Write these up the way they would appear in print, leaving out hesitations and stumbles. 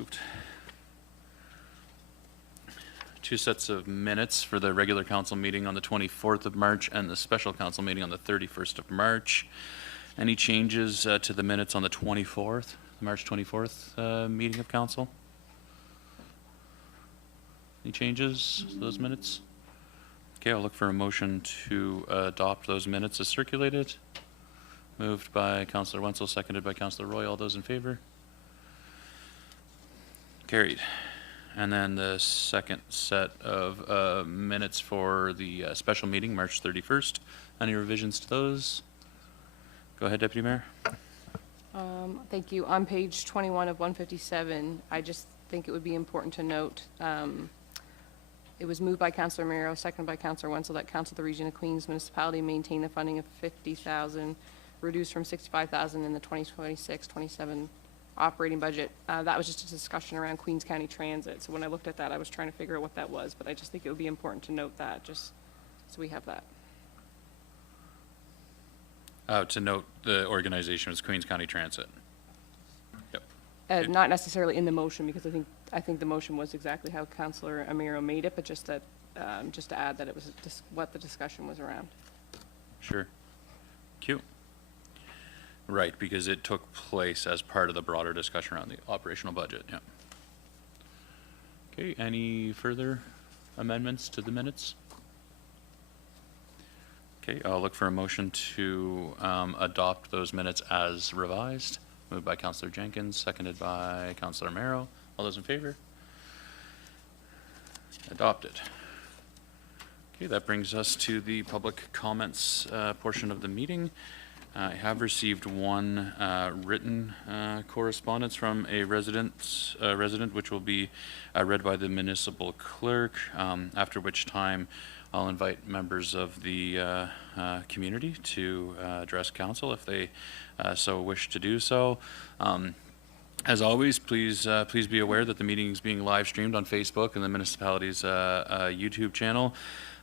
approved. 2 sets of minutes for the regular council meeting on the 24th of March and the special council meeting on the 31st of March. Any changes to the minutes on the 24th, March 24th meeting of council? Any changes to those minutes? Okay, I'll look for a motion to adopt those minutes as circulated. Moved by Councillor Wenzel, seconded by Councillor Roy. All those in favor? Carried. And then the second set of minutes for the special meeting, March 31st. Any revisions to those? Go ahead, Deputy Mayor. Thank you. On page 21 of 157, I just think it would be important to note, it was moved by Councillor Miro, seconded by Councillor Wenzel, that Council of the Region of Queens Municipality maintain the funding of $50,000, reduced from $65,000 in the 2026-27 operating budget. That was just a discussion around Queens County Transit. So when I looked at that, I was trying to figure out what that was, but I just think it would be important to note that, just so we have that. To note, the organization was Queens County Transit. Yep. Not necessarily in the motion, because I think the motion was exactly how Councillor Amiro made it, but just that, just to add that it was what the discussion was around. Sure. Cute. Right, because it took place as part of the broader discussion around the operational budget. Yeah. Okay, any further amendments to the minutes? Okay, I'll look for a motion to adopt those minutes as revised. Moved by Councillor Jenkins, seconded by Councillor Merrow. All those in favor? Adopted. Okay, that brings us to the public comments portion of the meeting. I have received one written correspondence from a resident, which will be read by the municipal clerk, after which time I'll invite members of the community to address council if they so wish to do so. As always, please be aware that the meeting is being live streamed on Facebook and the municipality's YouTube channel.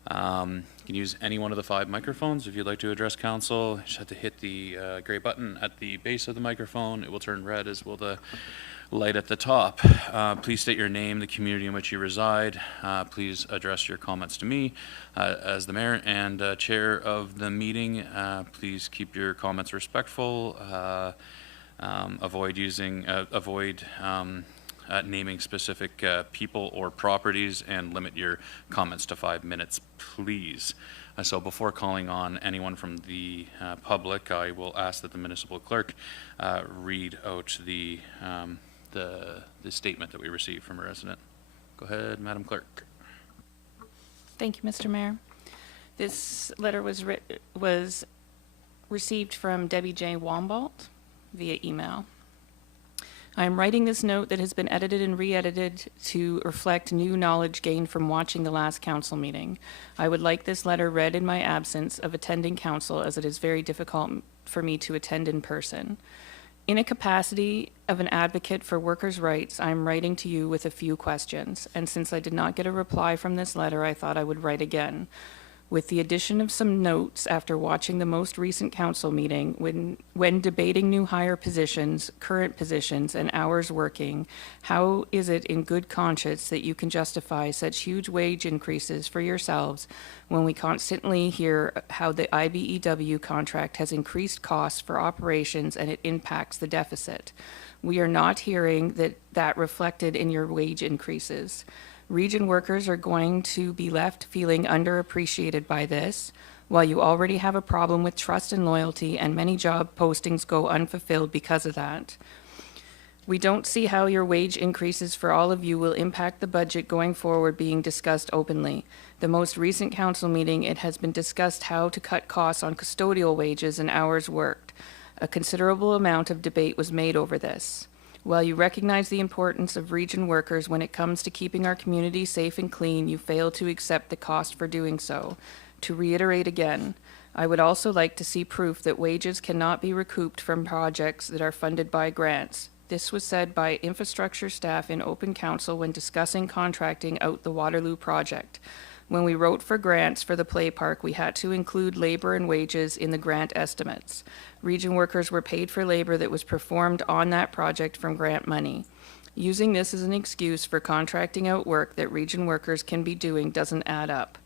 You can use any one of the 5 microphones if you'd like to address council. You just have to hit the gray button at the base of the microphone. It will turn red, as will the light at the top. Please state your name, the community in which you reside. Please address your comments to me as the mayor and chair of the meeting. Please keep your comments respectful. Avoid naming specific people or properties, and limit your comments to 5 minutes, please. So before calling on anyone from the public, I will ask that the municipal clerk read out the statement that we received from a resident. Go ahead, Madam Clerk. Thank you, Mr. Mayor. This letter was received from Debbie J. Wombalt via email. I am writing this note that has been edited and re-edited to reflect new knowledge gained from watching the last council meeting. I would like this letter read in my absence of attending council, as it is very difficult for me to attend in person. In a capacity of an advocate for workers' rights, I am writing to you with a few questions, and since I did not get a reply from this letter, I thought I would write again. With the addition of some notes after watching the most recent council meeting, when debating new hire positions, current positions, and hours working, how is it in good conscience that you can justify such huge wage increases for yourselves when we constantly hear how the IBEW contract has increased costs for operations and it impacts the deficit? We are not hearing that reflected in your wage increases. Region workers are going to be left feeling underappreciated by this, while you already have a problem with trust and loyalty, and many job postings go unfulfilled because of that. We don't see how your wage increases for all of you will impact the budget going forward being discussed openly. The most recent council meeting, it has been discussed how to cut costs on custodial wages and hours worked. A considerable amount of debate was made over this. While you recognize the importance of region workers when it comes to keeping our community safe and clean, you fail to accept the cost for doing so. To reiterate again, I would also like to see proof that wages cannot be recouped from projects that are funded by grants. This was said by infrastructure staff in open council when discussing contracting out the Waterloo project. When we wrote for grants for the play park, we had to include labor and wages in the grant estimates. Region workers were paid for labor that was performed on that project from grant money. Using this as an excuse for contracting out work that region workers can be doing doesn't add up.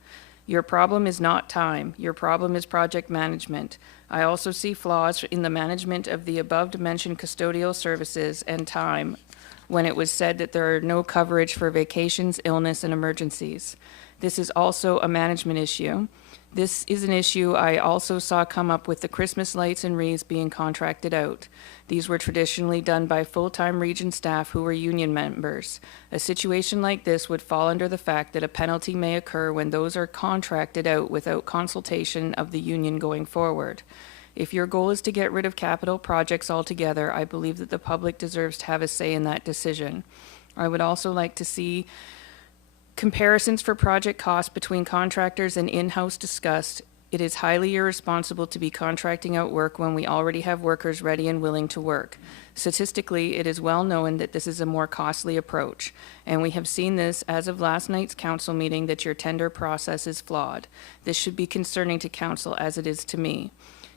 Your problem is not time. Your problem is project management. I also see flaws in the management of the above-mentioned custodial services and time when it was said that there are no coverage for vacations, illness, and emergencies. This is also a management issue. This is an issue I also saw come up with the Christmas lights and wreaths being contracted out. These were traditionally done by full-time region staff who were union members. A situation like this would fall under the fact that a penalty may occur when those are contracted out without consultation of the union going forward. If your goal is to get rid of capital projects altogether, I believe that the public deserves to have a say in that decision. I would also like to see comparisons for project costs between contractors and in-house discussed. It is highly irresponsible to be contracting out work when we already have workers ready and willing to work. Statistically, it is well known that this is a more costly approach, and we have seen this as of last night's council meeting that your tender process is flawed. This should be concerning to council as it is to me.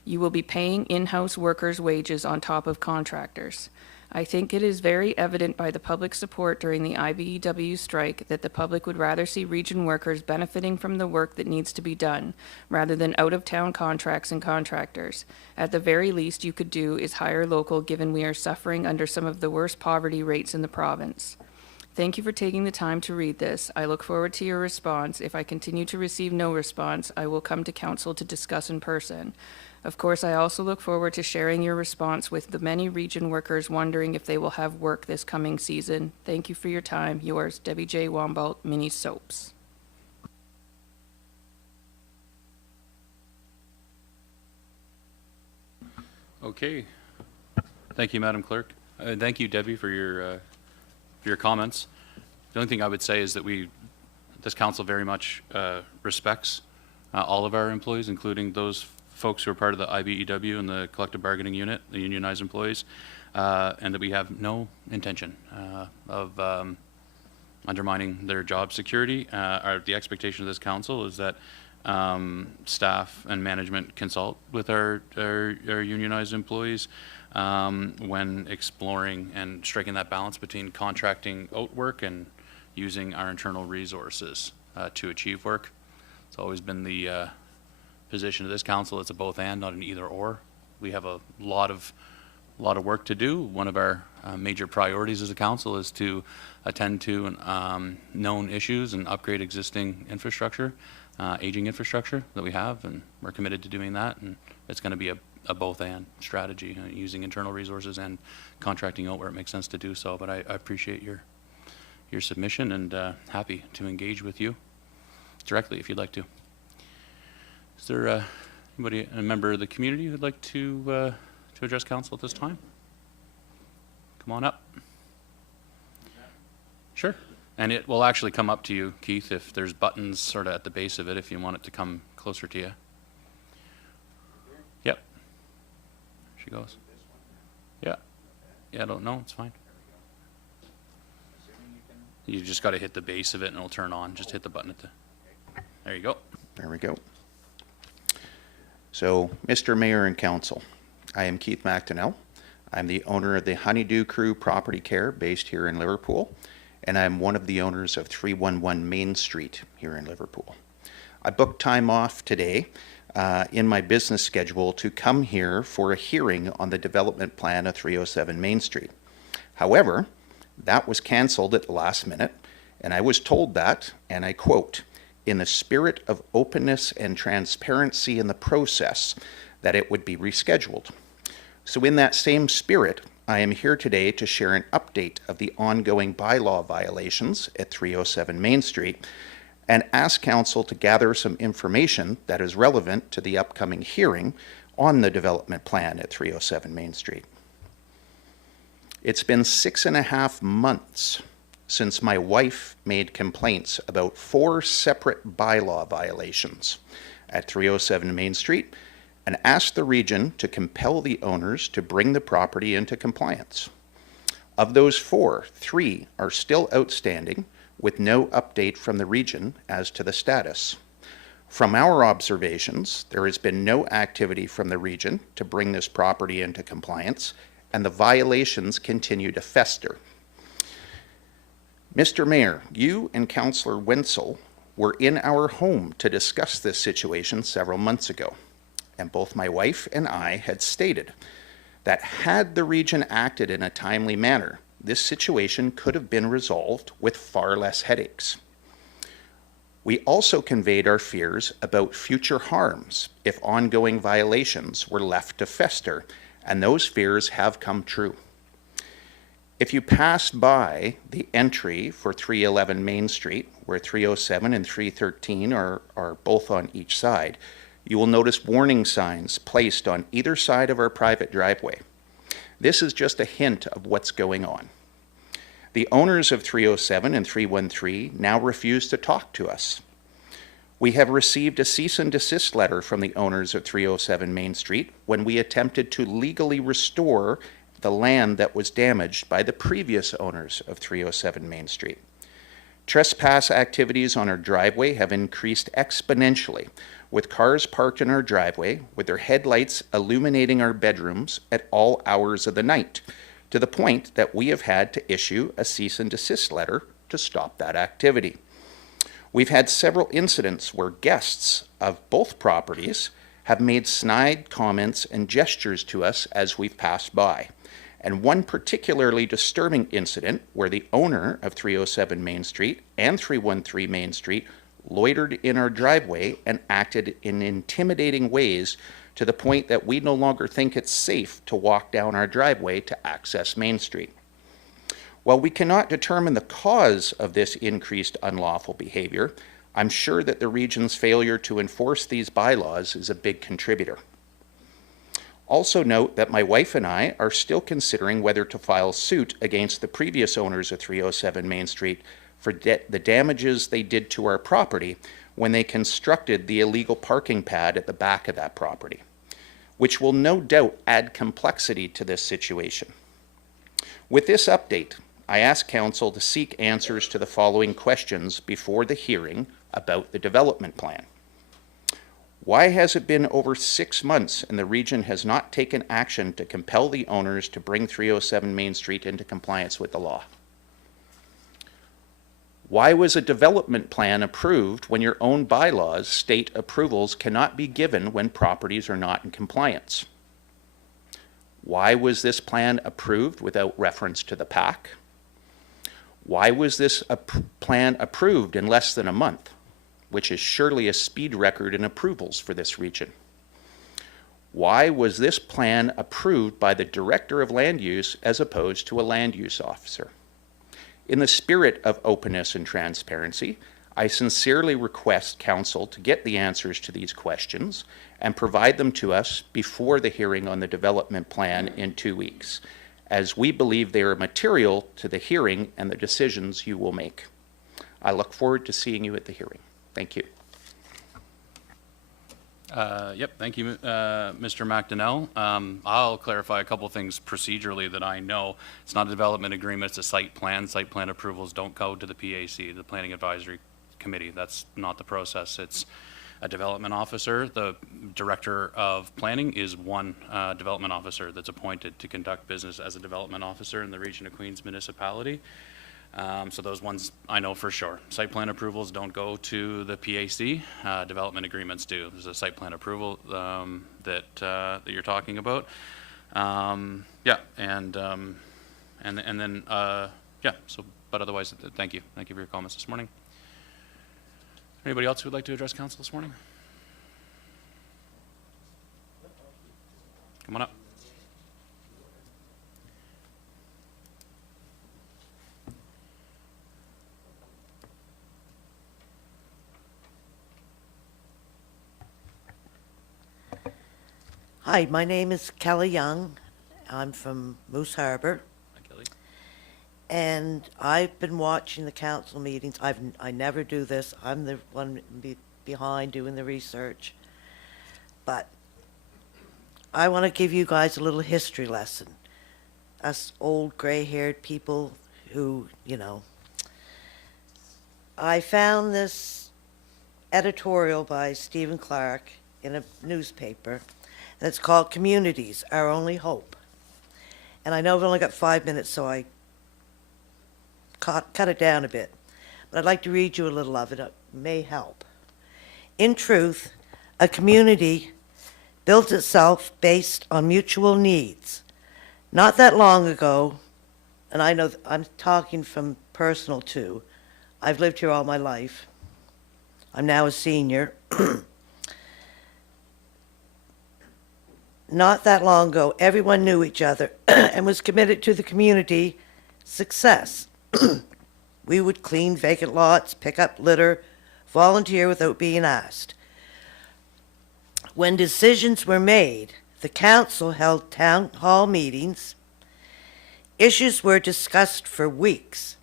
You will be paying in-house workers' wages on top of contractors. I think it is very evident by the public support during the IBEW strike that the public would rather see region workers benefiting from the work that needs to be done, rather than out-of-town contracts and contractors. At the very least you could do is hire local, given we are suffering under some of the worst poverty rates in the province. Thank you for taking the time to read this. I look forward to your response. If I continue to receive no response, I will come to council to discuss in person. Of course, I also look forward to sharing your response with the many region workers wondering if they will have work this coming season. Thank you for your time. Yours, Debbie J. Wombolt, Mini Soaps. Okay. Thank you, Madam Clerk. Thank you, Debbie, for your comments. The only thing I would say is that this council very much respects all of our employees, including those folks who are part of the IBEW and the collective bargaining unit, the unionized employees, and that we have no intention of undermining their job security. The expectation of this council is that staff and management consult with our unionized employees when exploring and striking that balance between contracting out work and using our internal resources to achieve work. It's always been the position of this council. It's a both and, not an either or. We have a lot of work to do. One of our major priorities as a council is to attend to known issues and upgrade existing infrastructure, aging infrastructure that we have, and we're committed to doing that. And it's going to be a both and strategy, using internal resources and contracting out where it makes sense to do so. But I appreciate your submission, and happy to engage with you directly if you'd like to. Is there anybody, a member of the community, who'd like to address council at this time? Come on up. Sure. And it will actually come up to you, Keith, if there's buttons sort of at the base of it, if you want it to come closer to you. Yep. There she goes. Yeah. Yeah, I don't know. It's fine. You just got to hit the base of it and it'll turn on. Just hit the button at the... There you go. There we go. So, Mr. Mayor and Council, I am Keith McDonnell. I'm the owner of the Honeydew Crew Property Care based here in Liverpool, and I'm one of the owners of 311 Main Street here in Liverpool. I booked time off today in my business schedule to come here for a hearing on the development plan of 307 Main Street. However, that was canceled at the last minute, and I was told that, and I quote, "in the spirit of openness and transparency in the process," that it would be rescheduled. So in that same spirit, I am here today to share an update of the ongoing bylaw violations at 307 Main Street and ask Council to gather some information that is relevant to the upcoming hearing on the development plan at 307 Main Street. It's been 6.5 months since my wife made complaints about 4 separate bylaw violations at 307 Main Street and asked the region to compel the owners to bring the property into compliance. Of those 4, 3 are still outstanding with no update from the region as to the status. From our observations, there has been no activity from the region to bring this property into compliance, and the violations continue to fester. Mr. Mayor, you and Councillor Wenzel were in our home to discuss this situation several months ago, and both my wife and I had stated that had the region acted in a timely manner, this situation could have been resolved with far less headaches. We also conveyed our fears about future harms if ongoing violations were left to fester, and those fears have come true. If you pass by the entry for 311 Main Street, where 307 and 313 are both on each side, you will notice warning signs placed on either side of our private driveway. This is just a hint of what's going on. The owners of 307 and 313 now refuse to talk to us. We have received a cease and desist letter from the owners of 307 Main Street when we attempted to legally restore the land that was damaged by the previous owners of 307 Main Street. Trespass activities on our driveway have increased exponentially, with cars parked in our driveway with their headlights illuminating our bedrooms at all hours of the night, to the point that we have had to issue a cease and desist letter to stop that activity. We've had several incidents where guests of both properties have made snide comments and gestures to us as we've passed by. And one particularly disturbing incident where the owner of 307 Main Street and 313 Main Street loitered in our driveway and acted in intimidating ways to the point that we no longer think it's safe to walk down our driveway to access Main Street. While we cannot determine the cause of this increased unlawful behavior, I'm sure that the region's failure to enforce these bylaws is a big contributor. Also note that my wife and I are still considering whether to file suit against the previous owners of 307 Main Street for the damages they did to our property when they constructed the illegal parking pad at the back of that property, which will no doubt add complexity to this situation. With this update, I ask Council to seek answers to the following questions before the hearing about the development plan. Why has it been over 6 months and the region has not taken action to compel the owners to bring 307 Main Street into compliance with the law? Why was a development plan approved when your own bylaws state approvals cannot be given when properties are not in compliance? Why was this plan approved without reference to the PAC? Why was this plan approved in less than a month, which is surely a speed record in approvals for this region? Why was this plan approved by the Director of Land Use as opposed to a land use officer? In the spirit of openness and transparency, I sincerely request Council to get the answers to these questions and provide them to us before the hearing on the development plan in 2 weeks, as we believe they are material to the hearing and the decisions you will make. I look forward to seeing you at the hearing. Thank you. Yep, thank you, Mr. McDonnell. I'll clarify a couple things procedurally that I know. It's not a development agreement, it's a site plan. Site plan approvals don't go to the PAC, the Planning Advisory Committee. That's not the process. It's a development officer. The Director of Planning is one development officer that's appointed to conduct business as a development officer in the region of Queens Municipality. So those ones I know for sure. Site plan approvals don't go to the PAC. Development agreements do. There's a site plan approval that you're talking about. Yeah, and then yeah. So, but otherwise, thank you. Thank you for your comments this morning. Anybody else who would like to address council this morning? Come on up. Hi, my name is Kelly Young. I'm from Moose Harbor, Hi, Kelly. and I've been watching the council meetings. I never do this. I'm the one behind doing the research. But I want to give you guys a little history lesson. Us old gray-haired people who, you know. I found this editorial by Stephen Clark in a newspaper. And it's called Communities, Our Only Hope. And I know I've only got 5 minutes, so I cut it down a bit. But I'd like to read you a little of it. It may help. In truth, a community built itself based on mutual needs. Not that long ago, and I know I'm talking from personal too, I've lived here all my life. I'm now a senior. Not that long ago, everyone knew each other and was committed to the community success. We would clean vacant lots, pick up litter, volunteer without being asked. When decisions were made, the council held town hall meetings. Issues were discussed for weeks.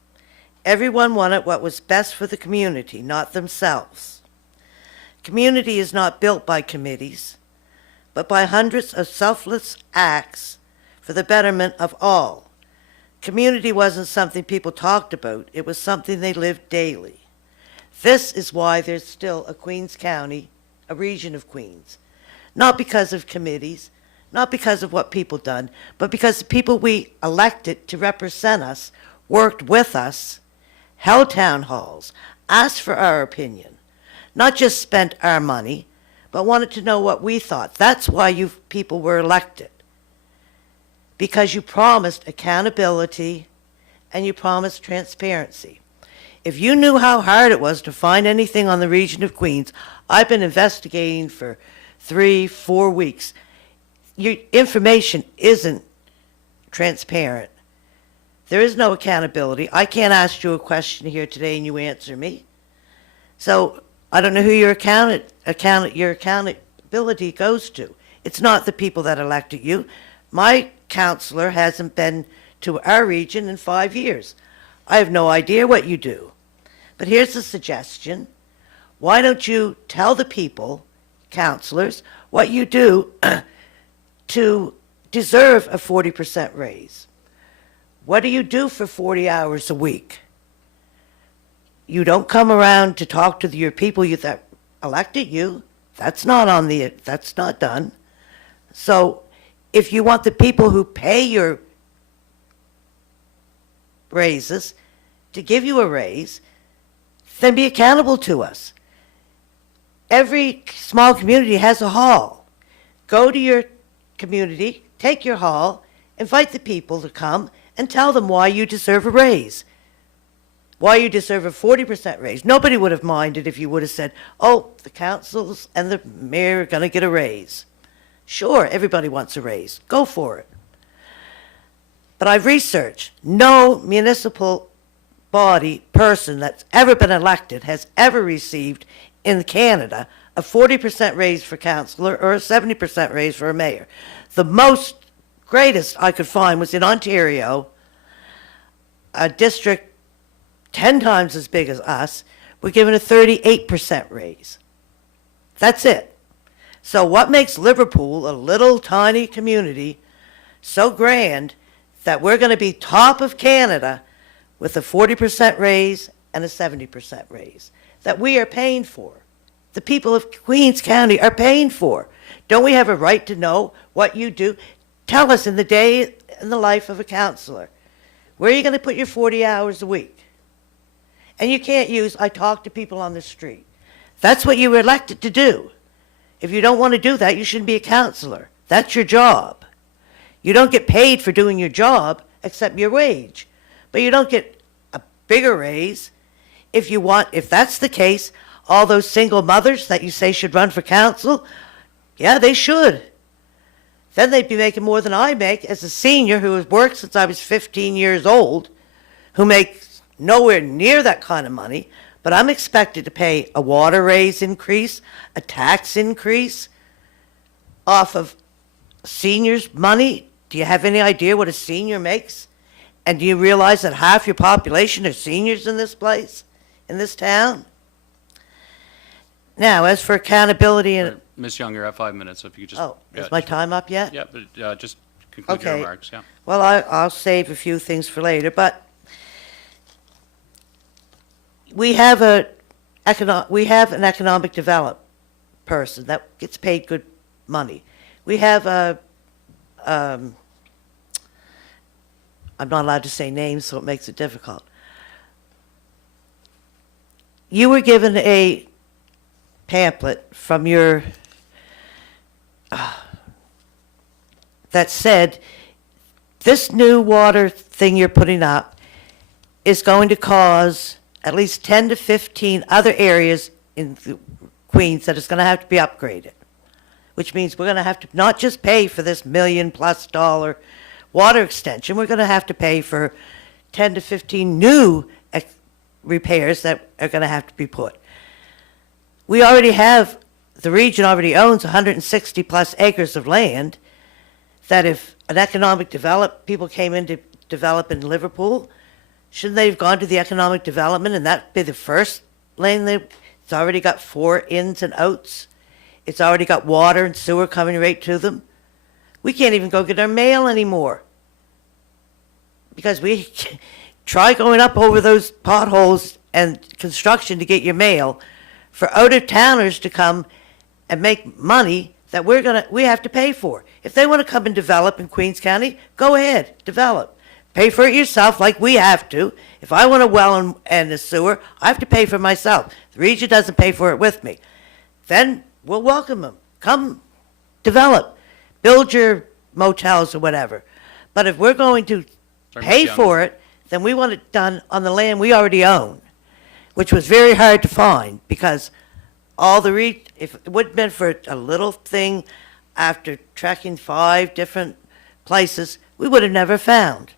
Everyone wanted what was best for the community, not themselves. Community is not built by committees, but by hundreds of selfless acts for the betterment of all. Community wasn't something people talked about, it was something they lived daily. This is why there's still a Queens County, a region of Queens. Not because of committees, not because of what people done, but because the people we elected to represent us worked with us, held town halls, asked for our opinion, not just spent our money, but wanted to know what we thought. That's why you people were elected. Because you promised accountability and you promised transparency. If you knew how hard it was to find anything on the region of Queens, I've been investigating for 3-4 weeks. Your information isn't transparent. There is no accountability. I can't ask you a question here today and you answer me. So I don't know who your accountability goes to. It's not the people that elected you. My counselor hasn't been to our region in 5 years. I have no idea what you do. But here's a suggestion. Why don't you tell the people, counselors, what you do to deserve a 40% raise? What do you do for 40 hours a week? You don't come around to talk to your people that elected you. That's not done. So if you want the people who pay your raises to give you a raise, then be accountable to us. Every small community has a hall. Go to your community, take your hall, invite the people to come, and tell them why you deserve a raise. Why you deserve a 40% raise. Nobody would have minded if you would have said, oh, the councils and the mayor are going to get a raise. Sure, everybody wants a raise. Go for it. But I've researched. No municipal body person that's ever been elected has ever received in Canada a 40% raise for councillor or a 70% raise for a mayor. The most greatest I could find was in Ontario, a district 10 times as big as us, were given a 38% raise. That's it. So what makes Liverpool, a little tiny community, so grand that we're going to be top of Canada with a 40% raise and a 70% raise that we are paying for? The people of Queens County are paying for. Don't we have a right to know what you do? Tell us in the day in the life of a councillor. Where are you going to put your 40 hours a week? And you can't use, I talk to people on the street. That's what you were elected to do. If you don't want to do that, you shouldn't be a councillor. That's your job. You don't get paid for doing your job except your wage. But you don't get a bigger raise. If that's the case, all those single mothers that you say should run for council, yeah, they should. Then they'd be making more than I make as a senior who has worked since I was 15 years old, who makes nowhere near that kind of money, but I'm expected to pay a water raise increase, a tax increase off of seniors' money. Do you have any idea what a senior makes? And do you realize that half your population are seniors in this place, in this town? Now, as for accountability and... Ms. Young, you're at 5 minutes, so if you could just... Oh, is my time up yet? Yeah, but just conclude your Okay. remarks, yeah. Well, I'll save a few things for later, but we have an economic development person that gets paid good money. We have I'm not allowed to say names, so it makes it difficult. you were given a pamphlet from your, that said, this new water thing you're putting up is going to cause at least 10 to 15 other areas in Queens that is going to have to be upgraded, which means we're going to have to not just pay for this $1 million+ water extension, we're going to have to pay for 10 to 15 new repairs that are going to have to be put. We already have, the region already owns 160+ acres of land that if an economic people came in to develop in Liverpool, shouldn't they have gone to the economic development and that be the first lane? It's already got 4 ins and outs. It's already got water and sewer coming right to them. We can't even go get our mail anymore because we try going up over those potholes and construction to get your mail for out-of-towners to come and make money that we have to pay for. If they want to come and develop in Queens County, go ahead, develop. Pay for it yourself like we have to. If I want a well and a sewer, I have to pay for myself. The region doesn't pay for it with me. Then we'll welcome them. Come develop. Build your motels or whatever. But if we're going to pay for it, then we want it done on the land we already own, which was very hard to find because all the if it would have been for a little thing after tracking 5 different places, we would have never found.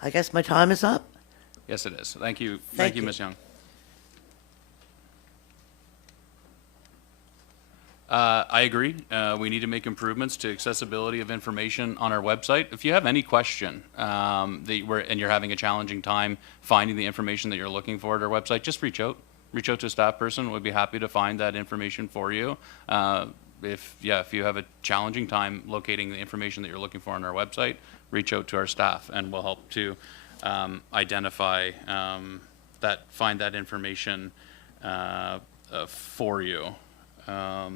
I guess my time is up. Yes, it is. Thank you. Thank Thank you, you. Ms. Young. I agree. We need to make improvements to accessibility of information on our website. If you have any question and you're having a challenging time finding the information that you're looking for at our website, just reach out. Reach out to a staff person. We'd be happy to find that information for you. If you have a challenging time locating the information that you're looking for on our website, reach out to our staff and we'll help to identify find that information for you. I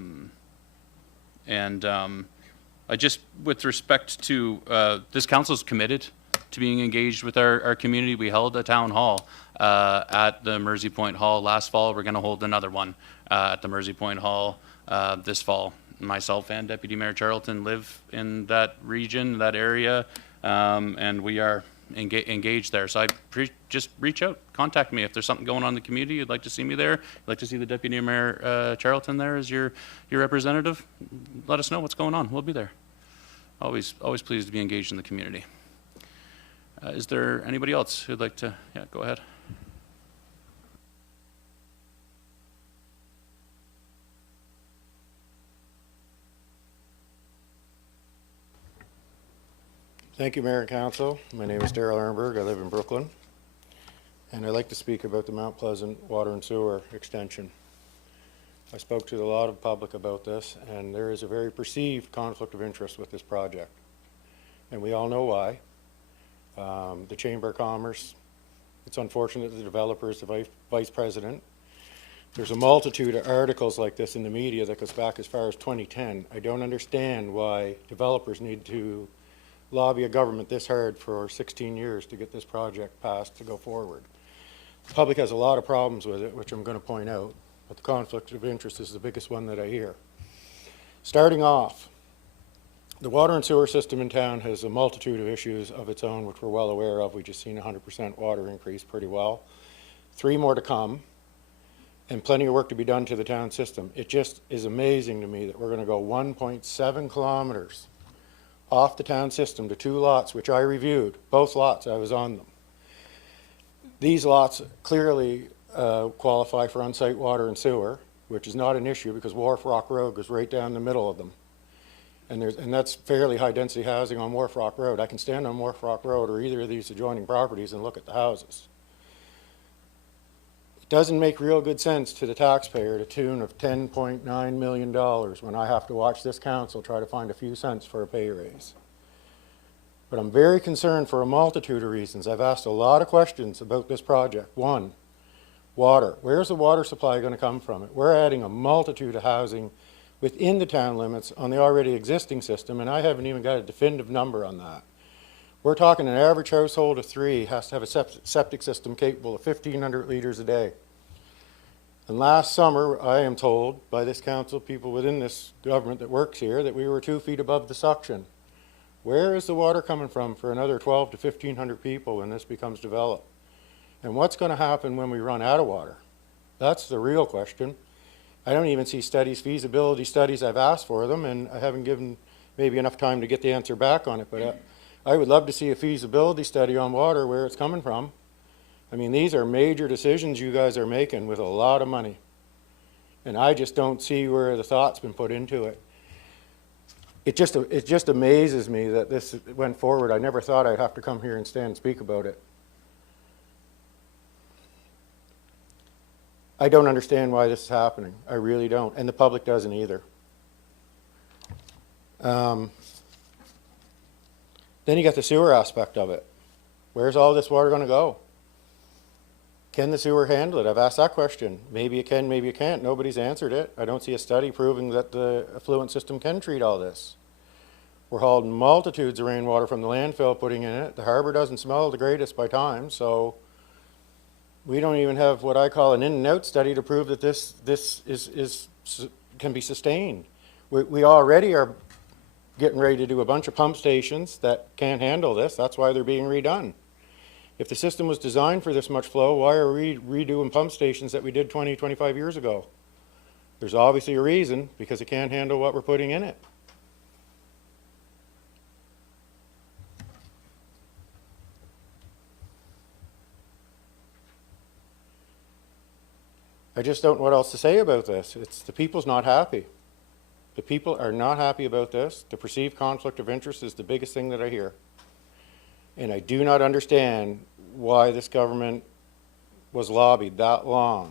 just, with respect to, this council is committed to being engaged with our community. We held a town hall at the Mersey Point Hall last fall. We're going to hold another one at the Mersey Point Hall this fall. Myself and Deputy Mayor Charlton live in that region, that area, and we are engaged there. So just reach out, contact me if there's something going on in the community. You'd like to see me there. You'd like to see the Deputy Mayor Charlton there as your representative. Let us know what's going on. We'll be there. Always pleased to be engaged in the community. Is there anybody else who'd like to? Yeah, go ahead. Thank you, Mayor and Council. My name is Daryl Ehrenberg. I live in Brooklyn. And I'd like to speak about the Mount Pleasant Water and Sewer Extension. I spoke to a lot of public about this, and there is a very perceived conflict of interest with this project. And we all know why. The Chamber of Commerce, it's unfortunate the developer is the vice president. There's a multitude of articles like this in the media that goes back as far as 2010. I don't understand why developers need to lobby a government this hard for 16 years to get this project passed to go forward. The public has a lot of problems with it, which I'm going to point out, but the conflict of interest is the biggest one that I hear. Starting off, the water and sewer system in town has a multitude of issues of its own, which we're well aware of. We just seen 100% water increase pretty well. 3 more to come, and plenty of work to be done to the town system. It just is amazing to me that we're going to go 1.7 kilometers off the town system to 2 lots, which I reviewed. Both lots, I was on them. These lots clearly qualify for on-site water and sewer, which is not an issue because Wharf Rock Road goes right down the middle of them. And that's fairly high-density housing on Wharf Rock Road. I can stand on Wharf Rock Road or either of these adjoining properties and look at the houses. It doesn't make real good sense to the taxpayer to tune of $10.9 million when I have to watch this council try to find a few cents for a pay raise. But I'm very concerned for a multitude of reasons. I've asked a lot of questions about this project. 1, water. Where's the water supply going to come from? We're adding a multitude of housing within the town limits on the already existing system, and I haven't even got a definitive number on that. We're talking an average household of 3 has to have a septic system capable of 1,500 liters a day. And last summer, I am told by this council, people within this government that works here, that we were 2 feet above the suction. Where is the water coming from for another 12 to 1,500 people when this becomes developed? And what's going to happen when we run out of water? That's the real question. I don't even see studies, feasibility studies. I've asked for them, and I haven't given maybe enough time to get the answer back on it. But I would love to see a feasibility study on water, where it's coming from. I mean, these are major decisions you guys are making with a lot of money. And I just don't see where the thought's been put into it. It just amazes me that this went forward. I never thought I'd have to come here and stand and speak about it. I don't understand why this is happening. I really don't. And the public doesn't either. Then you got the sewer aspect of it. Where's all this water going to go? Can the sewer handle it? I've asked that question. Maybe it can, maybe it can't. Nobody's answered it. I don't see a study proving that the effluent system can treat all this. We're hauling multitudes of rainwater from the landfill, putting in it. The harbor doesn't smell the greatest by times, so we don't even have what I call an in and out study to prove that this can be sustained. We already are getting ready to do a bunch of pump stations that can't handle this. That's why they're being redone. If the system was designed for this much flow, why are we redoing pump stations that we did 20, 25 years ago? There's obviously a reason, because it can't handle what we're putting in it. I just don't know what else to say about this. The people's not happy. The people are not happy about this. The perceived conflict of interest is the biggest thing that I hear. And I do not understand why this government was lobbied that long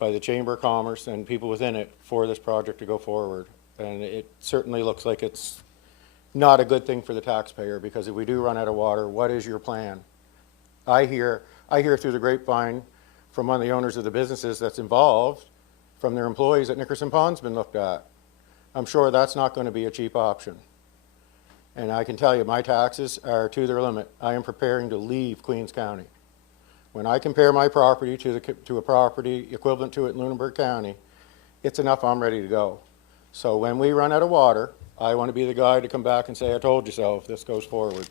by the Chamber of Commerce and people within it for this project to go forward. And it certainly looks like it's not a good thing for the taxpayer, because if we do run out of water, what is your plan? I hear through the grapevine from one of the owners of the businesses that's involved, from their employees, that Nickerson Pond's been looked at. I'm sure that's not going to be a cheap option. And I can tell you, my taxes are to their limit. I am preparing to leave Queens County. When I compare my property to a property equivalent to it in Lunenburg County, it's enough. I'm ready to go. So when we run out of water, I want to be the guy to come back and say, I told you so, if this goes forward.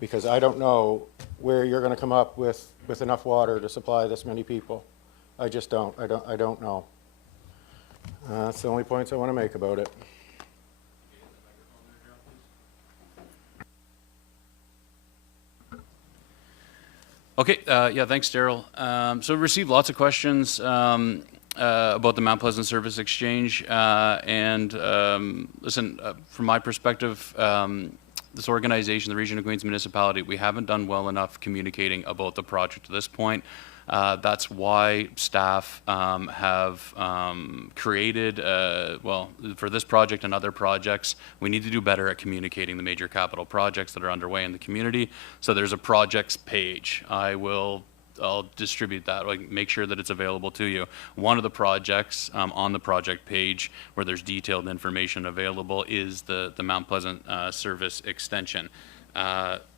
Because I don't know where you're going to come up with enough water to supply this many people. I just don't. I don't know. That's the only points I want to make about it. Okay, yeah, thanks, Daryl. So we received lots of questions about the Mount Pleasant Service Exchange. Listen, from my perspective, this organization, the Region of Queens Municipality, we haven't done well enough communicating about the project to this point. That's why staff have created, well, for this project and other projects, we need to do better at communicating the major capital projects that are underway in the community. So there's a projects page. I'll distribute that, like make sure that it's available to you. One of the projects on the project page where there's detailed information available is the Mount Pleasant Service Extension.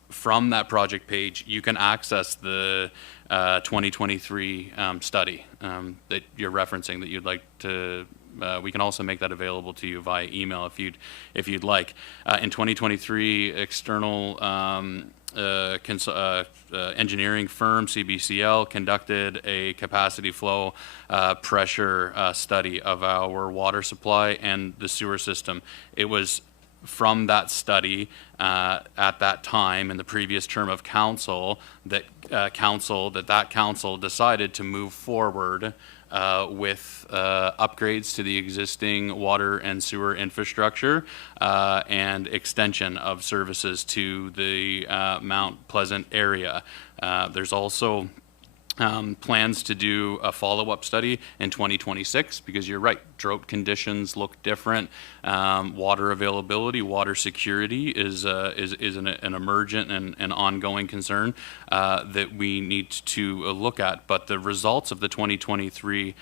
From that project page, you can access the 2023 study that you're referencing that you'd like to. We can also make that available to you via email if you'd like. In 2023, external engineering firm CBCL conducted a capacity flow pressure study of our water supply and the sewer system. It was from that study at that time in the previous term of council that council decided to move forward with upgrades to the existing water and sewer infrastructure and extension of services to the Mount Pleasant area. There's also plans to do a follow-up study in 2026, because you're right, drought conditions look different. Water availability, water security is an emergent and ongoing concern that we need to look at. But the results of the 2023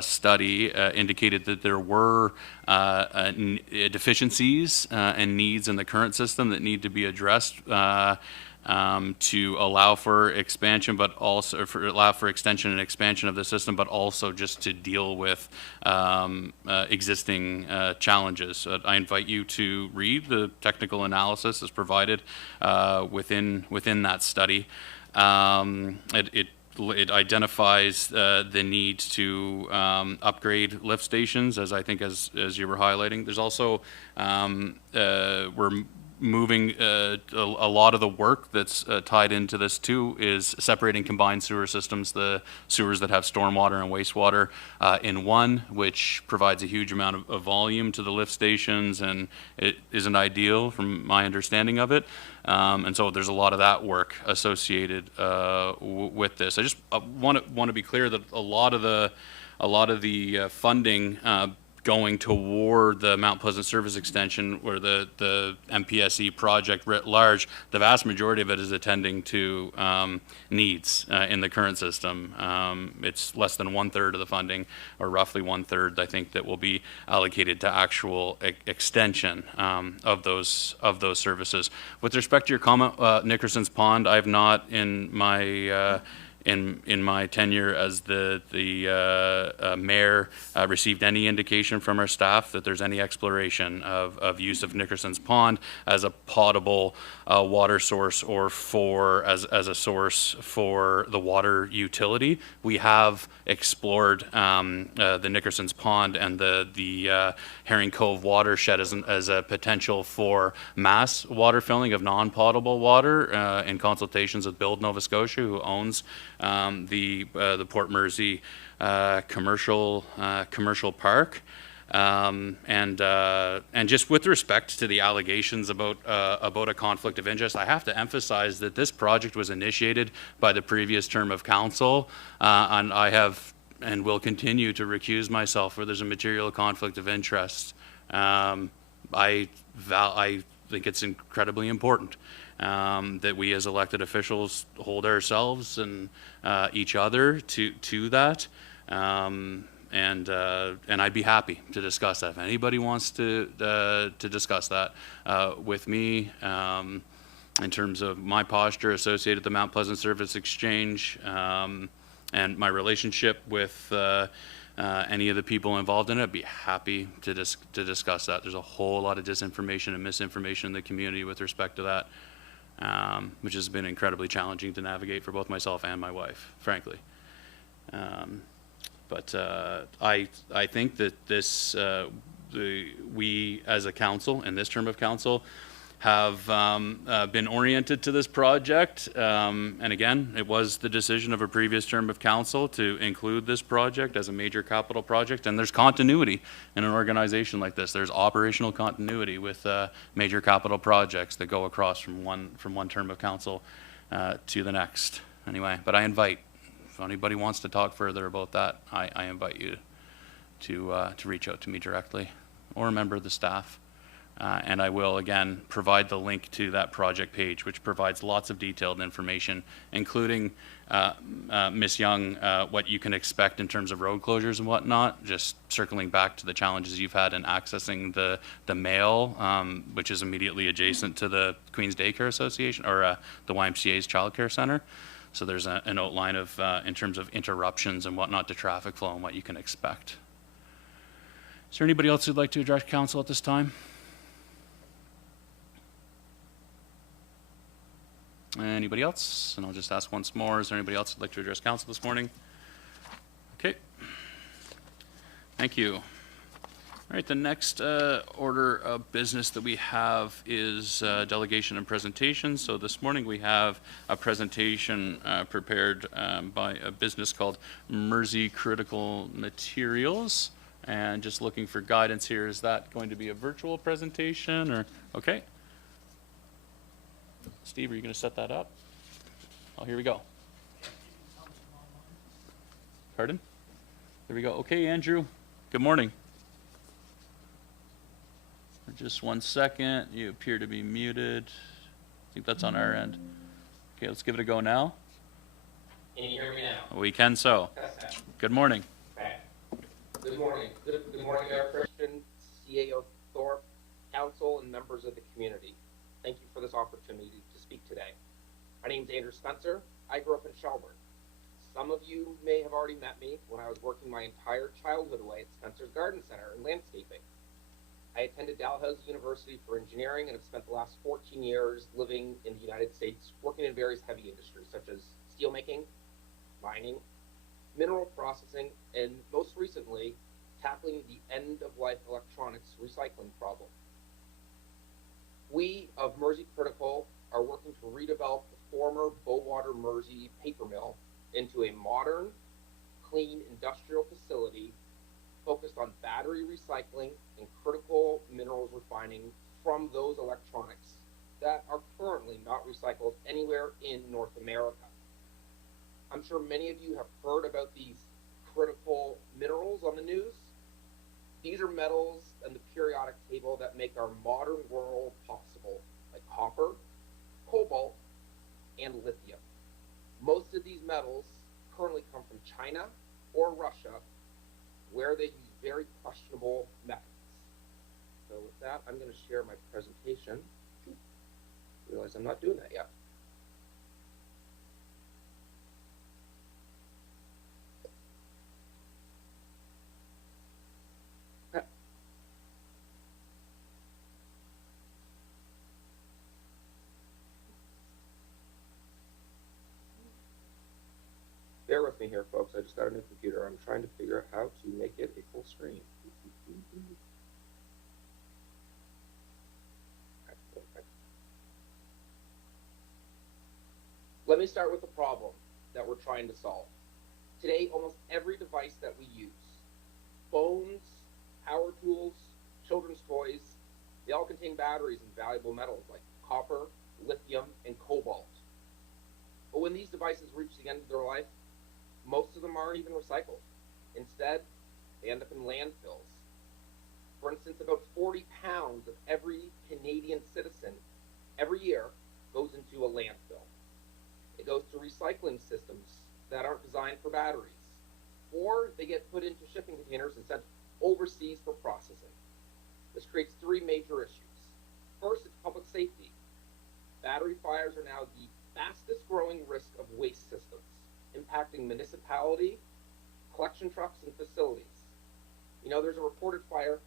study indicated that there were deficiencies and needs in the current system that need to be addressed. to allow for expansion, but also allow for extension and expansion of the system, but also just to deal with existing challenges. I invite you to read the technical analysis as provided within that study. It identifies the need to upgrade lift stations, as I think as you were highlighting. There's also we're moving a lot of the work that's tied into this too is separating combined sewer systems, the sewers that have stormwater and wastewater in one, which provides a huge amount of volume to the lift stations, and it isn't ideal from my understanding of it. And so there's a lot of that work associated with this. I just want to be clear that a lot of the funding going toward the Mount Pleasant Service Extension or the MPSE project writ large, the vast majority of it is attending to needs in the current system. It's less than 1/3 of the funding, or roughly 1/3, I think, that will be allocated to actual extension of those services. With respect to your comment, Nickerson's Pond, I've not in my in my tenure as the mayor received any indication from our staff that there's any exploration of use of Nickerson's Pond as a potable water source or as a source for the water utility. We have explored the Nickerson's Pond and the Herring Cove watershed as a potential for mass water filling of non-potable water in consultations with Build Nova Scotia, who owns the Port Mersey commercial park. And just with respect to the allegations about a conflict of interest, I have to emphasize that this project was initiated by the previous term of council, and I have and will continue to recuse myself where there's a material conflict of interest. I think it's incredibly important that we as elected officials hold ourselves and each other to that. And I'd be happy to discuss that if anybody wants to discuss that with me in terms of my posture associated with the Mount Pleasant Service Exchange and my relationship with any of the people involved in it. I'd be happy to discuss that. There's a whole lot of disinformation and misinformation in the community with respect to that, which has been incredibly challenging to navigate for both myself and my wife, frankly. But I think that we as a council, in this term of council, have been oriented to this project. And again, it was the decision of a previous term of council to include this project as a major capital project. And there's continuity in an organization like this. There's operational continuity with major capital projects that go across from one term of council to the next. Anyway, but I invite, if anybody wants to talk further about that, I invite you to reach out to me directly or a member of the staff. And I will, again, provide the link to that project page, which provides lots of detailed information, including, Ms. Young, what you can expect in terms of road closures and whatnot. Just circling back to the challenges you've had in accessing the mail, which is immediately adjacent to the Queen's Daycare Association, or the YMCA's Child Care Center. So there's an outline of, in terms of interruptions and whatnot to traffic flow and what you can expect. Is there anybody else who'd like to address council at this time? Anybody else? And I'll just ask once more, is there anybody else who'd like to address council this morning? Okay. Thank you. All right, the next order of business that we have is delegation and presentation. So this morning we have a presentation prepared by a business called Mersey Critical Materials. And just looking for guidance here, is that going to be a virtual presentation or, okay. Steve, are you going to set that up? Oh, here we go. Pardon? There we go. Okay, Andrew, good morning. For just 1 second, you appear to be muted. I think that's on our end. Okay, let's give it a go now. Can you hear me now? We can so. Good morning. Okay. Good morning. Good morning, Mayor Christian, CAO Thorpe, council, and members of the community. Thank you for this opportunity to speak today. My name's Andrew Spencer. I grew up in Shelburne. Some of you may have already met me when I was working my entire childhood away at Spencer's Garden Center in landscaping. I attended Dalhousie University for engineering and have spent the last 14 years living in the United States, working in various heavy industries such as steelmaking, mining, mineral processing, and most recently, tackling the end-of-life electronics recycling problem. We of Mersey Critical are working to redevelop the former Bowater Mersey paper mill into a modern, clean industrial facility focused on battery recycling and critical minerals refining from those electronics that are currently not recycled anywhere in North America. I'm sure many of you have heard about these critical minerals on the news. These are metals in the periodic table that make our modern world possible, like copper, cobalt, and lithium. Most of these metals currently come from China or Russia, where they use very questionable methods. So with that, I'm going to share my presentation. Realize I'm not doing that yet. Bear with me here, folks. I just got a new computer. I'm trying to figure out how to make it a full screen. Let me start with the problem that we're trying to solve. Today, almost every device that we use, phones, power tools, children's toys, they all contain batteries and valuable metals like copper, lithium, and cobalt. But when these devices reach the end of their life, most of them aren't even recycled. Instead, they end up in landfills. For instance, about 40 pounds of every Canadian citizen every year goes into a landfill. It goes to recycling systems that aren't designed for batteries, or they get put into shipping containers and sent overseas for processing. This creates three major issues. First, it's public safety. Battery fires are now the fastest growing risk of waste systems, impacting municipality, collection trucks, and facilities. You know, there's a reported fire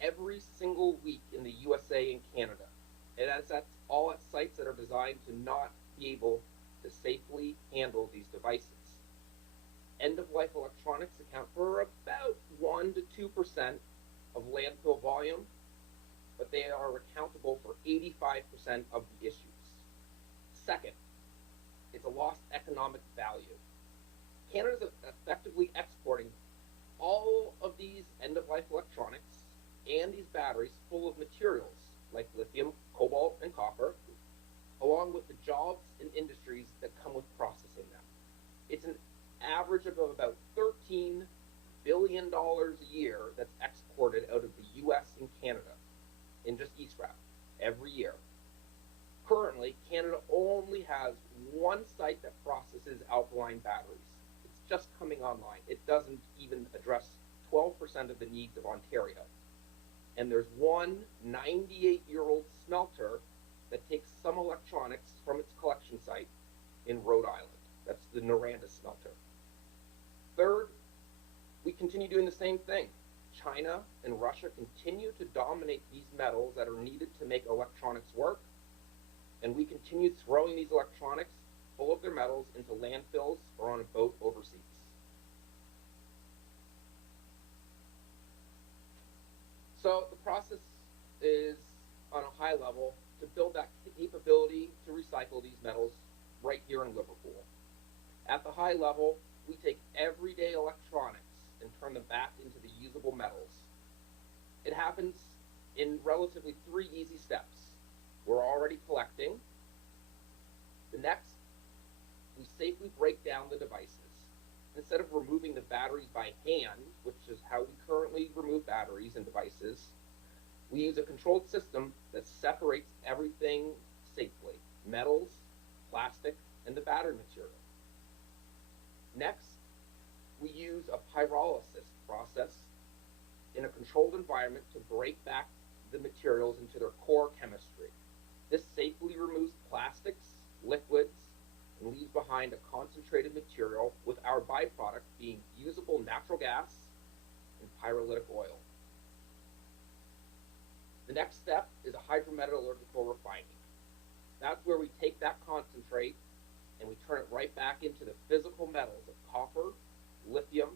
every single week in the USA and Canada. And that's all at sites that are designed to not be able to safely handle these devices. End-of-life electronics account for about 1 to 2% of landfill volume, but they are accountable for 85% of the issues. Second, it's a lost economic value. Canada's effectively exporting all of these end-of-life electronics and these batteries full of materials like lithium, cobalt, and copper, along with the jobs and industries that come with processing them. It's an average of about $13 billion a year that's exported out of the US and Canada in just e-scrap every year. Currently, Canada only has one site that processes alkaline batteries. It's just coming online. It doesn't even address 12% of the needs of Ontario. And there's one 98-year-old smelter that takes some electronics from its collection site in Rhode Island. That's the Noranda smelter. Third, we continue doing the same thing. China and Russia continue to dominate these metals that are needed to make electronics work, and we continue throwing these electronics full of their metals into landfills or on a boat overseas. So the process is, on a high level, to build that capability to recycle these metals right here in Liverpool. At the high level, we take everyday electronics and turn them back into the usable metals. It happens in relatively 3 easy steps. We're already collecting. The next, we safely break down the devices. Instead of removing the batteries by hand, which is how we currently remove batteries and devices, we use a controlled system that separates everything safely: metals, plastic, and the battery material. Next, we use a pyrolysis process in a controlled environment to break back the materials into their core chemistry. This safely removes plastics, liquids, and leaves behind a concentrated material with our byproduct being usable natural gas and pyrolytic oil. The next step is a hydrometallurgical refining. That's where we take that concentrate and we turn it right back into the physical metals of copper, lithium,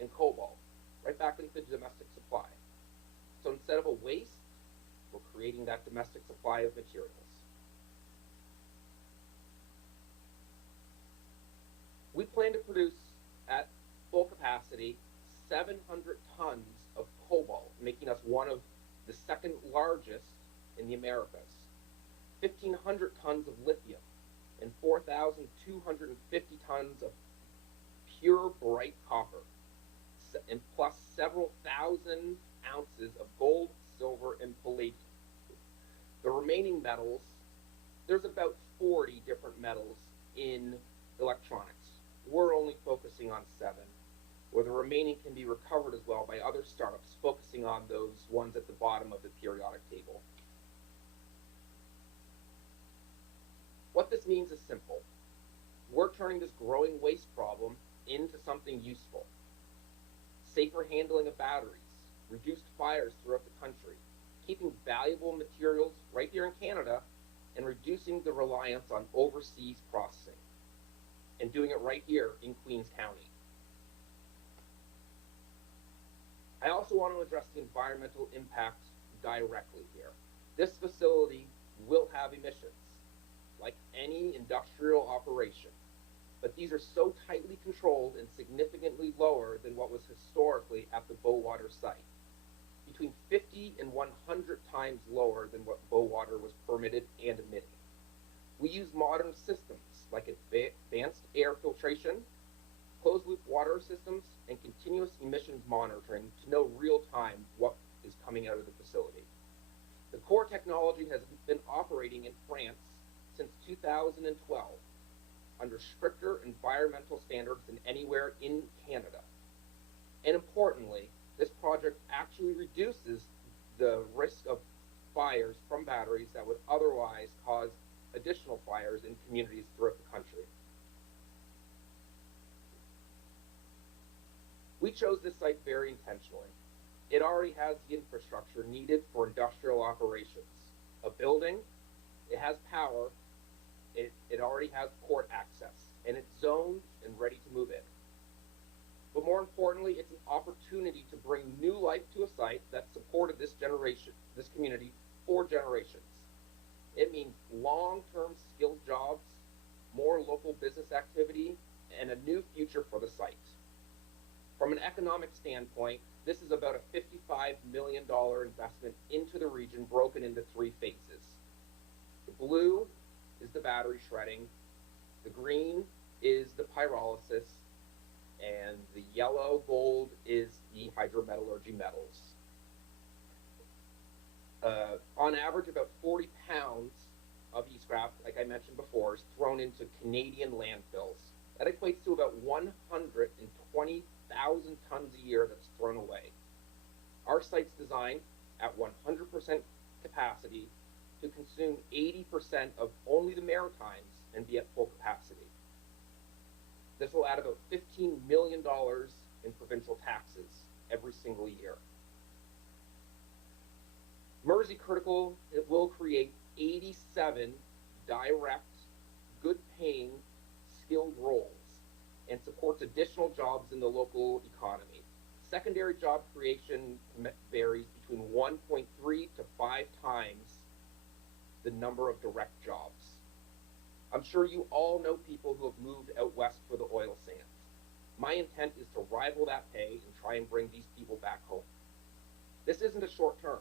and cobalt, right back into the domestic supply. So instead of a waste, we're creating that domestic supply of materials. We plan to produce at full capacity 700 tons of cobalt, making us one of the second largest in the Americas, 1,500 tons of lithium, and 4,250 tons of pure bright copper, and plus several thousand ounces of gold, silver, and palladium. The remaining metals, there's about 40 different metals in electronics. We're only focusing on 7, where the remaining can be recovered as well by other startups focusing on those ones at the bottom of the periodic table. What this means is simple. We're turning this growing waste problem into something useful. Safer handling of batteries, reduced fires throughout the country, keeping valuable materials right here in Canada, and reducing the reliance on overseas processing, and doing it right here in Queens County. I also want to address the environmental impact directly here. This facility will have emissions, like any industrial operation, but these are so tightly controlled and significantly lower than what was historically at the Bowater site, between 50 and 100 times lower than what Bowater was permitted and emitting. We use modern systems like advanced air filtration, closed-loop water systems, and continuous emissions monitoring to know real time what is coming out of the facility. The core technology has been operating in France since 2012 under stricter environmental standards than anywhere in Canada. And importantly, this project actually reduces the risk of fires from batteries that would otherwise cause additional fires in communities throughout the country. We chose this site very intentionally. It already has the infrastructure needed for industrial operations. A building, it has power, it already has port access, and it's zoned and ready to move in. But more importantly, it's an opportunity to bring new life to a site that supported this community for generations. It means long-term skilled jobs, more local business activity, and a new future for the site. From an economic standpoint, this is about a $55 million investment into the region broken into 3 phases. The blue is the battery shredding, the green is the pyrolysis, and the yellow gold is the hydrometallurgy metals. On average, about 40 pounds of e-scrap, like I mentioned before, is thrown into Canadian landfills. That equates to about 120,000 tons a year that's thrown away. Our site's designed at 100% capacity to consume 80% of only the Maritimes and be at full capacity. This will add about $15 million in provincial taxes every single year. Mersey Critical, it will create 87 direct, good-paying, skilled roles and supports additional jobs in the local economy. Secondary job creation varies between 1.3 to 5 times the number of direct jobs. I'm sure you all know people who have moved out west for the oil sands. My intent is to rival that pay and try and bring these people back home. This isn't a short term.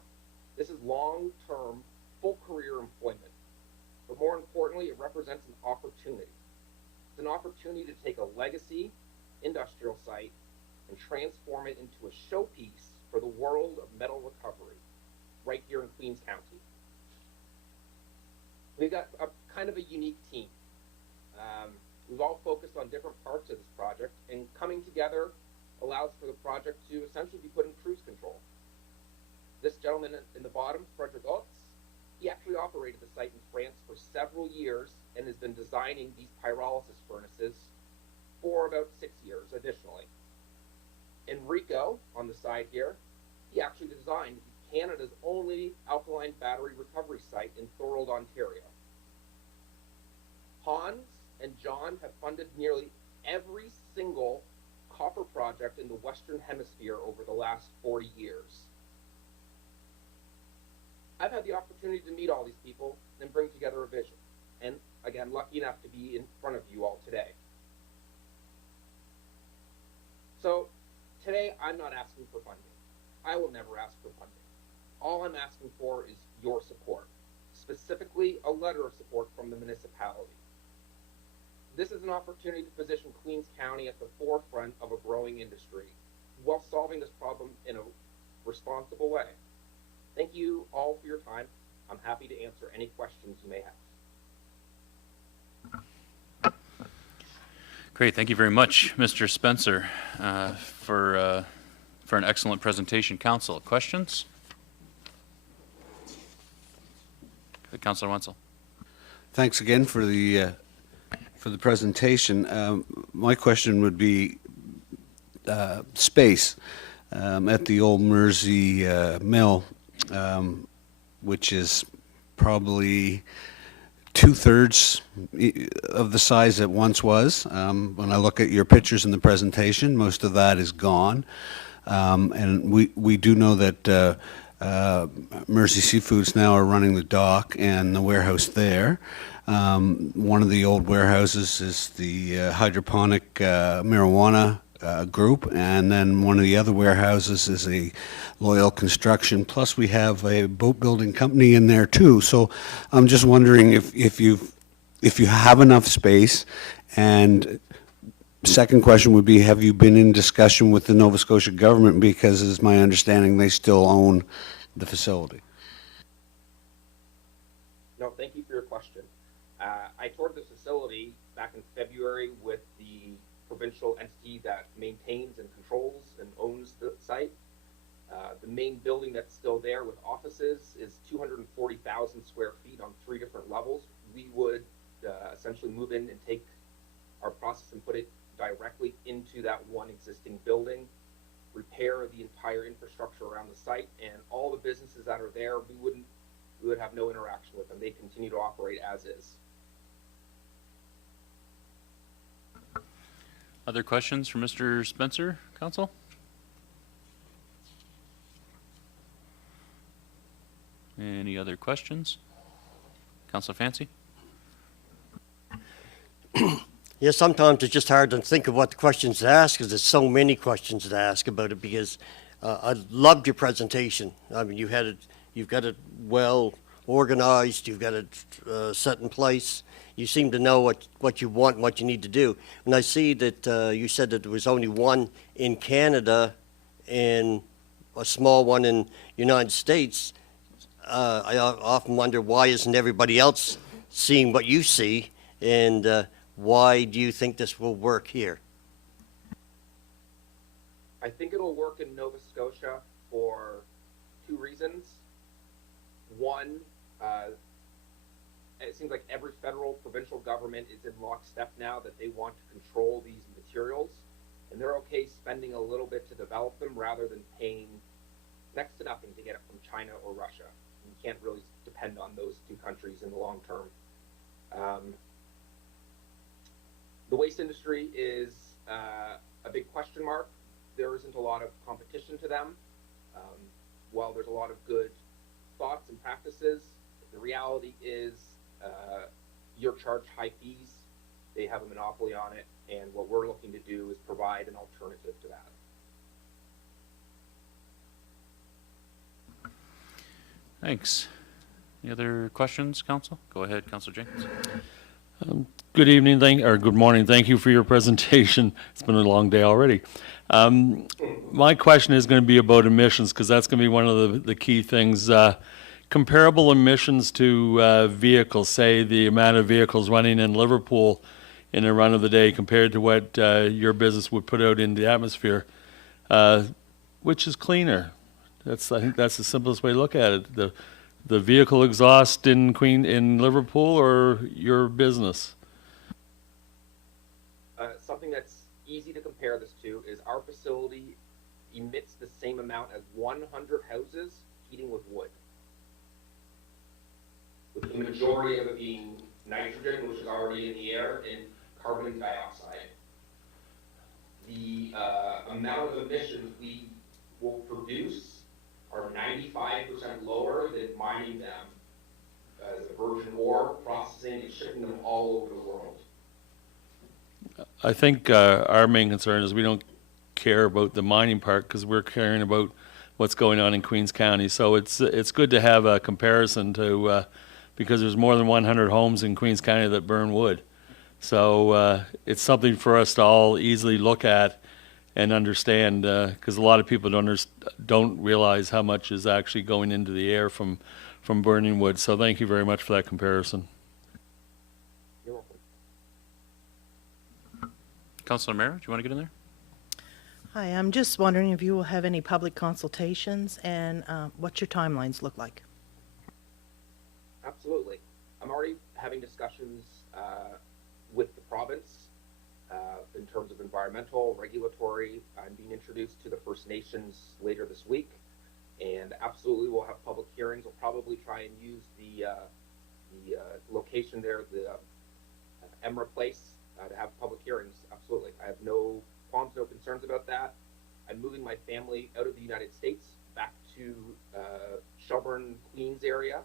This is long-term, full career employment. But more importantly, it represents an opportunity. It's an opportunity to take a legacy industrial site and transform it into a showpiece for the world of metal recovery right here in Queens County. We've got a kind of a unique team. We've all focused on different parts of this project, and coming together allows for the project to essentially be put in cruise control. This gentleman in the bottom, Frederick Otz, He actually operated the site in France for several years and has been designing these pyrolysis furnaces for about 6 years additionally. Enrico, on the side here, he actually designed Canada's only alkaline battery recovery site in Thorold, Ontario. Hans and John have funded nearly every single copper project in the Western Hemisphere over the last 40 years. I've had the opportunity to meet all these people and bring together a vision, and again, lucky enough to be in front of you all today. So today, I'm not asking for funding. I will never ask for funding. All I'm asking for is your support, specifically a letter of support from the municipality. This is an opportunity to position Queens County at the forefront of a growing industry while solving this problem in a responsible way. Thank you all for your time. I'm happy to answer any questions you may have. Great, thank you very much, Mr. Spencer, for an excellent presentation. Council, questions? Councilor Wenzel. Thanks again for the presentation. My question would be space at the old Mersey mill, which is probably 2/3 of the size it once was. When I look at your pictures in the presentation, most of that is gone. And we do know that Mersey Seafoods now are running the dock and the warehouse there. One of the old warehouses is the hydroponic marijuana group, and then one of the other warehouses is a Loyal Construction. Plus, we have a boat building company in there too. So, I'm just wondering if you have enough space. And second question would be: have you been in discussion with the Nova Scotia government? Because, it's my understanding, they still own the facility. No, thank you for your question. I toured this facility back in February with the provincial entity that maintains and controls and owns the site. The main building that's still there with offices is 240,000 square feet on 3 different levels. We would essentially move in and take our process and put it directly into that one existing building, repair the entire infrastructure around the site, and all the businesses that are there, we would have no interaction with them. They continue to operate as is. Other questions for Mr. Spencer, Council? Any other questions? Councilor Fancy? Yeah, sometimes it's just hard to think of what the questions to ask because there's so many questions to ask about it. Because I loved your presentation. I mean, you've got it well organized. You've got it set in place. You seem to know what you want and what you need to do. And I see that you said that there was only one in Canada and a small one in United States. I often wonder, why isn't everybody else seeing what you see, and why do you think this will work here? I think it'll work in Nova Scotia for 2 reasons. One, it seems like every federal, provincial government is in lockstep now that they want to control these materials, and they're okay spending a little bit to develop them rather than paying next to nothing to get it from China or Russia. You can't really depend on those 2 countries in the long term. The waste industry is a big question mark. There isn't a lot of competition to them. While there's a lot of good thoughts and practices, the reality is you're charged high fees. They have a monopoly on it, and what we're looking to do is provide an alternative to that. Thanks. Any other questions, Council? Go ahead, Councilor Jenkins. Good evening, good morning. Thank you for your presentation. It's been a long day already. My question is going to be about emissions, because that's going to be one of the key things. Comparable emissions to vehicles, say the amount of vehicles running in Liverpool in a run of the day compared to what your business would put out in the atmosphere, which is cleaner? I think that's the simplest way to look at it. the vehicle exhaust in Liverpool or your business? Something that's easy to compare this to is our facility emits the same amount as 100 houses heating with wood, with the majority of it being nitrogen, which is already in the air, and carbon dioxide. The amount of emissions we will produce are 95% lower than mining them as a virgin ore, processing and shipping them all over the world. I think our main concern is we don't care about the mining part because we're caring about what's going on in Queens County. So it's good to have a comparison to because there's more than 100 homes in Queens County that burn wood. So it's something for us to all easily look at and understand because a lot of people don't realize how much is actually going into the air from burning wood. So thank you very much for that comparison. You're welcome. Councilor Mero, do you want to get in there? Hi, I'm just wondering if you will have any public consultations and what your timelines look like. Absolutely. I'm already having discussions with the province in terms of environmental, regulatory. I'm being introduced to the First Nations later this week, and absolutely we'll have public hearings. We'll probably try and use the location there, the Emra Place, to have public hearings. Absolutely. I have no qualms, no concerns about that. I'm moving my family out of the United States back to Shelburne, Queens area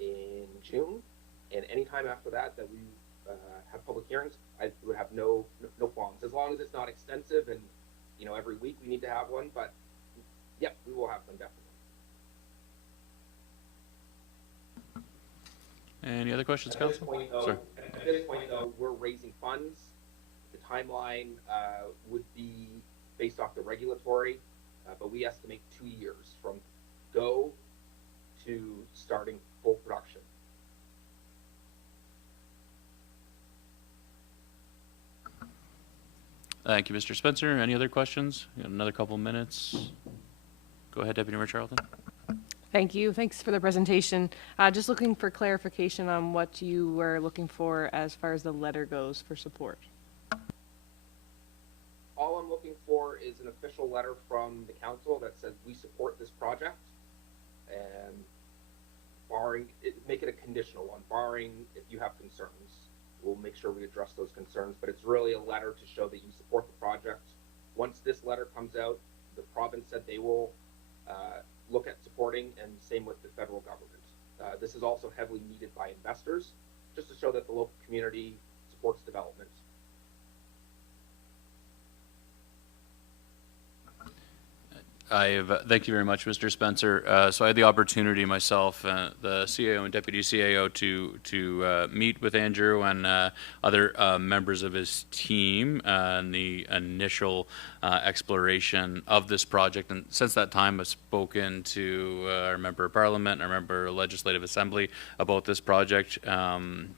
in June, and anytime after that we have public hearings, I would have no qualms, as long as it's not extensive and every week we need to have one. But yep, we will have them definitely. Any other questions, At this Council? point, though, we're raising funds. The timeline would be based off the regulatory, but we estimate 2 years from go to starting full production. Thank you, Mr. Spencer. Any other questions? We got another couple minutes. Go ahead, Deputy Mayor Charlton. Thank you. Thanks for the presentation. Just looking for clarification on what you were looking for as far as the letter goes for support. All I'm looking for is an official letter from the council that says we support this project, and make it a conditional one, barring if you have concerns. We'll make sure we address those concerns, but it's really a letter to show that you support the project. Once this letter comes out, the province said they will look at supporting, and same with the federal government. This is also heavily needed by investors, just to show that the local community supports development. Thank you very much, Mr. Spencer. So I had the opportunity myself, the CAO and Deputy CAO, to meet with Andrew and other members of his team in the initial exploration of this project. And since that time, I've spoken to our Member of Parliament and our Member of Legislative Assembly about this project.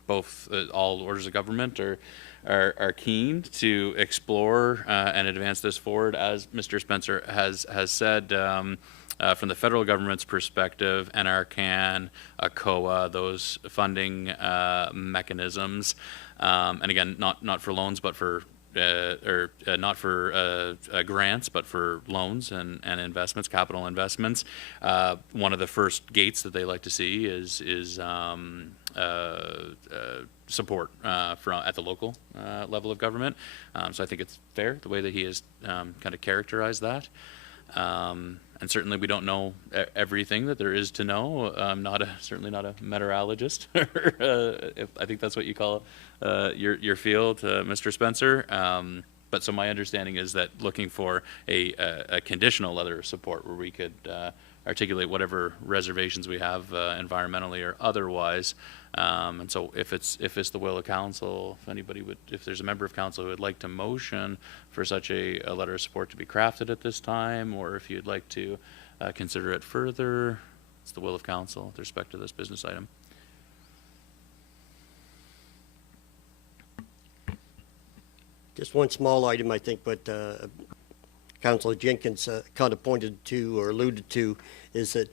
Both all orders of government are keen to explore and advance this forward, as Mr. Spencer has said. From the federal government's perspective, NRCan, ACOA, those funding mechanisms, and again, not for loans, but for not for grants, but for loans and investments, capital investments. One of the first gates that they like to see is support from at the local level of government. So I think it's fair the way that he has kind of characterized that. And certainly we don't know everything that there is to know. I'm certainly not a meteorologist. If I think that's what you call your field, Mr. Spencer. But so my understanding is that looking for a conditional letter of support where we could articulate whatever reservations we have environmentally or otherwise. And so if it's the will of council, if there's a member of council who would like to motion for such a letter of support to be crafted at this time, or if you'd like to consider it further, it's the will of council with respect to this business item. Just one small item, I think, but Councilor Jenkins kind of pointed to or alluded to is that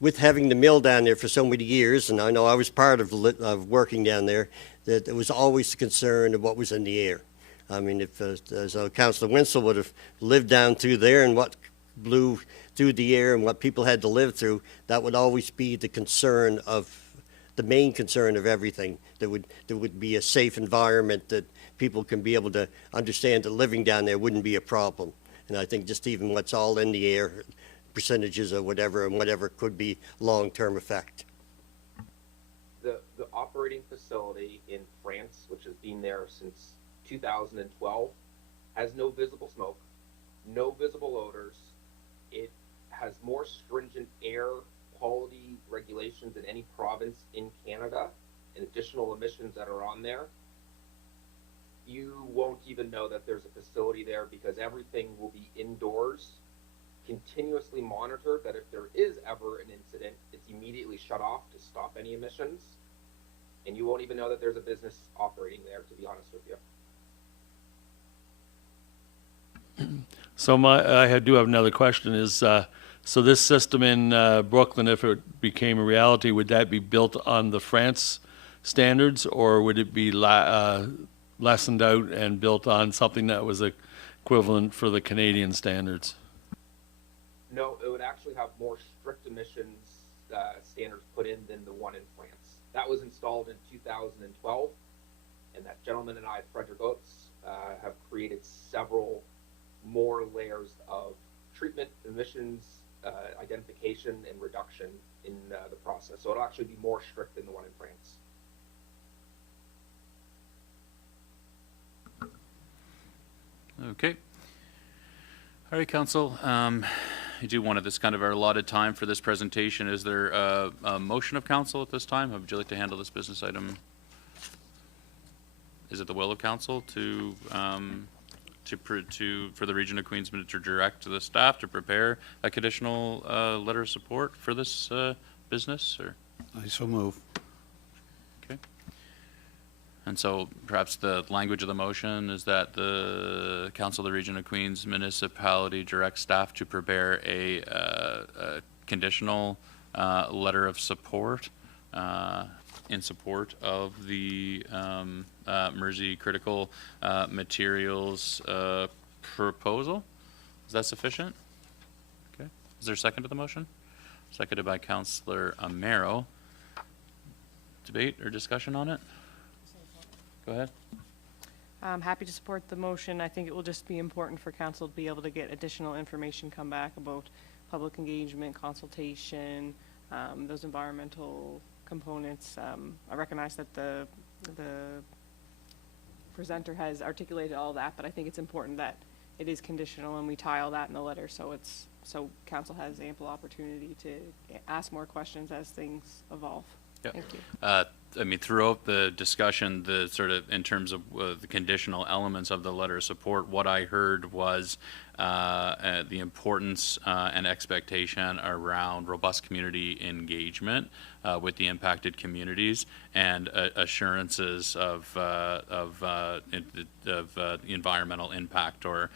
with having the mill down there for so many years, and I know I was part of working down there, that there was always the concern of what was in the air. I mean, if Councillor Winslow would have lived down through there and what blew through the air and what people had to live through, that would always be the concern of, the main concern of everything. There would be a safe environment that people can be able to understand that living down there wouldn't be a problem. And I think just even what's all in the air, percentages or whatever, and whatever could be long-term effect. The operating facility in France, which has been there since 2012, has no visible smoke, no visible odors. It has more stringent air quality regulations than any province in Canada, and additional emissions that are on there. You won't even know that there's a facility there because everything will be indoors, continuously monitored, that if there is ever an incident, it's immediately shut off to stop any emissions. And you won't even know that there's a business operating there, to be honest with you. So I do have another question is, so this system in Brooklyn, if it became a reality, would that be built on the France standards, or would it be lessened out and built on something that was equivalent for the Canadian standards? No, it would actually have more strict emissions standards put in than the one in France. That was installed in 2012, and that gentleman and I, Frederick Oates, have created several more layers of treatment, emissions, identification, and reduction in the process. So it'll actually be more strict than the one in France. Okay. All right, Council. I do want this kind of our allotted time for this presentation. Is there a motion of Council at this time? How would you like to handle this business item? Is it the will of Council to for the Region of Queensland to direct the staff to prepare a conditional letter of support for this business, or? I so move. Okay. And so perhaps the language of the motion is that the Council of the Region of Queens Municipality directs staff to prepare a conditional letter of support in support of the Mersey Critical Materials proposal. Is that sufficient? Okay. Is there a second to the motion? Seconded by Councillor Amaro. Debate or discussion on it? Go ahead. I'm happy to support the motion. I think it will just be important for council to be able to get additional information come back about public engagement, consultation, those environmental components. I recognize that the presenter has articulated all that, but I think it's important that it is conditional and we tie all that in the letter, so council has ample opportunity to ask more questions as things evolve. Yep. Thank you. I mean, throughout the discussion, the sort of in terms of the conditional elements of the letter of support, what I heard was the importance and expectation around robust community engagement with the impacted communities and assurances of environmental impact, or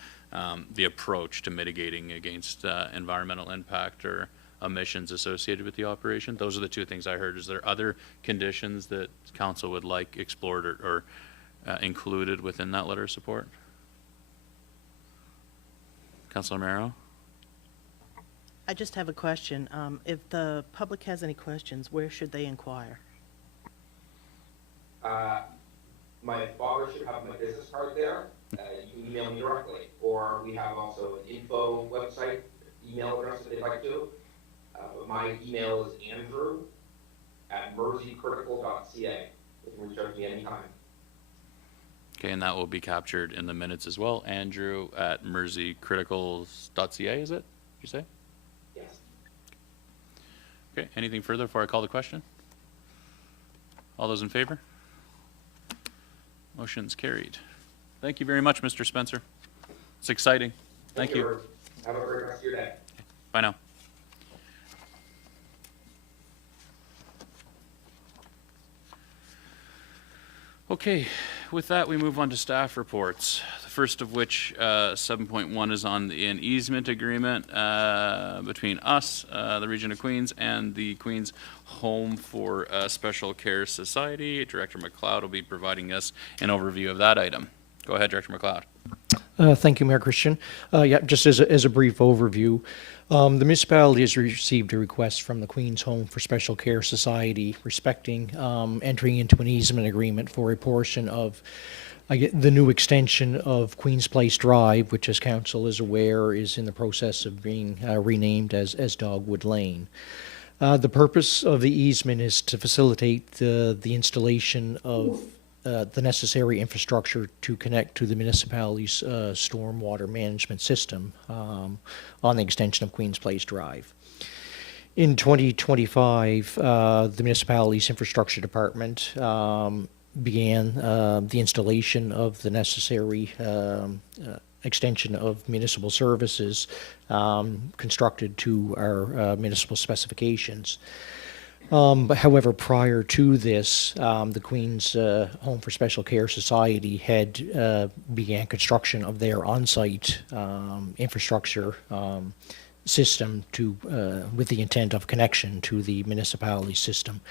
the approach to mitigating against environmental impact or emissions associated with the operation. Those are the two things I heard. Is there other conditions that council would like explored or included within that letter of support? Councilor Amaro? I just have a question. If the public has any questions, where should they inquire? My father should have my business card there. You can email me directly, or we have also an info website email address if they'd like to. My email is andrew@merseycritical.ca. You can reach out to me anytime. Okay, and that will be captured in the minutes as well. Andrew@merseycriticals.ca, is it? Did you say? Yes. Okay, anything further before I call the question? All those in favor? Motion's carried. Thank you very much, Mr. Spencer. It's exciting. Thank you. Have a great rest of your day. Bye now. Okay, with that, we move on to staff reports. The first of which, 7.1, is on an easement agreement between us, the Region of Queens, and the Queens Home for Special Care Society. Director McLeod will be providing us an overview of that item. Go ahead, Director McLeod. Thank you, Mayor Christian. Yeah, just as a brief overview, the municipality has received a request from the Queens Home for Special Care Society respecting entering into an easement agreement for a portion of the new extension of Queens Place Drive, which, as council is aware, is in the process of being renamed as Dogwood Lane. The purpose of the easement is to facilitate the installation of the necessary infrastructure to connect to the municipality's stormwater management system on the extension of Queens Place Drive. In 2025, the municipality's infrastructure department began the installation of the necessary extension of municipal services constructed to our municipal specifications. But however, prior to this, the Queens Home for Special Care Society had began construction of their on-site infrastructure system to with the intent of connection to the municipality system.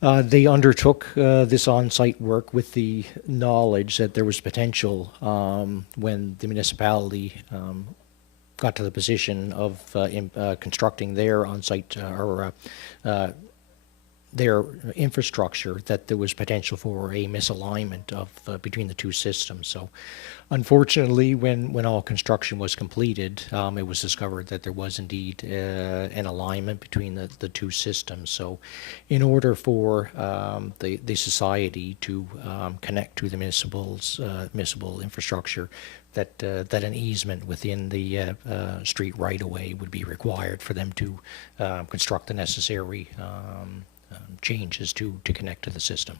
They undertook this on-site work with the knowledge that there was potential when the municipality got to the position of constructing their on-site their infrastructure, that there was potential for a misalignment of between the two systems. So unfortunately, when all construction was completed, it was discovered that there was indeed an alignment between the two systems. So in order for the society to connect to the municipal infrastructure, that an easement within the street right-of-way would be required for them to construct the necessary changes to connect to the system.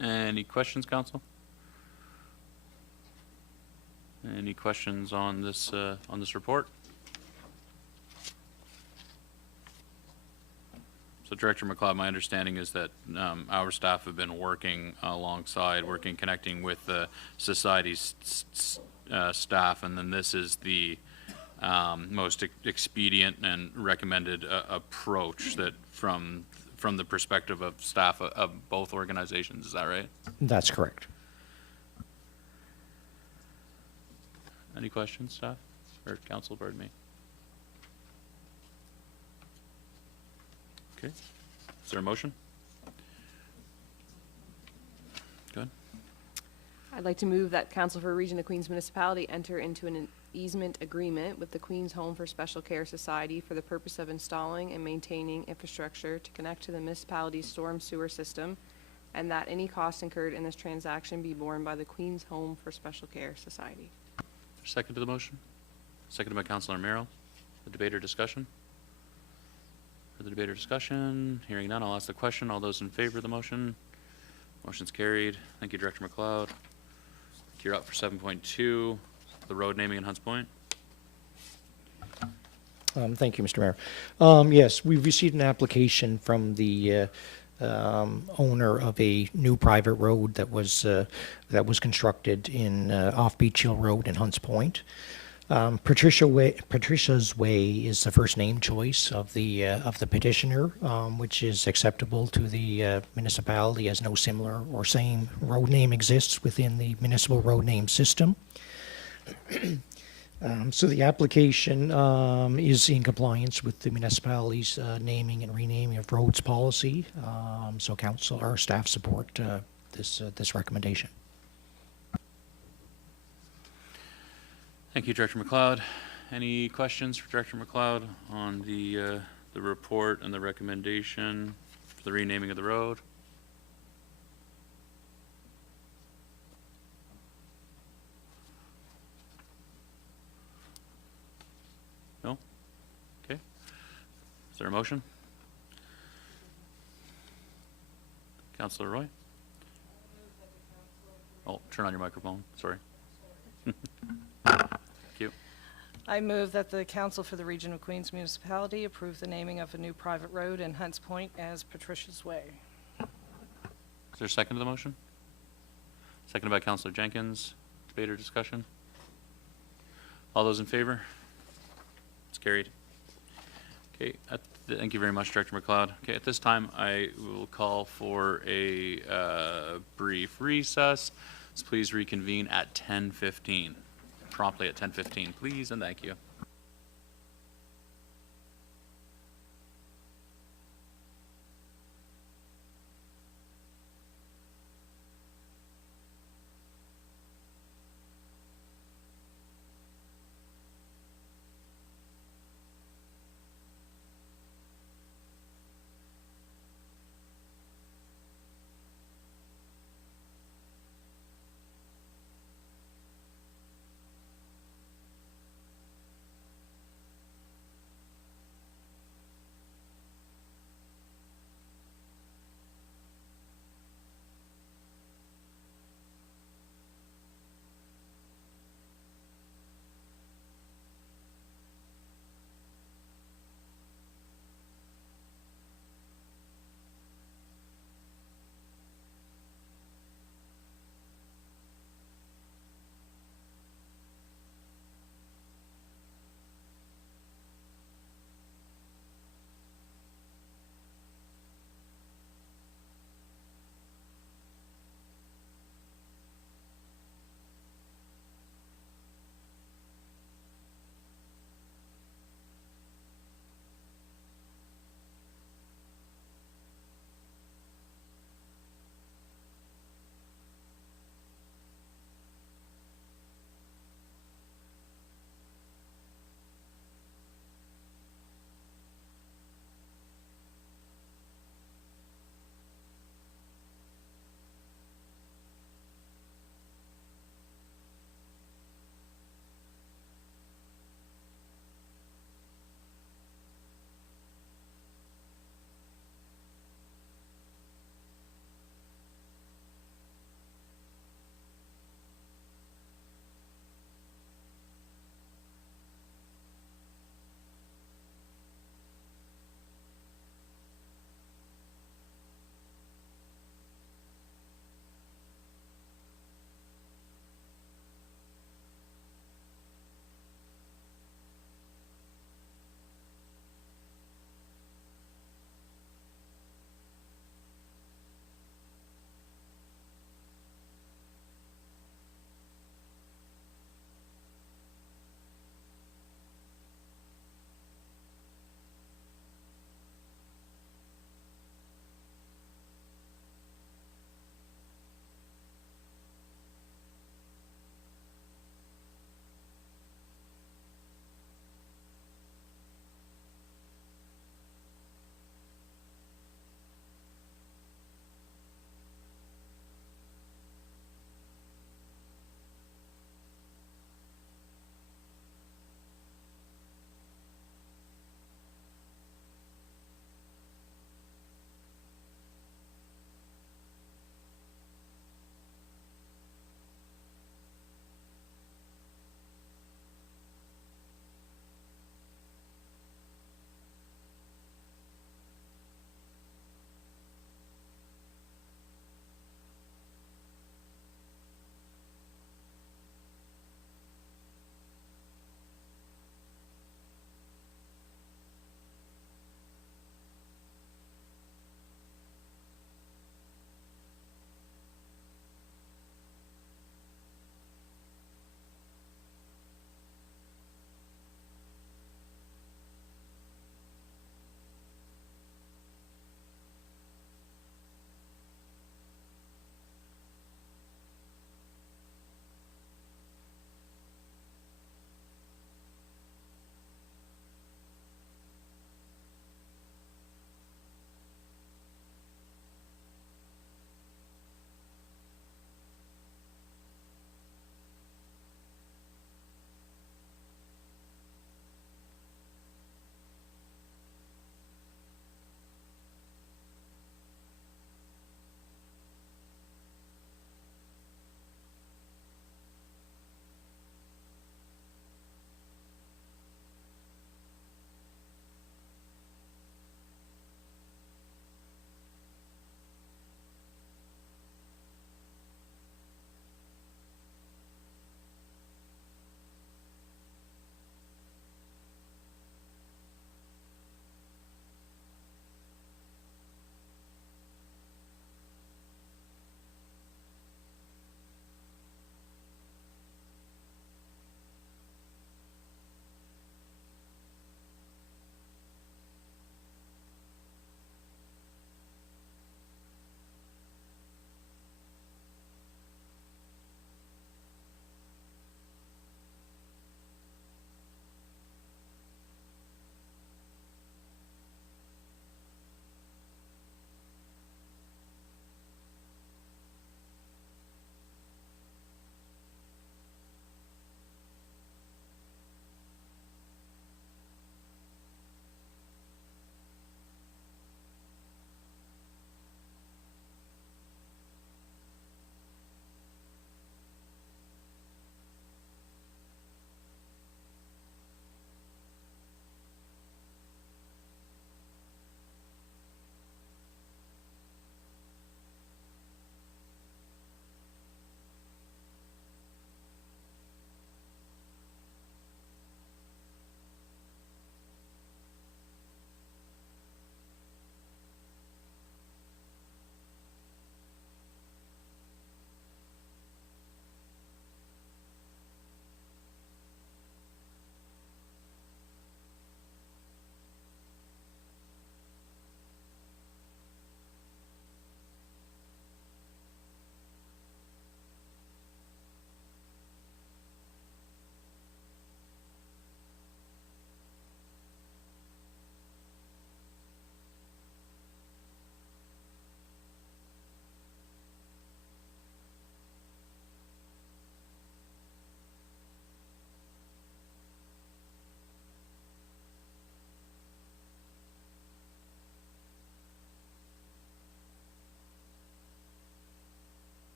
Any questions, council? Any questions on this report? So Director McLeod, my understanding is that our staff have been working connecting with the society's staff, and then this is the most expedient and recommended approach that from the perspective of staff of both organizations. Is that right? That's correct. Any questions, staff or council? Pardon me. Okay. Is there a motion? Go ahead. I'd like to move that Council for Region of Queens Municipality enter into an easement agreement with the Queens Home for Special Care Society for the purpose of installing and maintaining infrastructure to connect to the municipality's storm sewer system, and that any cost incurred in this transaction be borne by the Queens Home for Special Care Society. Second to the motion? Seconded by Councilor Merrill. The debate or discussion? For the debate or discussion, hearing none, I'll ask the question. All those in favor of the motion? Motion's carried. Thank you, Director McLeod. You're up for 7.2, the road naming in Hunts Point. Thank you, Mr. Mayor. Yes, we've received an application from the owner of a new private road that was constructed in off Beach Hill Road in Hunts Point. Patricia's Way is the first name choice of the petitioner, which is acceptable to the municipality, as no similar or same road name exists within the municipal road name system. So the application is in compliance with the municipality's naming and renaming of roads policy. So council or staff support this recommendation. Thank you, Director McLeod. Any questions for Director McLeod on the report and the recommendation for the renaming of the road? No? Okay. Is there a motion? Councilor Roy? Oh, turn on your microphone. Sorry. Thank you. I move that the Council for the Region of Queens Municipality approve the naming of a new private road in Hunts Point as Patricia's Way. Is there a second to the motion? Seconded by Councillor Jenkins. Debate or discussion? All those in favor? It's carried. Okay, thank you very much, Director McLeod. Okay, at this time, I will call for a brief recess. So please reconvene at 10:15, promptly at 10:15, please, and thank you.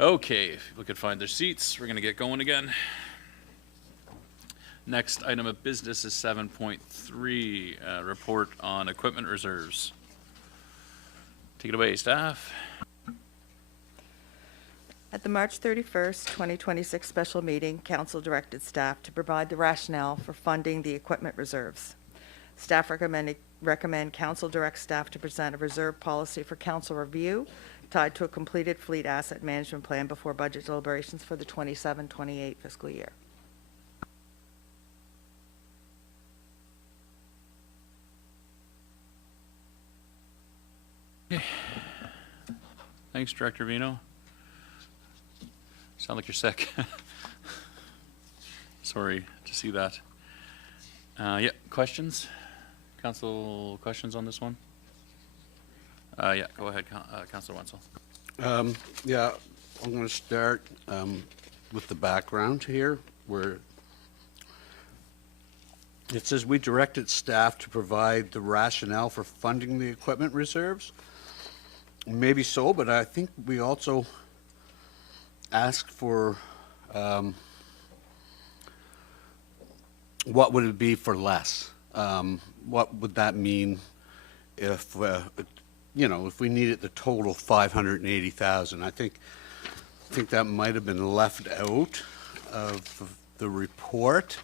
Okay, if people could find their seats, we're gonna get going again. Next item of business is 7.3, report on equipment reserves. Take it away, staff. At the March 31st, 2026 special meeting, council directed staff to provide the rationale for funding the equipment reserves. Staff recommend council direct staff to present a reserve policy for council review tied to a completed fleet asset management plan before budget deliberations for the 27-28 fiscal year. Thanks, Director Vino. Sound like you're sick. Sorry to see that. Yeah, questions? Council questions on this one? Yeah, go ahead, Councilor Wenzel. Yeah, I'm going to start with the background here, where it says we directed staff to provide the rationale for funding the equipment reserves. Maybe so, but I think we also asked for what would it be for less? What would that mean if, you know, if we needed the total 580,000? I think that might have been left out of the report.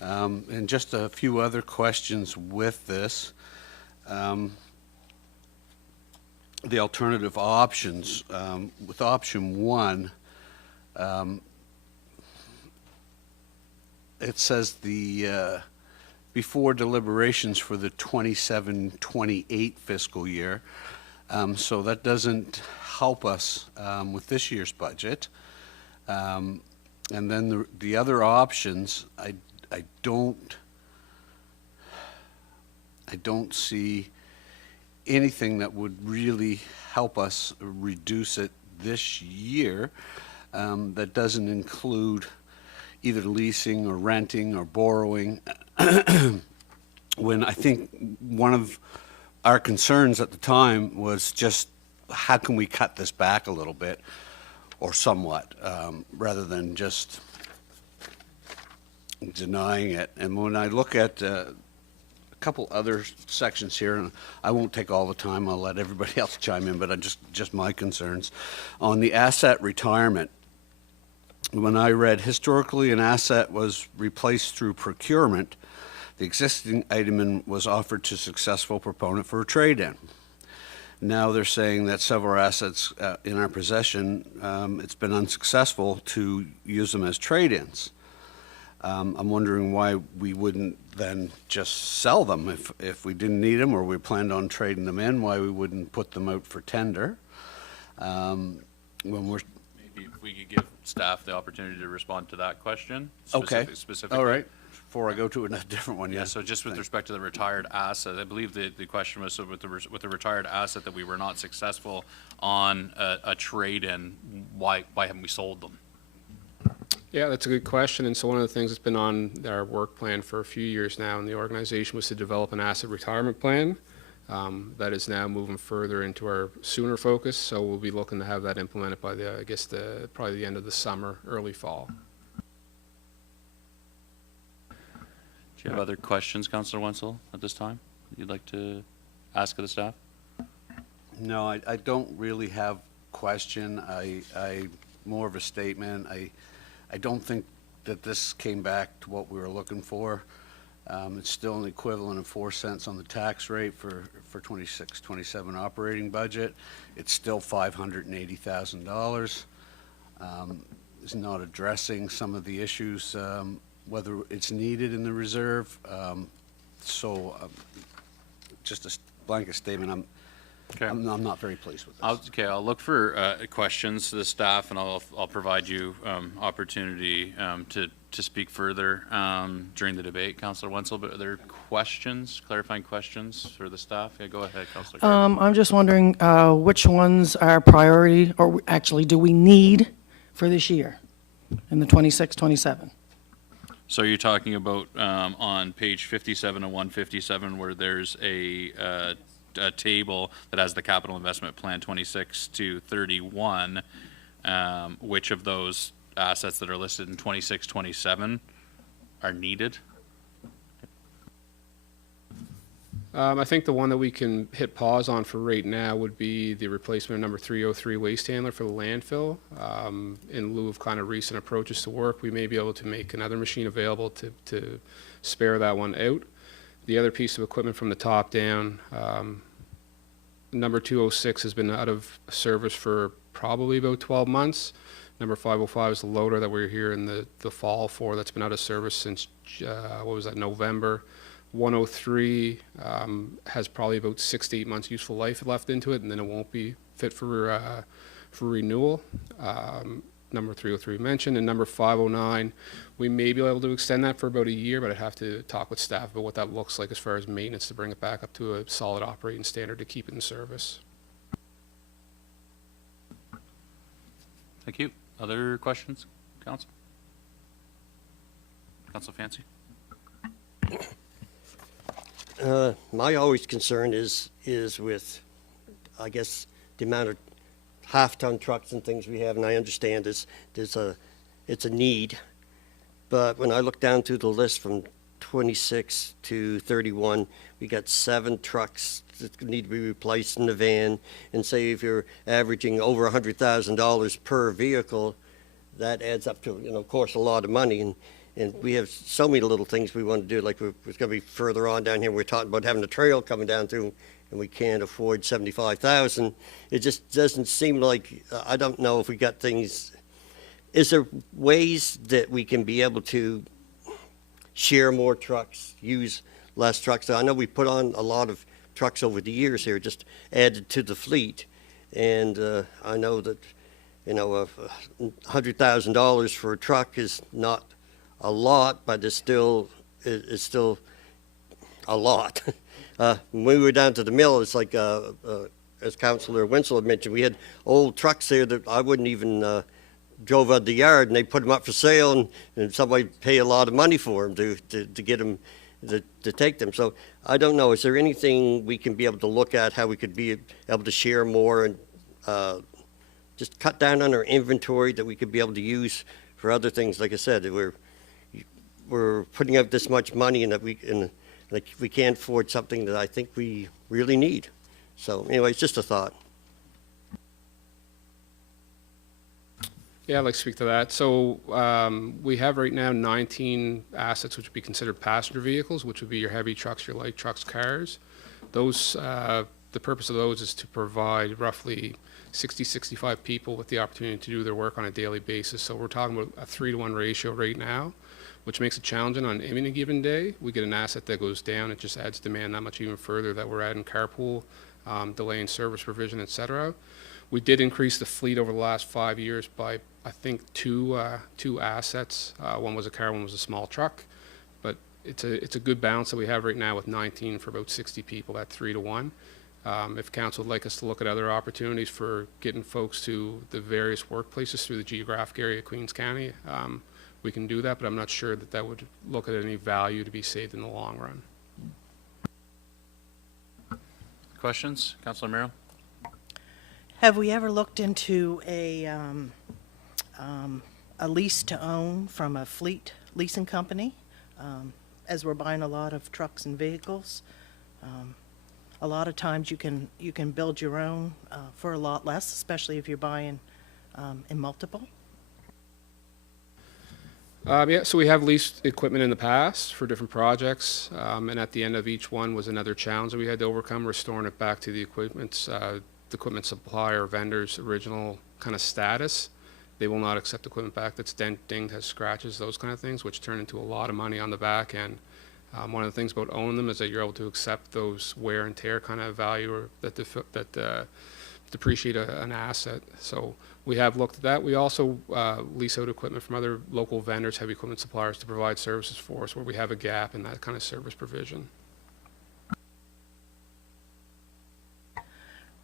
And just a few other questions with this. The alternative options, with option one, it says the before deliberations for the 27-28 fiscal year. So that doesn't help us with this year's budget. And then the other options, I don't see anything that would really help us reduce it this year that doesn't include either leasing or renting or borrowing. When I think one of our concerns at the time was just how can we cut this back a little bit or somewhat rather than just denying it. And when I look at a couple other sections here, and I won't take all the time, I'll let everybody else chime in, but just my concerns. On the asset retirement, when I read historically an asset was replaced through procurement, the existing item was offered to successful proponent for a trade-in. Now they're saying that several assets in our possession, it's been unsuccessful to use them as trade-ins. I'm wondering why we wouldn't then just sell them if we didn't need them or we planned on trading them in, why we wouldn't put them out for tender. When we're Maybe if we could give staff the opportunity to respond to that question. okay, Specifically. all right. Before I go to a different one, Yeah, so just with respect to the retired asset, I believe the question was, so with the retired asset that we were not successful on a trade-in, why haven't we sold them? Yeah, that's a good question. And so one of the things that's been on our work plan for a few years now in the organization was to develop an asset retirement plan. That is now moving further into our sooner focus. So we'll be looking to have that implemented by I guess probably the end of the summer, early fall. Do you have other questions, Councillor Wenzel, at this time you'd like to ask of the staff? No, I don't really have question. I more of a statement. I don't think that this came back to what we were looking for. It's still an equivalent of 4 cents on the tax rate for 26-27 operating budget. It's still $580,000. It's not addressing some of the issues, whether it's needed in the reserve. Just a blanket statement. I'm not very pleased with this. I'll look for questions to the staff, and I'll provide you opportunity to speak further during the debate, Councillor Wenzel. But are there questions, clarifying questions for the staff? Yeah, go ahead, Councillor. I'm just wondering which ones are priority, or actually do we need for this year in the 26-27? So you're talking about on page 57 and 157, where there's a table that has the capital investment plan 26 to 31. which of those assets that are listed in 26, 27 are needed? I think the one that we can hit pause on for right now would be the replacement of number 303 waste handler for the landfill. In lieu of kind of recent approaches to work, we may be able to make another machine available to spare that one out. The other piece of equipment from the top down, number 206 has been out of service for probably about 12 months. Number 505 is the loader that we were here in the fall for, that's been out of service since, what was that, November. 103 has probably about 6 to 8 months useful life left into it, and then it won't be fit for renewal. Number 303 mentioned, and number 509, we may be able to extend that for about a year, but I'd have to talk with staff about what that looks like as far as maintenance to bring it back up to a solid operating standard to keep it in service. Thank you. Other questions, Council? Council Fancy? My always concern is with, I guess, the amount of half-ton trucks and things we have, and I understand it's a need. But when I look down through the list from 26 to 31, we got 7 trucks that need to be replaced in the van. And say if you're averaging over $100,000 per vehicle, that adds up to, of course, a lot of money. And we have so many little things we want to do, like we're going to be further on down here. We're talking about having a trail coming down through, and we can't afford $75,000. It just doesn't seem like, I don't know if we got things. Is there ways that we can be able to share more trucks, use less trucks? I know we put on a lot of trucks over the years here, just added to the fleet. And I know that, $100,000 for a truck is not a lot, but it's still a lot. When we were down to the mill, it's like, as Councillor Winslow had mentioned, we had old trucks there that I wouldn't even drove out the yard, and they put them up for sale, and somebody pay a lot of money for them to get them to take them. So I don't know. Is there anything we can be able to look at how we could be able to share more and just cut down on our inventory that we could be able to use for other things? Like I said, we're putting out this much money, and we can't afford something that I think we really need. So anyway, it's just a thought. Yeah, I'd like to speak to that. So we have right now 19 assets which would be considered passenger vehicles, which would be your heavy trucks, your light trucks, cars. Those, the purpose of those is to provide roughly 60, 65 people with the opportunity to do their work on a daily basis. So we're talking about a 3-to-1 ratio right now, which makes it challenging on any given day. We get an asset that goes down, it just adds demand that much even further, that we're adding carpool, delaying service provision, et cetera. We did increase the fleet over the last 5 years by, I think, two assets. One was a car, one was a small truck. But it's a good balance that we have right now with 19 for about 60 people at 3-to-1. If council would like us to look at other opportunities for getting folks to the various workplaces through the geographic area of Queens County, we can do that, but I'm not sure that would look at any value to be saved in the long run. Questions? Councilor Merrill? Have we ever looked into a lease to own from a fleet leasing company? As we're buying a lot of trucks and vehicles, a lot of times you can build your own for a lot less, especially if you're buying in multiple. Yeah, so we have leased equipment in the past for different projects, and at the end of each one was another challenge that we had to overcome, restoring it back to the equipment supplier vendor's original kind of status. They will not accept equipment back that's dinged, has scratches, those kind of things, which turn into a lot of money on the back end. One of the things about owning them is that you're able to accept those wear and tear kind of value or that depreciate an asset. So we have looked at that. We also lease out equipment from other local vendors, heavy equipment suppliers, to provide services for us where we have a gap in that kind of service provision.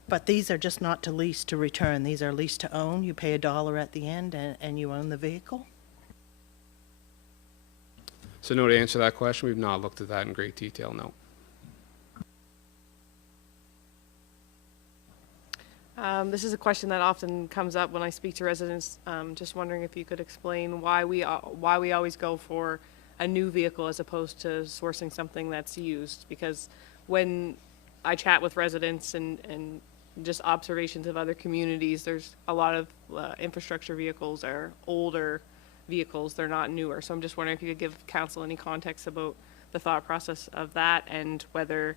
But these are just not to lease to return. These are lease to own. You pay $1 at the end and you own the vehicle? So no, to answer that question, we've not looked at that in great detail, no. This is a question that often comes up when I speak to residents. Just wondering if you could explain why we always go for a new vehicle as opposed to sourcing something that's used. Because when I chat with residents and just observations of other communities, there's a lot of infrastructure vehicles are older vehicles. They're not newer. So I'm just wondering if you could give council any context about the thought process of that and whether,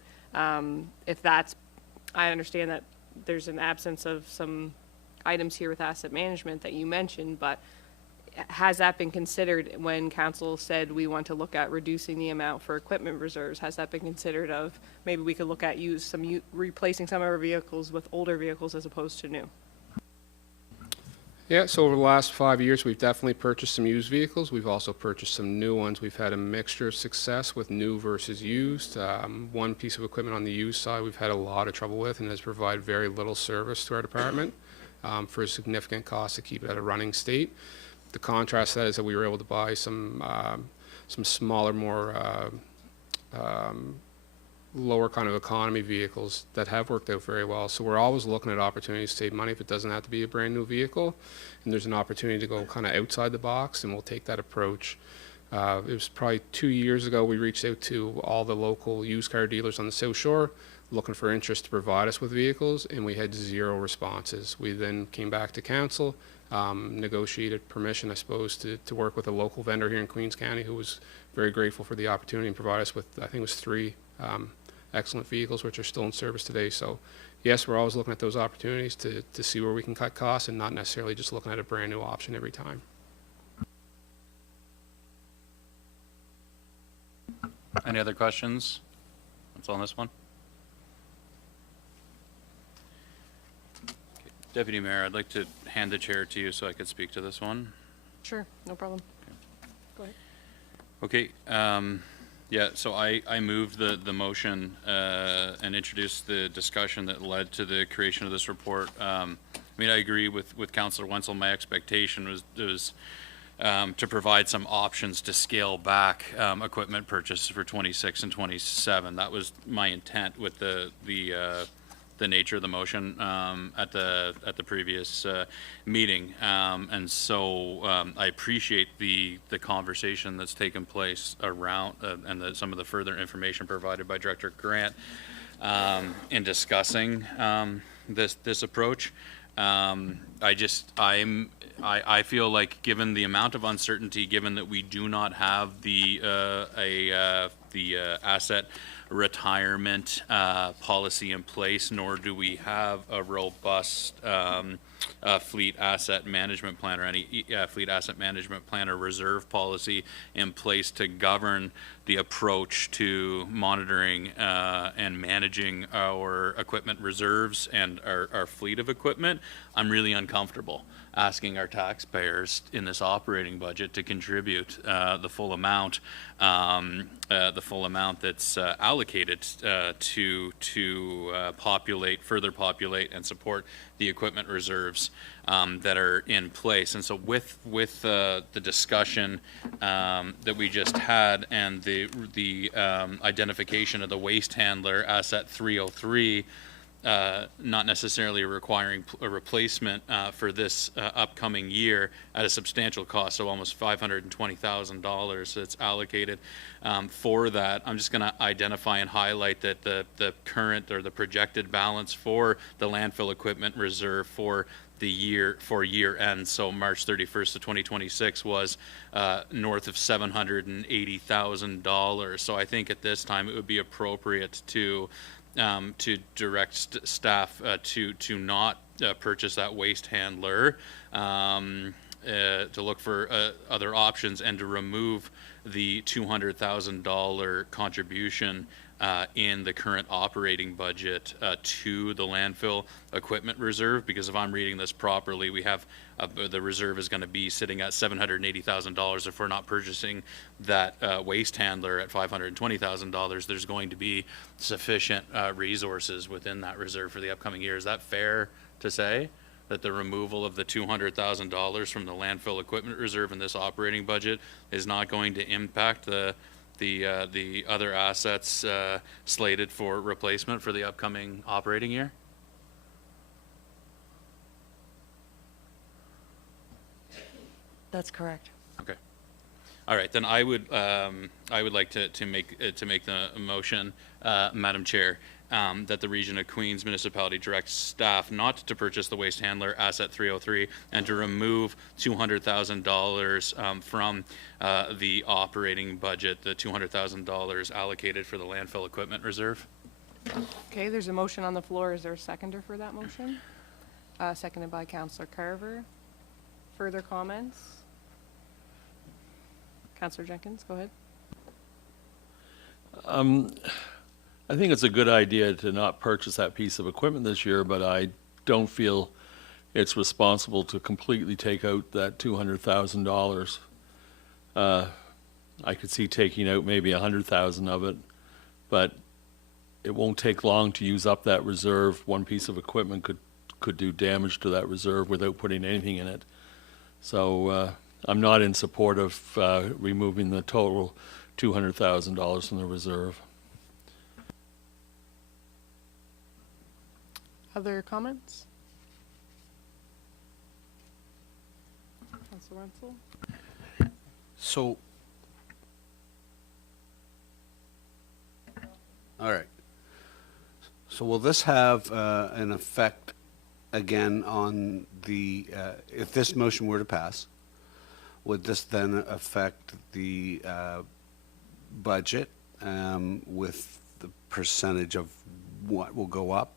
if that's, I understand that there's an absence of some items here with asset management that you mentioned, but has that been considered when council said we want to look at reducing the amount for equipment reserves? Has that been considered of maybe we could look at replacing some of our vehicles with older vehicles as opposed to new? Yeah, so over the last 5 years, we've definitely purchased some used vehicles. We've also purchased some new ones. We've had a mixture of success with new versus used. One piece of equipment on the used side we've had a lot of trouble with and has provided very little service to our department for a significant cost to keep it at a running state. The contrast to that is that we were able to buy some smaller, more lower kind of economy vehicles that have worked out very well. So we're always looking at opportunities to save money if it doesn't have to be a brand new vehicle. And there's an opportunity to go kind of outside the box, and we'll take that approach. It was probably 2 years ago we reached out to all the local used car dealers on the South Shore looking for interest to provide us with vehicles, and we had 0 responses. We then came back to council, negotiated permission, I suppose, to work with a local vendor here in Queens County who was very grateful for the opportunity and provide us with, I think it was 3 excellent vehicles which are still in service today. So yes, we're always looking at those opportunities to see where we can cut costs and not necessarily just looking at a brand new option every time. Any other questions? That's on this one. Okay. Deputy Mayor, I'd like to hand the chair to you so I could speak to this one. Sure, no problem. Go ahead. Okay, yeah, so I moved the motion and introduced the discussion that led to the creation of this report. I mean, I agree with Councillor Wenzel. My expectation was to provide some options to scale back equipment purchase for 26 and 27. That was my intent with the nature of the motion at the previous meeting, and so I appreciate the conversation that's taken place around and some of the further information provided by Director Grant in discussing this approach. I feel like, given the amount of uncertainty, given that we do not have the asset retirement policy in place, nor do we have a robust fleet asset management plan or any fleet asset management plan or reserve policy in place to govern the approach to monitoring and managing our equipment reserves and our fleet of equipment. I'm really uncomfortable asking our taxpayers in this operating budget to contribute the full amount that's allocated to further populate and support the equipment reserves that are in place. And so with the discussion that we just had and the identification of the waste handler asset 303, not necessarily requiring a replacement for this upcoming year at a substantial cost, so almost $520,000 that's allocated for that. I'm just going to identify and highlight that the current or the projected balance for the landfill equipment reserve for year end, so March 31st of 2026, was north of $780,000. So I think at this time it would be appropriate to direct staff to not purchase that waste handler, to look for other options, and to remove the $200,000 contribution in the current operating budget to the landfill equipment reserve. Because if I'm reading this properly, we have the reserve is going to be sitting at $780,000. If we're not purchasing that waste handler at $520,000, there's going to be sufficient resources within that reserve for the upcoming year. Is that fair to say, that the removal of the $200,000 from the landfill equipment reserve in this operating budget is not going to impact the other assets slated for replacement for the upcoming operating year? That's correct. Okay. All right, then I would like to make the motion, Madam Chair, that the Region of Queens Municipality directs staff not to purchase the waste handler asset 303 and to remove $200,000 from the operating budget, the $200,000 allocated for the landfill equipment reserve. Okay, there's a motion on the floor. Is there a seconder for that motion? Seconded by Councillor Carver. Further comments? Councillor Jenkins, go ahead. I think it's a good idea to not purchase that piece of equipment this year, but I don't feel it's responsible to completely take out that $200,000. I could see taking out maybe 100,000 of it, but it won't take long to use up that reserve. One piece of equipment could do damage to that reserve without putting anything in it. So I'm not in support of removing the total $200,000 from the reserve. Other comments? Councillor Wenzel? So, all right. So will this have an effect again on the, if this motion were to pass, would this then affect the budget with the percentage of what will go up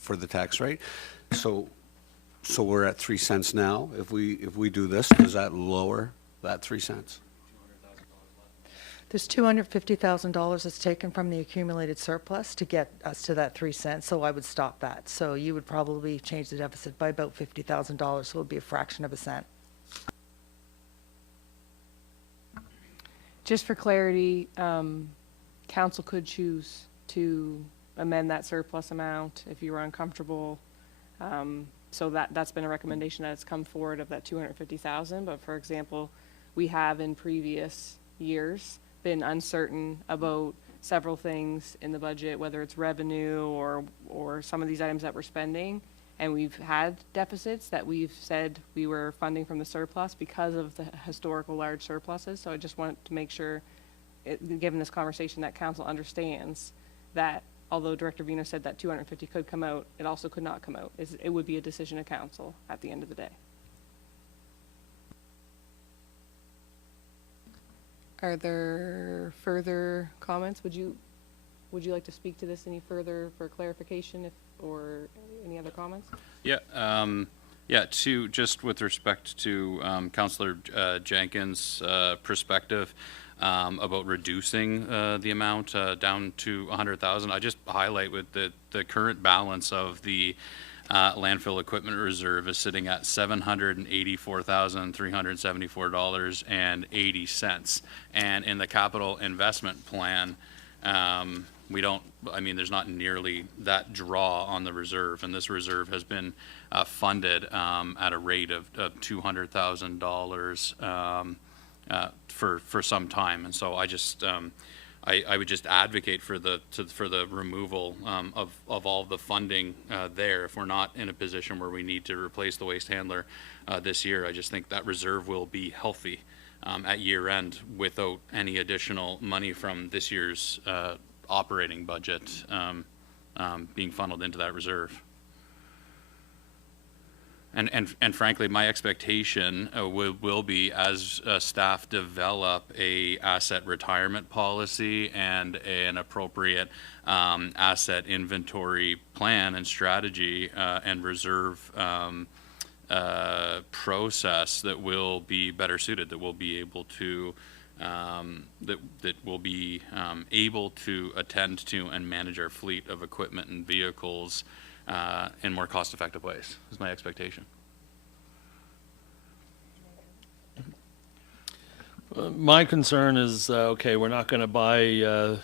for the tax rate? So we're at 3 cents now. If we do this, does that lower that 3 cents? There's $250,000 that's taken from the accumulated surplus to get us to that 3 cents, so I would stop that. So you would probably change the deficit by about $50,000, so it would be a fraction of a cent. Just for clarity, council could choose to amend that surplus amount if you were uncomfortable. So that's been a recommendation that has come forward of that 250,000. But for example, we have in previous years been uncertain about several things in the budget, whether it's revenue or some of these items that we're spending. And we've had deficits that we've said we were funding from the surplus because of the historical large surpluses. So I just want to make sure, given this conversation, that council understands that although Director Vino said that 250 could come out, it also could not come out. It would be a decision of council at the end of the day. Are there further comments? Would you like to speak to this any further for clarification or any other comments? Yeah, just with respect to Councillor Jenkins' perspective about reducing the amount down to 100,000, I just highlight with the current balance of the landfill equipment reserve is sitting at $784,374.80, and in the capital investment plan, there's not nearly that draw on the reserve, and this reserve has been funded at a rate of $200,000 for some time, and so I just I would just advocate for the removal of all the funding there. If we're not in a position where we need to replace the waste handler this year, I just think that reserve will be healthy at year end without any additional money from this year's operating budget being funneled into that reserve. And frankly, my expectation will be as staff develop a asset retirement policy and an appropriate asset inventory plan and strategy and reserve process that will be better suited, that will be able to that will be able to attend to and manage our fleet of equipment and vehicles in more cost-effective ways, is my expectation. My concern is, okay, we're not going to buy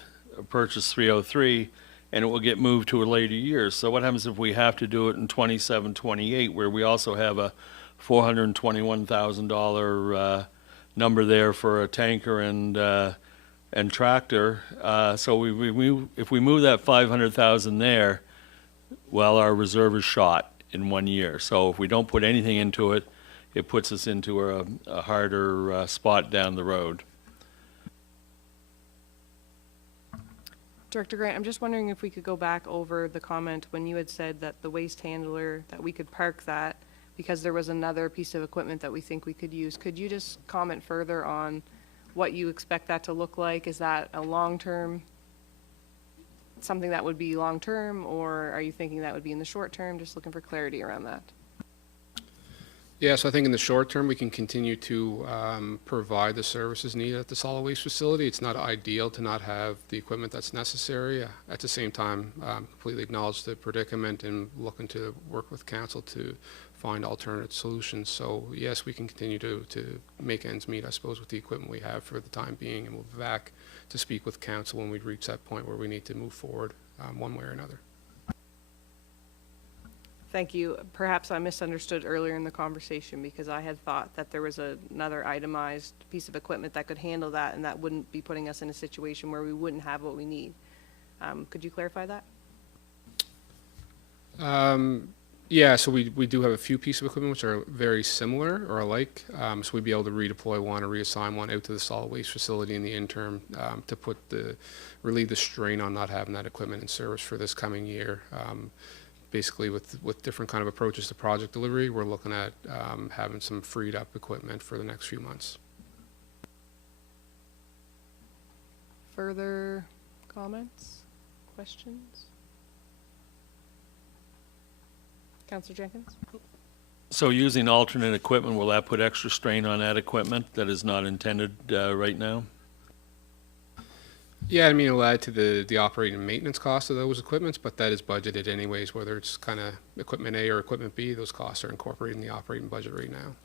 purchase 303, and it will get moved to a later year. So what happens if we have to do it in 27, 28, where we also have a $421,000 number there for a tanker and tractor? So if we move that 500,000 there, well, our reserve is shot in 1 year. So if we don't put anything into it, it puts us into a harder spot down the road. Director Grant, I'm just wondering if we could go back over the comment when you had said that the waste handler, that we could park that because there was another piece of equipment that we think we could use. Could you just comment further on what you expect that to look like? Is that a long-term, something that would be long-term, or are you thinking that would be in the short term? Just looking for clarity around that. Yeah, so I think in the short term, we can continue to provide the services needed at the solid waste facility. It's not ideal to not have the equipment that's necessary. At the same time, completely acknowledge the predicament and looking to work with council to find alternate solutions. So yes, we can continue to make ends meet, I suppose, with the equipment we have for the time being, and we'll be back to speak with council when we reach that point where we need to move forward one way or another. Thank you. Perhaps I misunderstood earlier in the conversation because I had thought that there was another itemized piece of equipment that could handle that and that wouldn't be putting us in a situation where we wouldn't have what we need. Could you clarify that? Yeah, so we do have a few pieces of equipment which are very similar or alike. So we'd be able to redeploy one or reassign one out to the solid waste facility in the interim to relieve the strain on not having that equipment in service for this coming year. Basically, with different kind of approaches to project delivery, we're looking at having some freed up equipment for the next few months. Further comments, questions? Councillor Jenkins? So using alternate equipment, will that put extra strain on that equipment that is not intended right now? Yeah, I mean, it'll add to the operating and maintenance cost of those equipments, but that is budgeted anyways, whether it's kind of equipment A or equipment B, those costs are incorporated in the operating budget right now.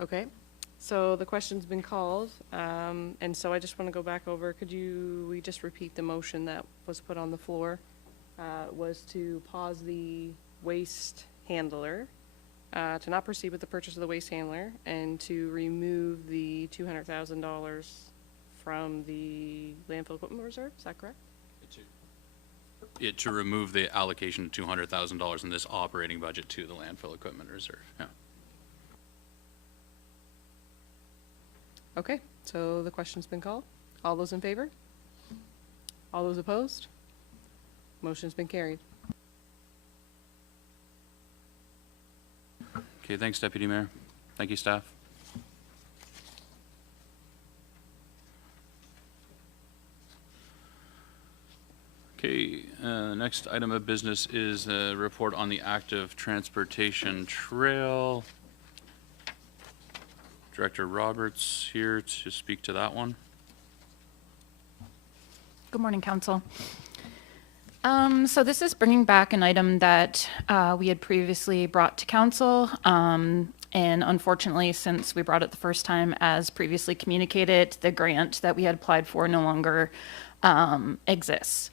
Okay, so the question's been called, and so I just want to go back over, we just repeat the motion that was put on the floor? Was to pause the waste handler, to not proceed with the purchase of the waste handler, and to remove the $200,000 from the landfill equipment reserve, is that correct? To remove the allocation of $200,000 in this operating budget to the landfill equipment reserve, yeah. Okay, so the question's been called. All those in favor? All those opposed? Motion's been carried. Okay, thanks, Deputy Mayor. Thank you, staff. Okay, next item of business is a report on the active transportation trail. Director Roberts here to speak to that one. Good morning, Council. So this is bringing back an item that we had previously brought to Council, and unfortunately, since we brought it the first time as previously communicated, the grant that we had applied for no longer exists.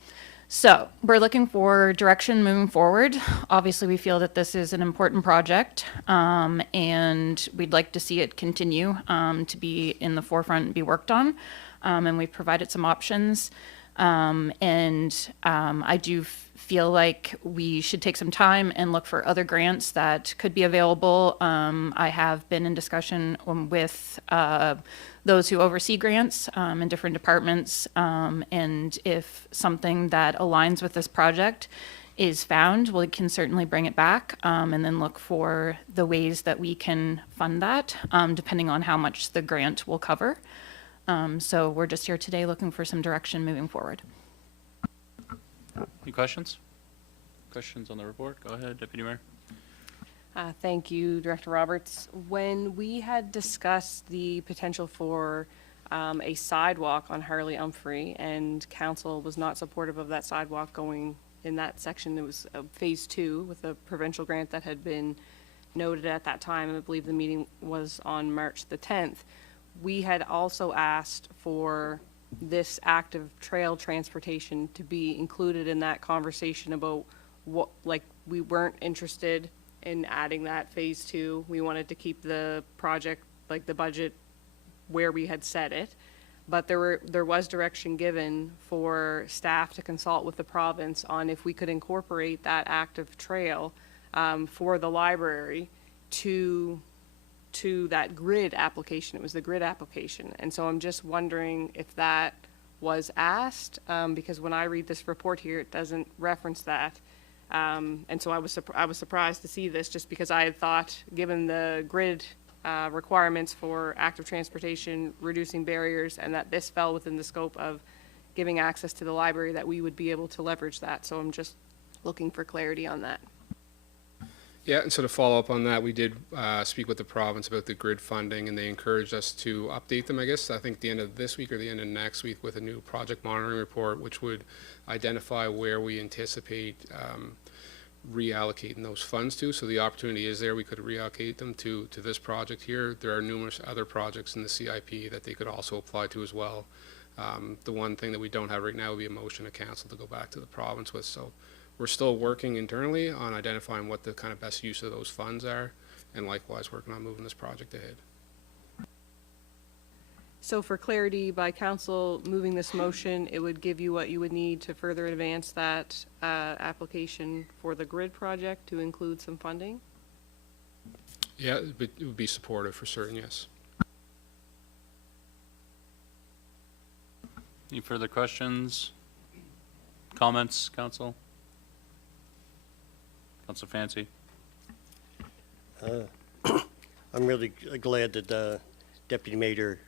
So we're looking for direction moving forward. Obviously, we feel that this is an important project, and we'd like to see it continue to be in the forefront and be worked on. And we've provided some options. I do feel like we should take some time and look for other grants that could be available. I have been in discussion with those who oversee grants in different departments, and if something that aligns with this project is found, we can certainly bring it back and then look for the ways that we can fund that, depending on how much the grant will cover. So we're just here today looking for some direction moving forward. Any questions? Questions on the report? Go ahead, Deputy Mayor. Thank you, Director Roberts. When we had discussed the potential for a sidewalk on Harley-Humphrey, and council was not supportive of that sidewalk going in that section, it was phase 2 with a provincial grant that had been noted at that time. I believe the meeting was on March the 10th. We had also asked for this active trail transportation to be included in that conversation about what, like, we weren't interested in adding that phase 2. We wanted to keep the project, like the budget, where we had set it. but there was direction given for staff to consult with the province on if we could incorporate that active trail for the library to that grid application. It was the grid application. And so I'm just wondering if that was asked, because when I read this report here, it doesn't reference that. And so I was surprised to see this, just because I had thought, given the grid requirements for active transportation, reducing barriers, and that this fell within the scope of giving access to the library, that we would be able to leverage that. So I'm just looking for clarity on that. Yeah, and so to follow up on that, we did speak with the province about the grid funding, and they encouraged us to update them, I guess, I think the end of this week or the end of next week, with a new project monitoring report, which would identify where we anticipate reallocating those funds to. So the opportunity is there. We could reallocate them to this project here. There are numerous other projects in the CIP that they could also apply to as well. The one thing that we don't have right now would be a motion to council to go back to the province with. So we're still working internally on identifying what the kind of best use of those funds are, and likewise working on moving this project ahead. So for clarity, by council moving this motion, it would give you what you would need to further advance that application for the grid project to include some funding? Yeah, it would be supportive for certain, yes. Any further questions, comments, council? Council Fancy? I'm really glad that Deputy Mayor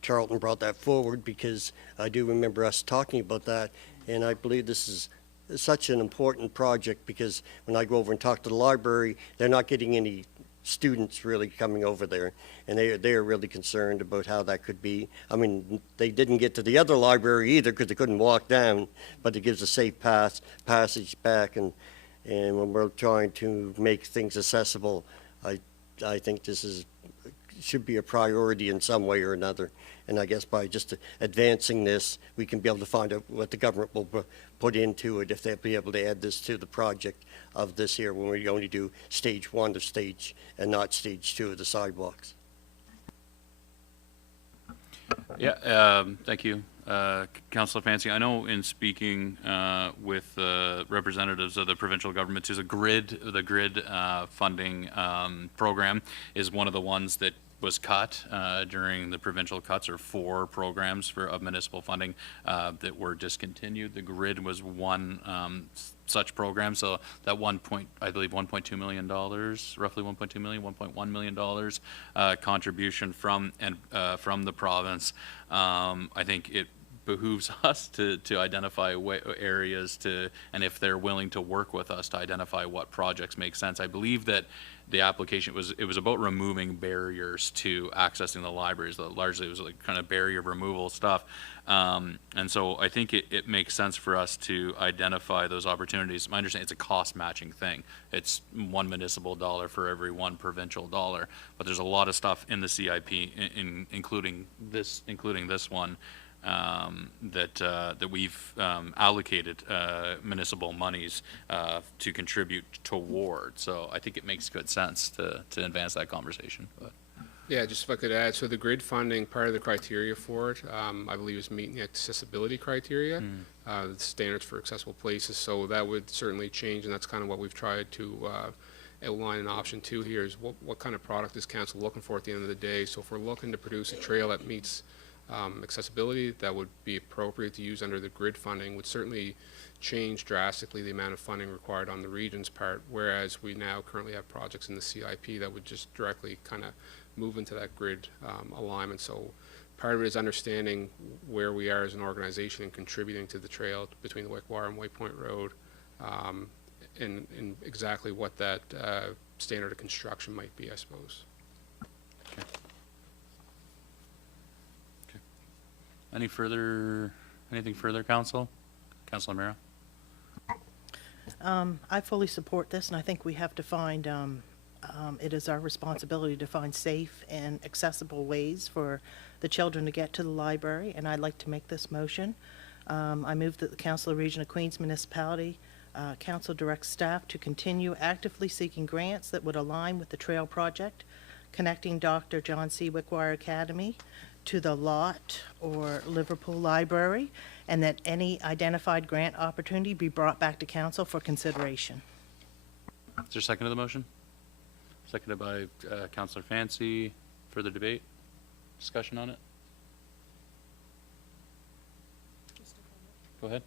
Charlton brought that forward, because I do remember us talking about that, and I believe this is such an important project, because when I go over and talk to the library, they're not getting any students really coming over there, and they are really concerned about how that could be. I mean, they didn't get to the other library either because they couldn't walk down, but it gives a safe passage back, and when we're trying to make things accessible, I think this should be a priority in some way or another. And I guess by just advancing this, we can be able to find out what the government will put into it, if they'll be able to add this to the project of this here, when we only do stage 1 of stage and not stage 2 of the sidewalks. Yeah, thank you, Councillor Fancy. I know in speaking with representatives of the provincial government, the grid funding program is one of the ones that was cut during the provincial cuts, or 4 programs of municipal funding that were discontinued. The grid was one such program, so that I believe $1.2 million, roughly $1.2 million, $1.1 million contribution from the province. I think it behooves us to identify areas and if they're willing to work with us to identify what projects make sense. I believe that the application was about removing barriers to accessing the libraries. Largely it was like kind of barrier removal stuff. And so I think it makes sense for us to identify those opportunities. My understanding, it's a cost matching thing. It's one municipal dollar for every one provincial dollar, but there's a lot of stuff in the CIP, including this one, that we've allocated municipal monies to contribute toward. So I think it makes good sense to advance that conversation. But. Yeah, just if I could add, so the grid funding, part of the criteria for it, I believe, is meeting the accessibility criteria, the standards for accessible places. So that would certainly change, and that's kind of what we've tried to outline in option 2 here, is what kind of product is council looking for at the end of the day. So if we're looking to produce a trail that meets accessibility, that would be appropriate to use under the grid funding, would certainly change drastically the amount of funding required on the region's part, whereas we now currently have projects in the CIP that would just directly kind of move into that grid alignment. So part of it is understanding where we are as an organization and contributing to the trail between the Wickwire and Waypoint Road, and exactly what that standard of construction might be, I suppose. Okay. Anything further, Council? Councilor Mira? I fully support this, and I think we have to find, it is our responsibility to find safe and accessible ways for the children to get to the library, and I'd like to make this motion. I move that the Council of the Region of Queens Municipality Council directs staff to continue actively seeking grants that would align with the trail project, connecting Dr. John C. Wickwire Academy to the lot or Liverpool Library, and that any identified grant opportunity be brought back to council for consideration. Is there a second to the motion? Seconded by Councillor Fancy. Further debate? Discussion on it? Go ahead.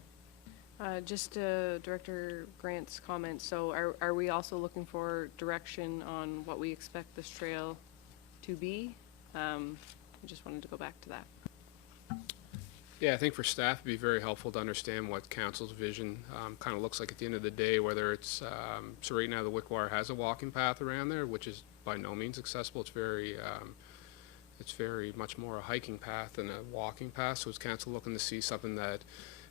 Just Director Grant's comment, so are we also looking for direction on what we expect this trail to be? I just wanted to go back to that. Yeah, I think for staff, it'd be very helpful to understand what council's vision kind of looks like at the end of the day, whether it's, so right now the Wickwire has a walking path around there, which is by no means accessible. It's very much more a hiking path than a walking path. So is council looking to see something that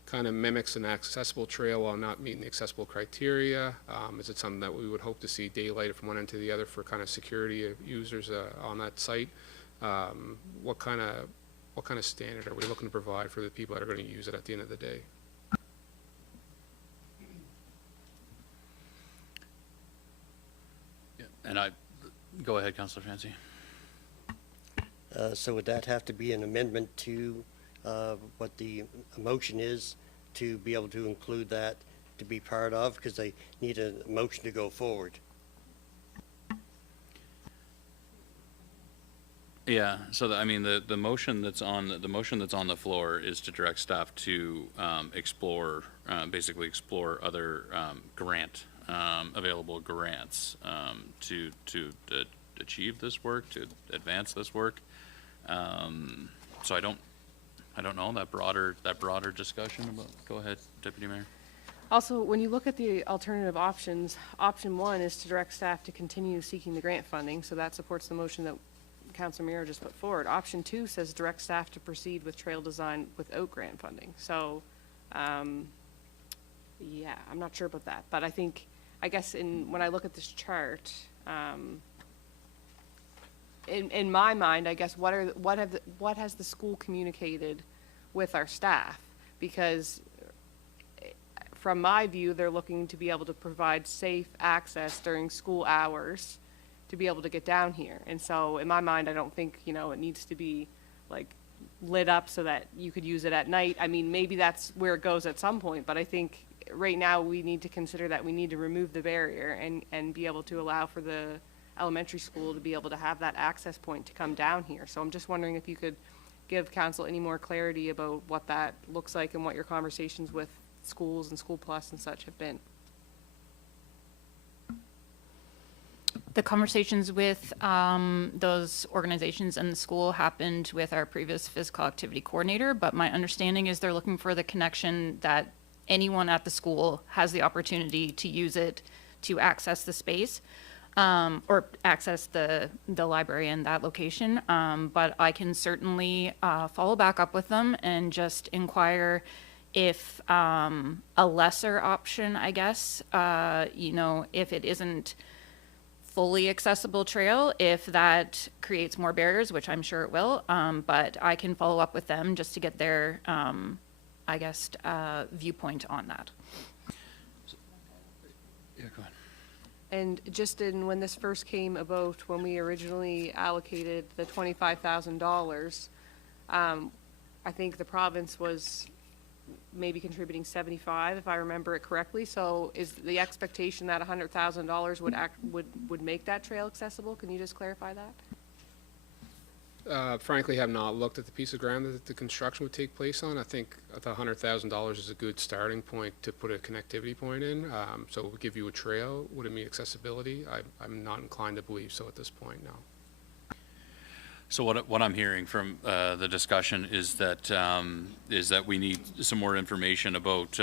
kind of mimics an accessible trail while not meeting the accessible criteria? Is it something that we would hope to see daylighted from one end to the other for kind of security of users on that site? What kind of standard are we looking to provide for the people that are going to use it at the end of the day? Yeah, and go ahead, Councillor Fancy. So would that have to be an amendment to what the motion is to be able to include that to be part of? Because they need a motion to go forward. Yeah, so the motion that's on the floor is to direct staff to basically explore other available grants to achieve this work, to advance this work. So I don't know that broader discussion about. Go ahead, Deputy Mayor. Also, when you look at the alternative options, option one is to direct staff to continue seeking the grant funding, so that supports the motion that Councilor Miro just put forward. Option two says direct staff to proceed with trail design without grant funding. So, yeah, I'm not sure about that, but I guess when I look at this chart, in my mind, I guess what has the school communicated with our staff? Because from my view, they're looking to be able to provide safe access during school hours to be able to get down here. And so in my mind, I don't think, it needs to be like lit up so that you could use it at night. I mean, maybe that's where it goes at some point, but I think right now we need to consider that we need to remove the barrier and be able to allow for the elementary school to be able to have that access point to come down here. So I'm just wondering if you could give council any more clarity about what that looks like and what your conversations with schools and School Plus and such have been. The conversations with those organizations and the school happened with our previous physical activity coordinator, but my understanding is they're looking for the connection that anyone at the school has the opportunity to use it to access the space or access the library in that location. But I can certainly follow back up with them and just inquire if a lesser option, I guess, if it isn't fully accessible trail, if that creates more barriers, which I'm sure it will, but I can follow up with them just to get their, viewpoint on that. Yeah, go ahead. And just when this first came about, when we originally allocated the $25,000, I think the province was maybe contributing 75, if I remember it correctly. So is the expectation that $100,000 would make that trail accessible? Can you just clarify that? Frankly, have not looked at the piece of ground that the construction would take place on. I think the $100,000 is a good starting point to put a connectivity point in. So it would give you a trail. Would it mean accessibility? I'm not inclined to believe so at this point, no. So what I'm hearing from the discussion is that we need some more information about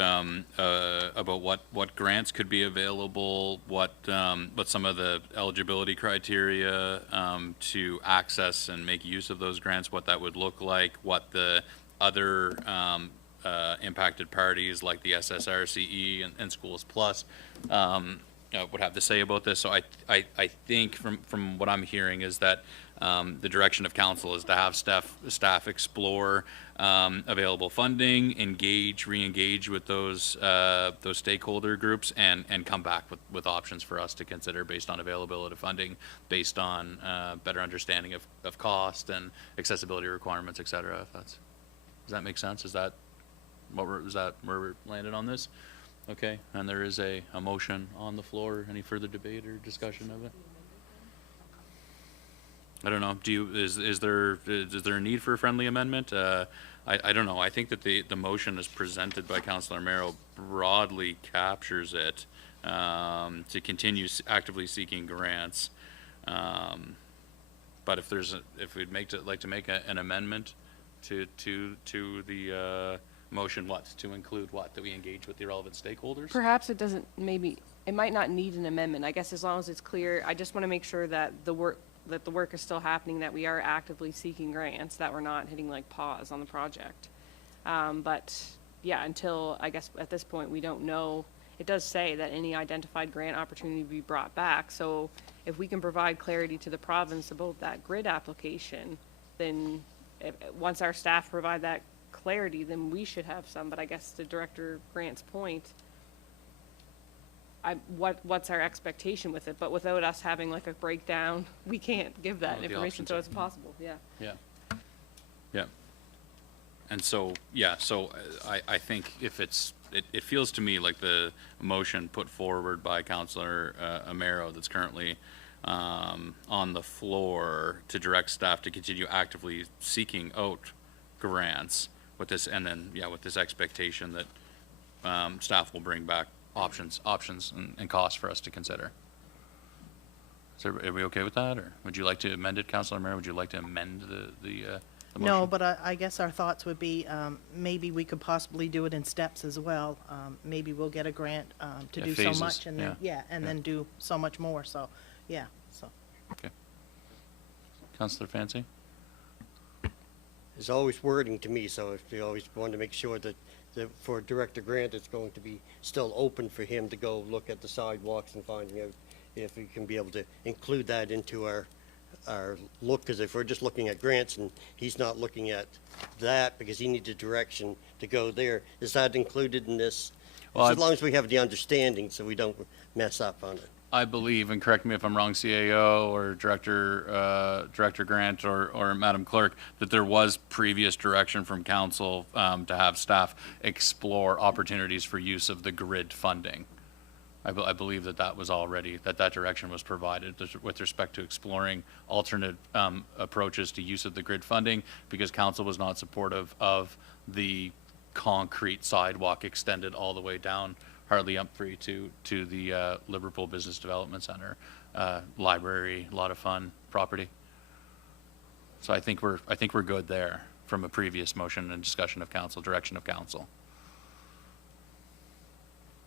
what grants could be available, what some of the eligibility criteria to access and make use of those grants, what that would look like, what the other impacted parties like the SSRCE and Schools Plus would have to say about this. So I think from what I'm hearing is that the direction of council is to have staff explore available funding, re-engage with those stakeholder groups, and come back with options for us to consider based on availability of funding, based on better understanding of cost and accessibility requirements, et cetera. Does that make sense? Is that where we're landed on this? Okay, and there is a motion on the floor. Any further debate or discussion of it? I don't know. Is there a need for a friendly amendment? I don't know. I think that the motion as presented by Councillor Merrill broadly captures it, to continue actively seeking grants. But if we'd like to make an amendment to the motion, to include that we engage with the relevant stakeholders? Perhaps it might not need an amendment. I guess as long as it's clear, I just want to make sure that the work is still happening, that we are actively seeking grants, that we're not hitting like pause on the project. But yeah, until, I guess at this point, we don't know. It does say that any identified grant opportunity be brought back. So if we can provide clarity to the province about that grid application, then once our staff provide that clarity, then we should have some. But I guess to Director Grant's point, what's our expectation with it? But without us having like a breakdown, we can't give that information, so it's possible. Yeah. And so I think if it feels to me like the motion put forward by Councillor Amero that's currently on the floor to direct staff to continue actively seeking out grants with this, and then with this expectation that staff will bring back options and costs for us to consider. So are we okay with that, or would you like to amend it, Councillor Mayor? Would you like to amend the motion? No, but I guess our thoughts would be, maybe we could possibly do it in steps as well. Maybe we'll get a grant to do phases, so much, and then, then do so much more, so, so. Okay. Councillor Fancy? There's always wording to me, so if you always want to make sure that for Director Grant, it's going to be still open for him to go look at the sidewalks and finding out if we can be able to include that into our look, because if we're just looking at grants and he's not looking at that because he needed direction to go there, is that included in this? Well, as long as we have the understanding so we don't mess up on it. I believe, and correct me if I'm wrong, CAO or Director Grant or Madam Clerk, that there was previous direction from council to have staff explore opportunities for use of the grid funding. I believe that was already, that direction was provided with respect to exploring alternate approaches to use of the grid funding, because council was not supportive of the concrete sidewalk extended all the way down Hartley-Umphrey to the Liverpool Business Development Center, library, a lot of fun property. So I think we're good there from a previous motion and discussion of council, direction of council.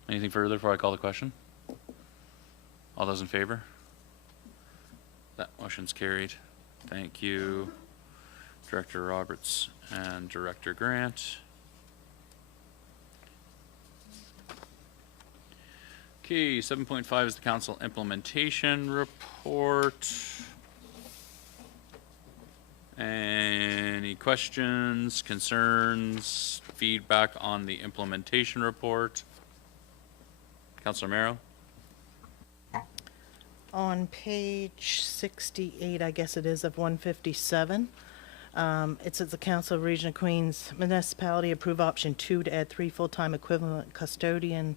Anything further before I call the question? All those in favor? That motion's carried. Thank you, Director Roberts and Director Grant. Okay, 7.5 is the council implementation report. Any questions, concerns, feedback on the implementation report? Councilor Merrow? On page 68, I guess it is, of 157, it says the Council of Region of Queens Municipality approve option 2 to add 3 full-time equivalent custodian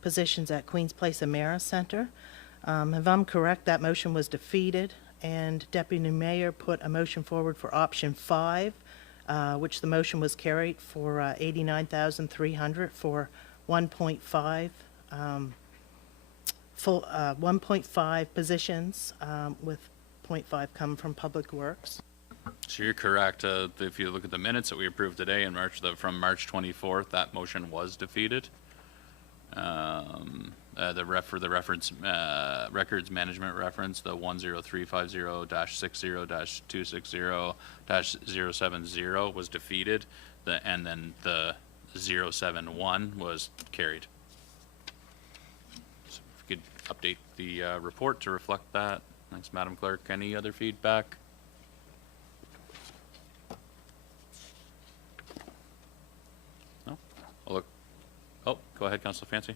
positions at Queens Place Amera Center. If I'm correct, that motion was defeated, and Deputy Mayor put a motion forward for option 5, which the motion was carried for $89,300 for 1.5 1.5 positions, with 0.5 come from Public Works. So you're correct. If you look at the minutes that we approved today in from March 24th, that motion was defeated. The reference records management reference, the 10350-60-260-070 was defeated, and then the 071 was carried. So if you could update the report to reflect that. Thanks, Madam Clerk. Any other feedback? No? I'll look. Oh, go ahead, Councilor Fancy.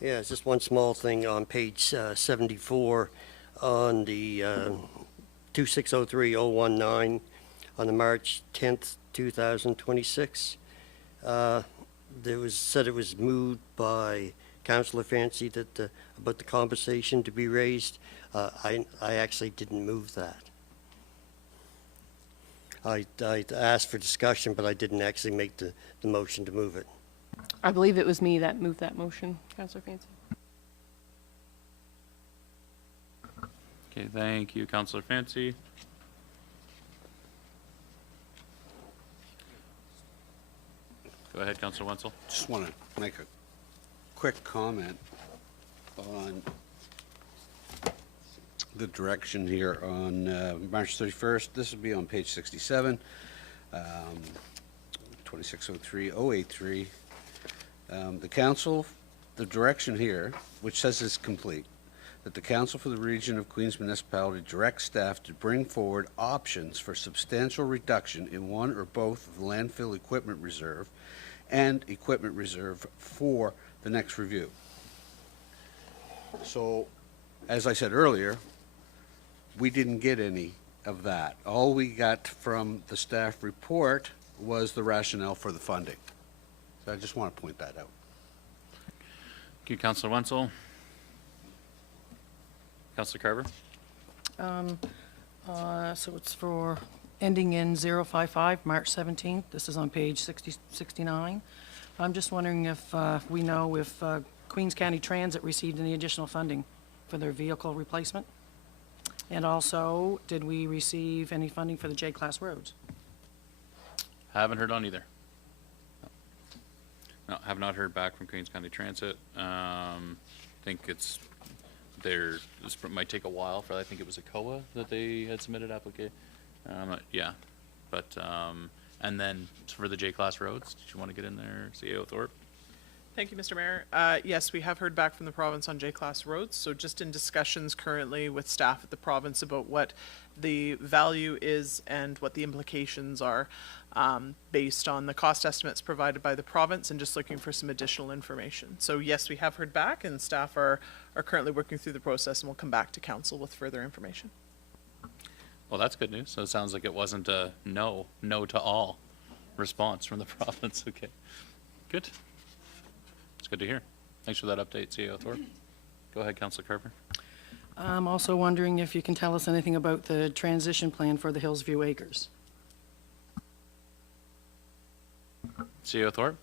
Yeah, it's just one small thing on page 74 on the 2603019 on the March 10th, 2026. There was said it was moved by Councillor Fancy that about the compensation to be raised. I actually didn't move that. I asked for discussion, but I didn't actually make the motion to move it. I believe it was me that moved that motion, Councillor Fancy. Okay, thank you, Councilor Fancy. Go ahead, Councilor Wenzel. Just want to make a quick comment on the direction here on March 31st. This will be on page 67, 2603-083. The council, the direction here, which says it's complete, that the Council for the Region of Queens Municipality directs staff to bring forward options for substantial reduction in one or both of the landfill equipment reserve and equipment reserve for the next review. So, as I said earlier, we didn't get any of that. All we got from the staff report was the rationale for the funding. So I just want to point that out. Thank you, Councilor Wenzel. Councilor Carver? So it's for ending in 055, March 17th. This is on page 69. I'm just wondering if we know if Queens County Transit received any additional funding for their vehicle replacement? And also, did we receive any funding for the J-class roads? Haven't heard on either. No, have not heard back from Queens County Transit. Think it's this might take a while for, I think it was a COA that they had submitted application. Yeah, but, and then for the J-class roads, did you want to get in there, CAO Thorpe? Thank you, Mr. Mayor. Yes, we have heard back from the province on J-class roads, so just in discussions currently with staff at the province about what the value is and what the implications are based on the cost estimates provided by the province, and just looking for some additional information. So yes, we have heard back, and staff are currently working through the process, and will come back to council with further information. Well, that's good news. So it sounds like it wasn't a no to all response from the province. Okay, good. It's good to hear. Thanks for that update, CAO Thorpe. Go ahead, Councilor Carver. I'm also wondering if you can tell us anything about the transition plan for the Hillsview Acres. CAO Thorpe?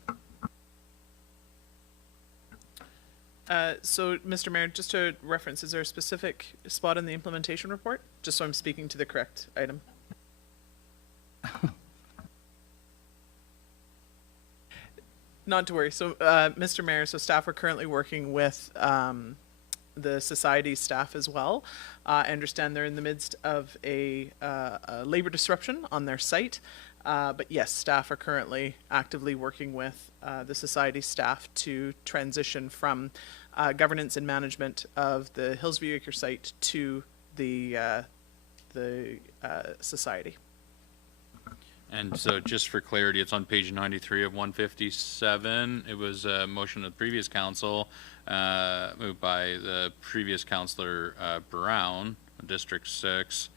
So, Mr. Mayor, just to reference, is there a specific spot in the implementation report? Just so I'm speaking to the correct item. Not to worry. So, Mr. Mayor, so staff are currently working with the society staff as well. I understand they're in the midst of a labor disruption on their site. But yes, staff are currently actively working with the society staff to transition from governance and management of the Hillsview Acre site to the society. And so just for clarity, it's on page 93 of 157. It was a motion of the previous council, moved by the previous councillor Brown, District 6.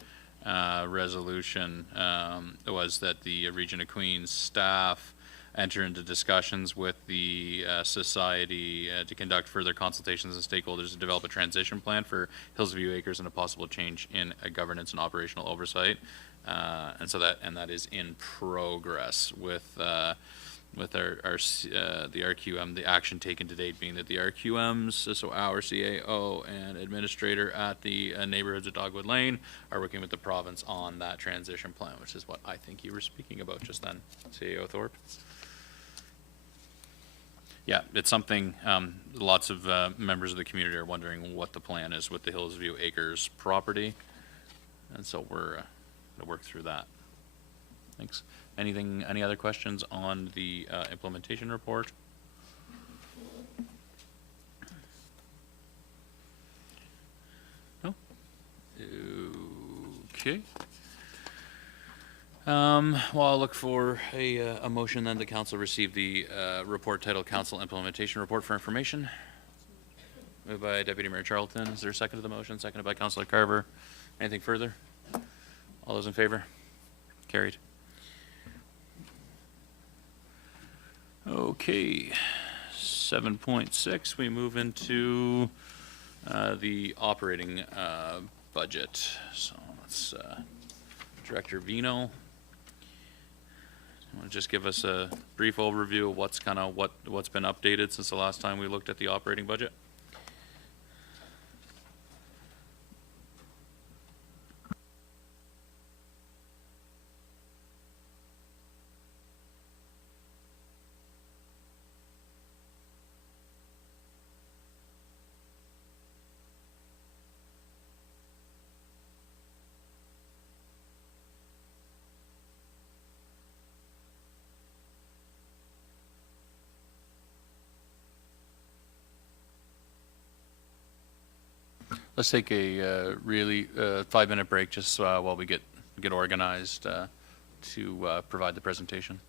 Resolution was that the Region of Queens staff enter into discussions with the society to conduct further consultations and stakeholders to develop a transition plan for Hillsview Acres and a possible change in governance and operational oversight. And that is in progress with the RQM. The action taken to date being that the RQMs, so our CAO and administrator at the neighborhoods of Dogwood Lane, are working with the province on that transition plan, which is what I think you were speaking about just then, CAO Thorpe. Yeah, it's something lots of members of the community are wondering what the plan is with the Hillsview Acres property, and so we're to work through that. Thanks. Any other questions on the implementation report? Okay. Well, I'll look for a motion then the council receive the report titled Council Implementation Report for information. Moved by Deputy Mayor Charlton. Is there a second to the motion? Seconded by Councilor Carver. Anything further? All those in favor? Carried. Okay. 7.6, we move into the operating budget. So let's, Director Vino, want to just give us a brief overview of what's been updated since the last time we looked at the operating budget? Let's take a really 5-minute break just while we get organized to provide the presentation.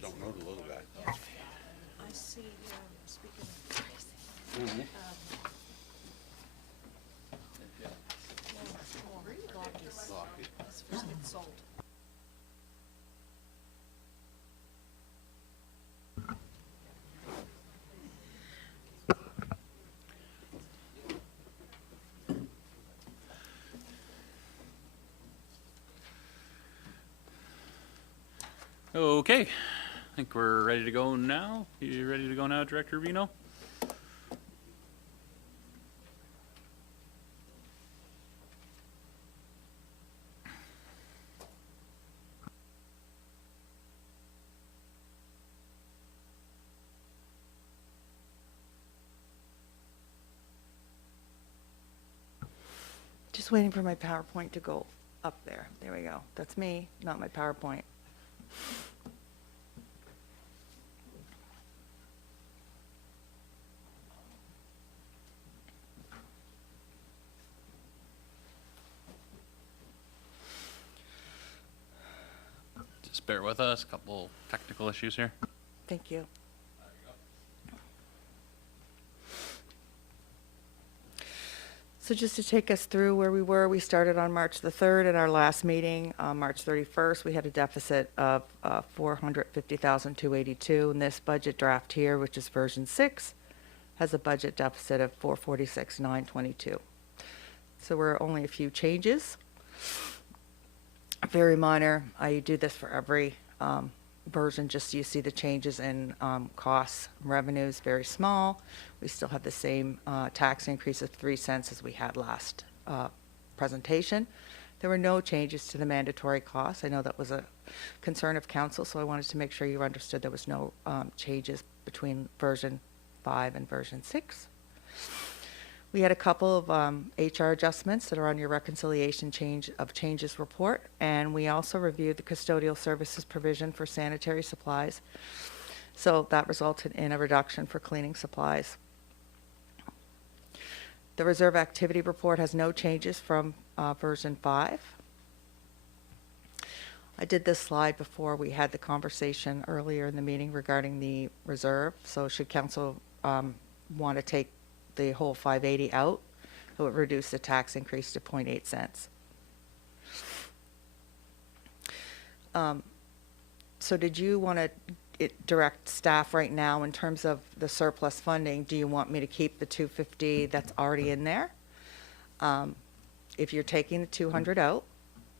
Don't know the little guy. I see, speaking of Okay, I think we're ready to go now. You ready to go now, Director Reno? Just waiting for my PowerPoint to go up there. There we go. That's me, not my PowerPoint. Just bear with us, a couple technical issues here. Thank you. So just to take us through where we were, we started on March the 3rd at our last meeting. On March 31st, we had a deficit of $450,282. And this budget draft here, which is version 6, has a budget deficit of $446,922. So we're only a few changes. Very minor. I do this for every version, just so you see the changes in costs, revenues, very small. We still have the same tax increase of 3 cents as we had last presentation. There were no changes to the mandatory costs. I know that was a concern of council, so I wanted to make sure you understood there was no changes between version 5 and version 6. We had a couple of HR adjustments that are on your reconciliation changes report, and we also reviewed the custodial services provision for sanitary supplies. So that resulted in a reduction for cleaning supplies. The reserve activity report has no changes from version 5. I did this slide before we had the conversation earlier in the meeting regarding the reserve. So should council want to take the whole 580 out, it would reduce the tax increase to 0.8 cents. So did you want to direct staff right now in terms of the surplus funding? Do you want me to keep the 250 that's already in there? If you're taking the 200 out,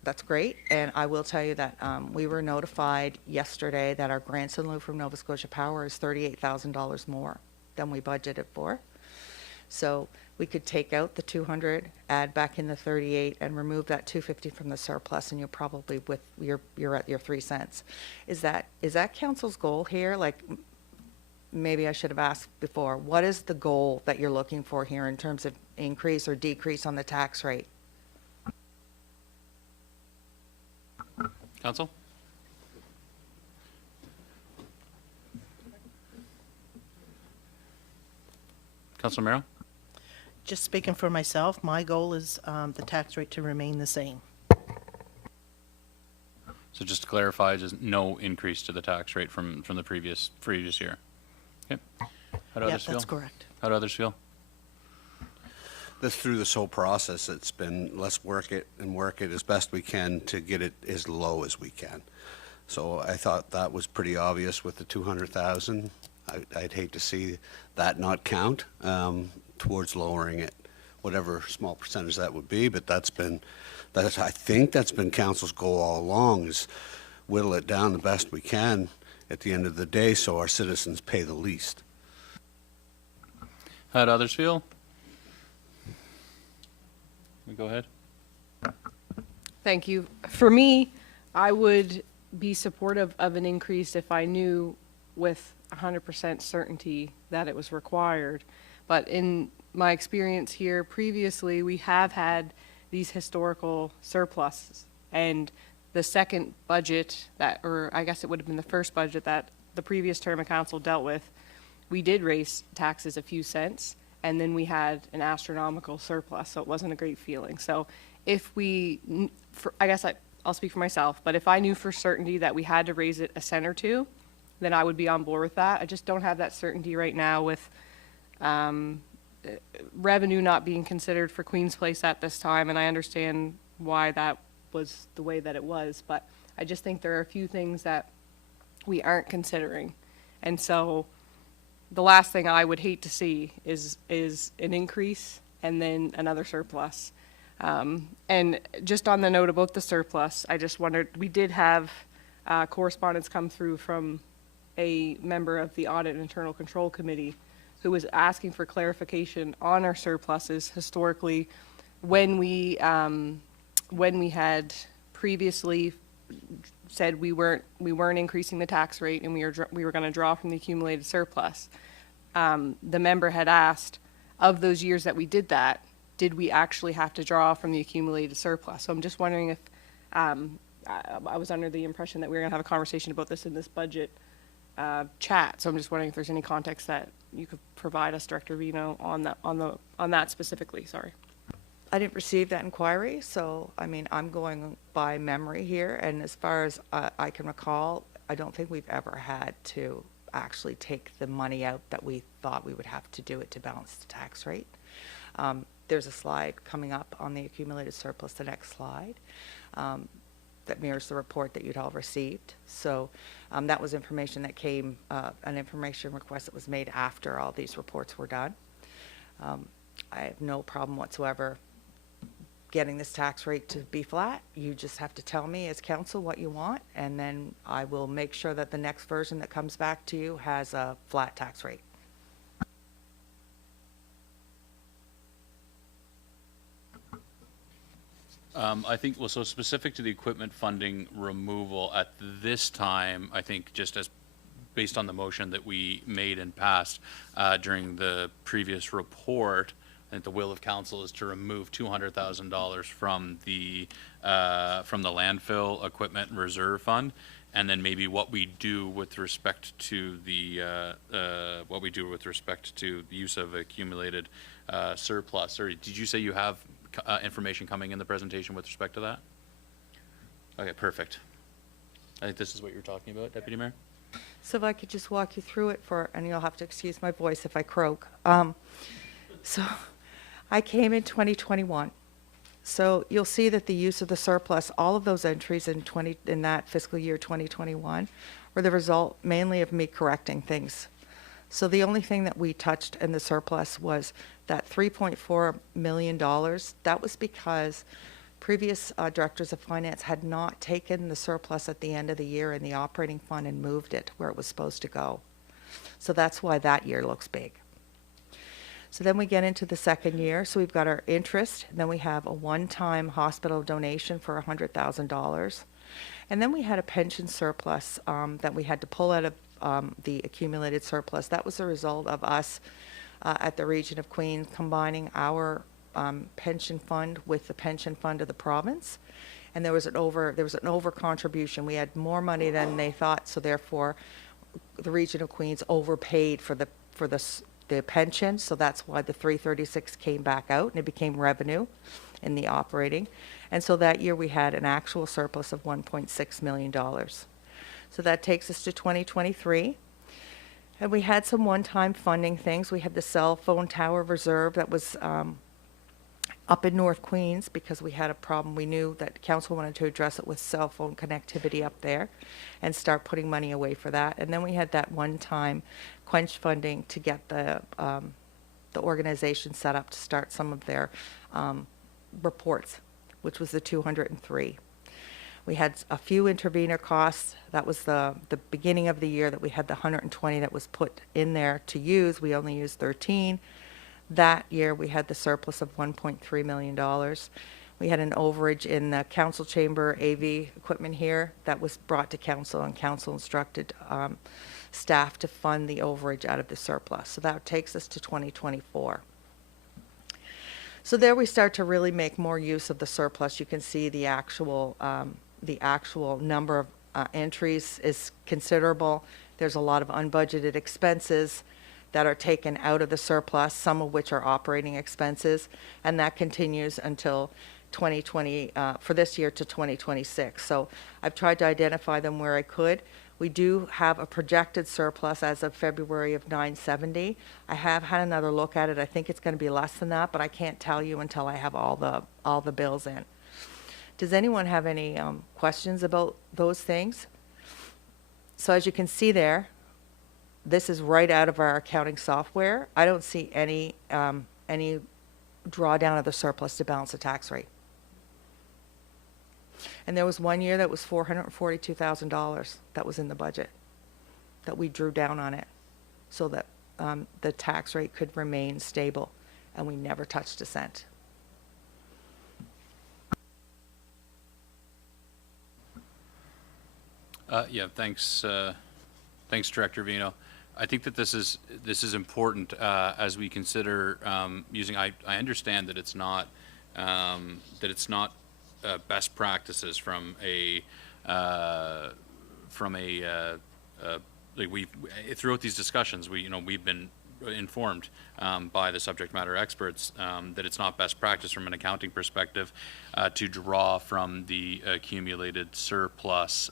that's great. And I will tell you that we were notified yesterday that our grants in lieu from Nova Scotia Power is $38,000 more than we budgeted for. So we could take out the 200, add back in the 38, and remove that 250 from the surplus, and you're probably you're at your 3 cents. Is that council's goal here? Like, maybe I should have asked before. What is the goal that you're looking for here in terms of increase or decrease on the tax rate? Council? Councilor Merrill? Just speaking for myself, my goal is the tax rate to remain the same. So just to clarify, just no increase to the tax rate from the previous year. Okay. How do others feel? That's correct. How do others feel? Through this whole process, it's been let's work it as best we can to get it as low as we can. So I thought that was pretty obvious with the 200,000. I'd hate to see that not count towards lowering it, whatever small percentage that would be. But I think that's been council's goal all along, is whittle it down the best we can at the end of the day, so our citizens pay the least. How do others feel? Go ahead. Thank you. For me, I would be supportive of an increase if I knew with 100% certainty that it was required. But in my experience here previously, we have had these historical surpluses. And the second budget or I guess it would have been the first budget that the previous term of council dealt with, we did raise taxes a few cents, and then we had an astronomical surplus, so it wasn't a great feeling. So if I guess I'll speak for myself, but if I knew for certainty that we had to raise it a cent or two, then I would be on board with that. I just don't have that certainty right now with revenue not being considered for Queen's Place at this time, and I understand why that was the way that it was, but I just think there are a few things that we aren't considering. And so the last thing I would hate to see is an increase and then another surplus. And just on the note about the surplus, I just wondered, we did have correspondence come through from a member of the Audit and Internal Control Committee who was asking for clarification on our surpluses historically when we had previously said we weren't increasing the tax rate and we were going to draw from the accumulated surplus. The member had asked, of those years that we did that, did we actually have to draw from the accumulated surplus? So I'm just wondering if I was under the impression that we were going to have a conversation about this in this budget chat. So I'm just wondering if there's any context that you could provide us, Director Vino, on that specifically. Sorry. I didn't receive that inquiry, so, I mean, I'm going by memory here, and as far as I can recall, I don't think we've ever had to actually take the money out that we thought we would have to do it to balance the tax rate. There's a slide coming up on the accumulated surplus, the next slide, that mirrors the report that you'd all received. So that was information that came, an information request that was made after all these reports were done. I have no problem whatsoever getting this tax rate to be flat. You just have to tell me as council what you want, and then I will make sure that the next version that comes back to you has a flat tax rate. I think, well, so specific to the equipment funding removal at this time, I think just as based on the motion that we made and passed during the previous report, I think the will of council is to remove $200,000 from the landfill equipment reserve fund, and then maybe what we do with respect to the use of accumulated surplus. Or did you say you have information coming in the presentation with respect to that? Okay, perfect. I think this is what you're talking about, Deputy Mayor. So if I could just walk you through it and you'll have to excuse my voice if I croak. So I came in 2021. So you'll see that the use of the surplus, all of those entries in that fiscal year 2021 were the result mainly of me correcting things. So the only thing that we touched in the surplus was that $3.4 million. That was because previous directors of finance had not taken the surplus at the end of the year in the operating fund and moved it where it was supposed to go. So that's why that year looks big. So then we get into the second year. So we've got our interest, and then we have a one-time hospital donation for $100,000. And then we had a pension surplus that we had to pull out of the accumulated surplus. That was a result of us at the Region of Queens combining our pension fund with the pension fund of the province. And there was an over contribution. We had more money than they thought, so therefore the Region of Queens overpaid for the pension, so that's why the 336 came back out and it became revenue in the operating. And so that year we had an actual surplus of $1.6 million. So that takes us to 2023. And we had some one-time funding things. We had the cell phone tower reserve that was up in North Queens because we had a problem. We knew that council wanted to address it with cell phone connectivity up there and start putting money away for that. And then we had that one-time quench funding to get the organization set up to start some of their reports, which was the 203. We had a few intervenor costs. That was the beginning of the year that we had the 120 that was put in there to use. We only used 13. That year we had the surplus of $1.3 million. We had an overage in the council chamber AV equipment here that was brought to council, and council instructed staff to fund the overage out of the surplus. So that takes us to 2024. So there we start to really make more use of the surplus. You can see the actual number of entries is considerable. There's a lot of unbudgeted expenses that are taken out of the surplus, some of which are operating expenses, and that continues until 2020, for this year to 2026. So I've tried to identify them where I could. We do have a projected surplus as of February of 970. I have had another look at it. I think it's going to be less than that, but I can't tell you until I have all the bills in. Does anyone have any questions about those things? So as you can see there, this is right out of our accounting software. I don't see any drawdown of the surplus to balance the tax rate. And there was one year that was $442,000 that was in the budget that we drew down on it so that the tax rate could remain stable, and we never touched a cent. Yeah, thanks, thanks, Director Vino. I think that this is important as we consider using. I understand that it's not best practices from a like we throughout these discussions we've been informed by the subject matter experts that it's not best practice from an accounting perspective to draw from the accumulated surplus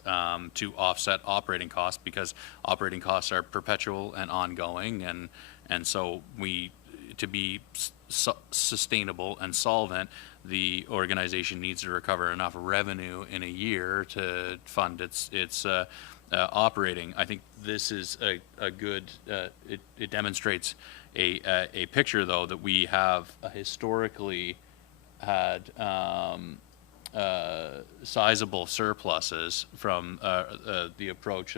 to offset operating costs, because operating costs are perpetual and ongoing, and so to be sustainable and solvent, the organization needs to recover enough revenue in a year to fund its operating. I think this is a good, it demonstrates a picture, though, that we have historically had sizable surpluses from the approach,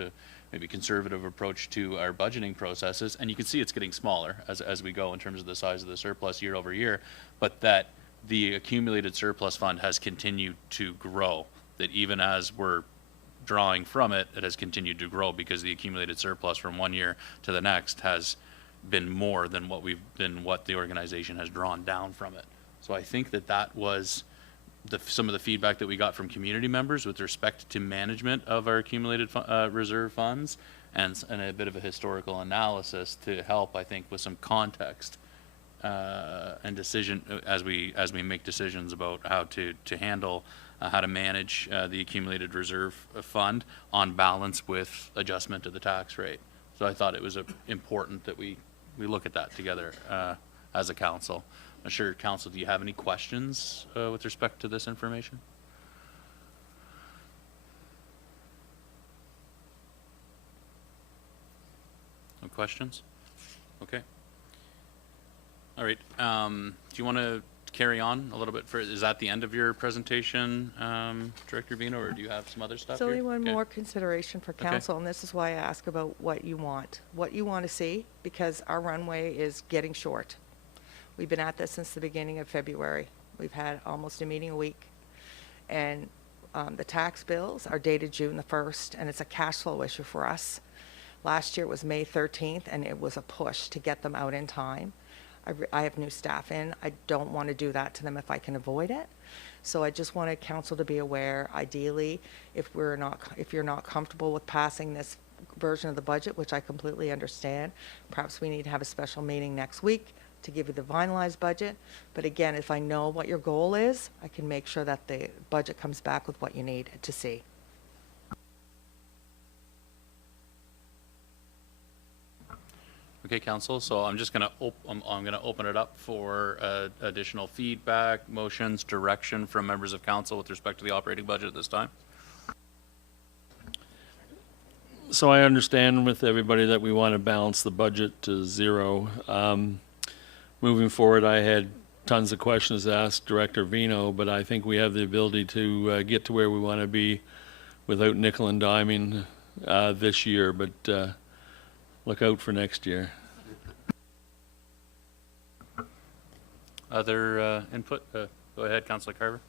maybe conservative approach to our budgeting processes, and you can see it's getting smaller as we go in terms of the size of the surplus year over year, but that the accumulated surplus fund has continued to grow, that even as we're drawing from it, it has continued to grow because the accumulated surplus from one year to the next has been more than what the organization has drawn down from it. So I think that was some of the feedback that we got from community members with respect to management of our accumulated reserve funds, and a bit of a historical analysis to help, I think, with some context and decision as we make decisions about how to handle how to manage the accumulated reserve fund on balance with adjustment to the tax rate. So I thought it was important that we look at that together as a council. I'm sure, council, do you have any questions with respect to this information? No questions? Okay. All right. Do you want to carry on a little bit further? Is that the end of your presentation, Director Vino, or do you have some other stuff So here? only one Okay. more consideration for council, and this is why I ask about what you want to see, because our runway is getting short. We've been at this since the beginning of February. We've had almost a meeting a week, and the tax bills are dated June the 1st, and it's a cash flow issue for us. Last year it was May 13th, and it was a push to get them out in time. I have new staff in. I don't want to do that to them if I can avoid it. So I just wanted council to be aware, ideally, if you're not comfortable with passing this version of the budget, which I completely understand, perhaps we need to have a special meeting next week to give you the finalized budget. But again, if I know what your goal is, I can make sure that the budget comes back with what you need to see. Okay, council, so I'm just going to I'm going to open it up for additional feedback, motions, direction from members of council with respect to the operating budget at this time. So I understand with everybody that we want to balance the budget to zero. Moving forward, I had tons of questions to ask Director Vino, but I think we have the ability to get to where we want to be without nickel and diming this year, but look out for next year. Other input? Go ahead, Councillor Carver.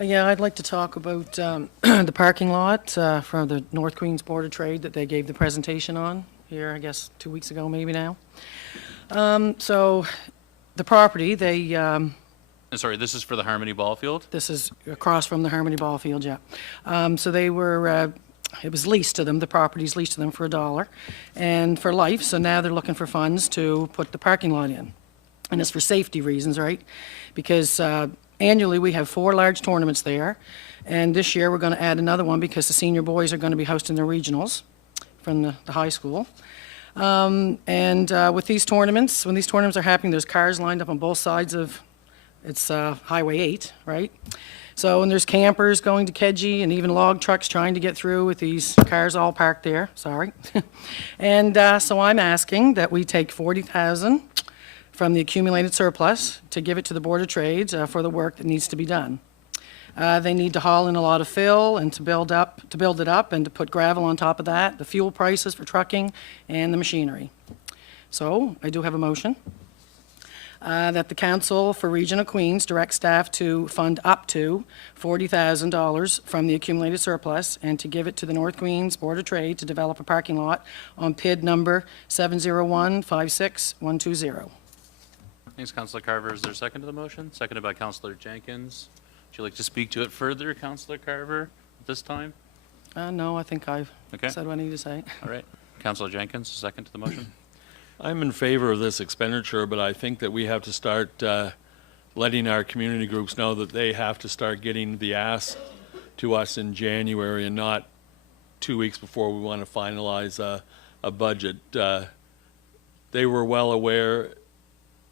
Yeah, I'd like to talk about the parking lot from the North Queens Board of Trade that they gave the presentation on here, I guess 2 weeks ago, maybe now. So the property, they... Sorry, this is for the Harmony Ball Field? This is across from the Harmony Ball Field, yeah. So they were... it was leased to them, the property's leased to them for $1 and for life, so now they're looking for funds to put the parking lot in. And it's for safety reasons, right? Because Annually, we have 4 large tournaments there, and this year we're going to add another one because the senior boys are going to be hosting their regionals from the high school. With these tournaments, when these tournaments are happening, there's cars lined up on both sides of, it's Highway 8, right? So, and there's campers going to Kedgie and even log trucks trying to get through with these cars all parked there, sorry. So I'm asking that we take $40,000 from the accumulated surplus to give it to the Board of Trades for the work that needs to be done. They need to haul in a lot of fill and to build it up and to put gravel on top of that, the fuel prices for trucking and the machinery. So I do have a motion that the Council for Region of Queens direct staff to fund up to $40,000 from the accumulated surplus and to give it to the North Queens Board of Trade to develop a parking lot on PID number 701-56120. Thanks, Councillor Carver. Is there a second to the motion? Seconded by Councillor Jenkins. Would you like to speak to it further, Councillor Carver, at this time? No, I think I've said what I need to say. All right. Councillor Jenkins, second to the motion. I'm in favor of this expenditure, but I think that we have to start letting our community groups know that they have to start getting the ask to us in January and not 2 weeks before we want to finalize a budget. They were well aware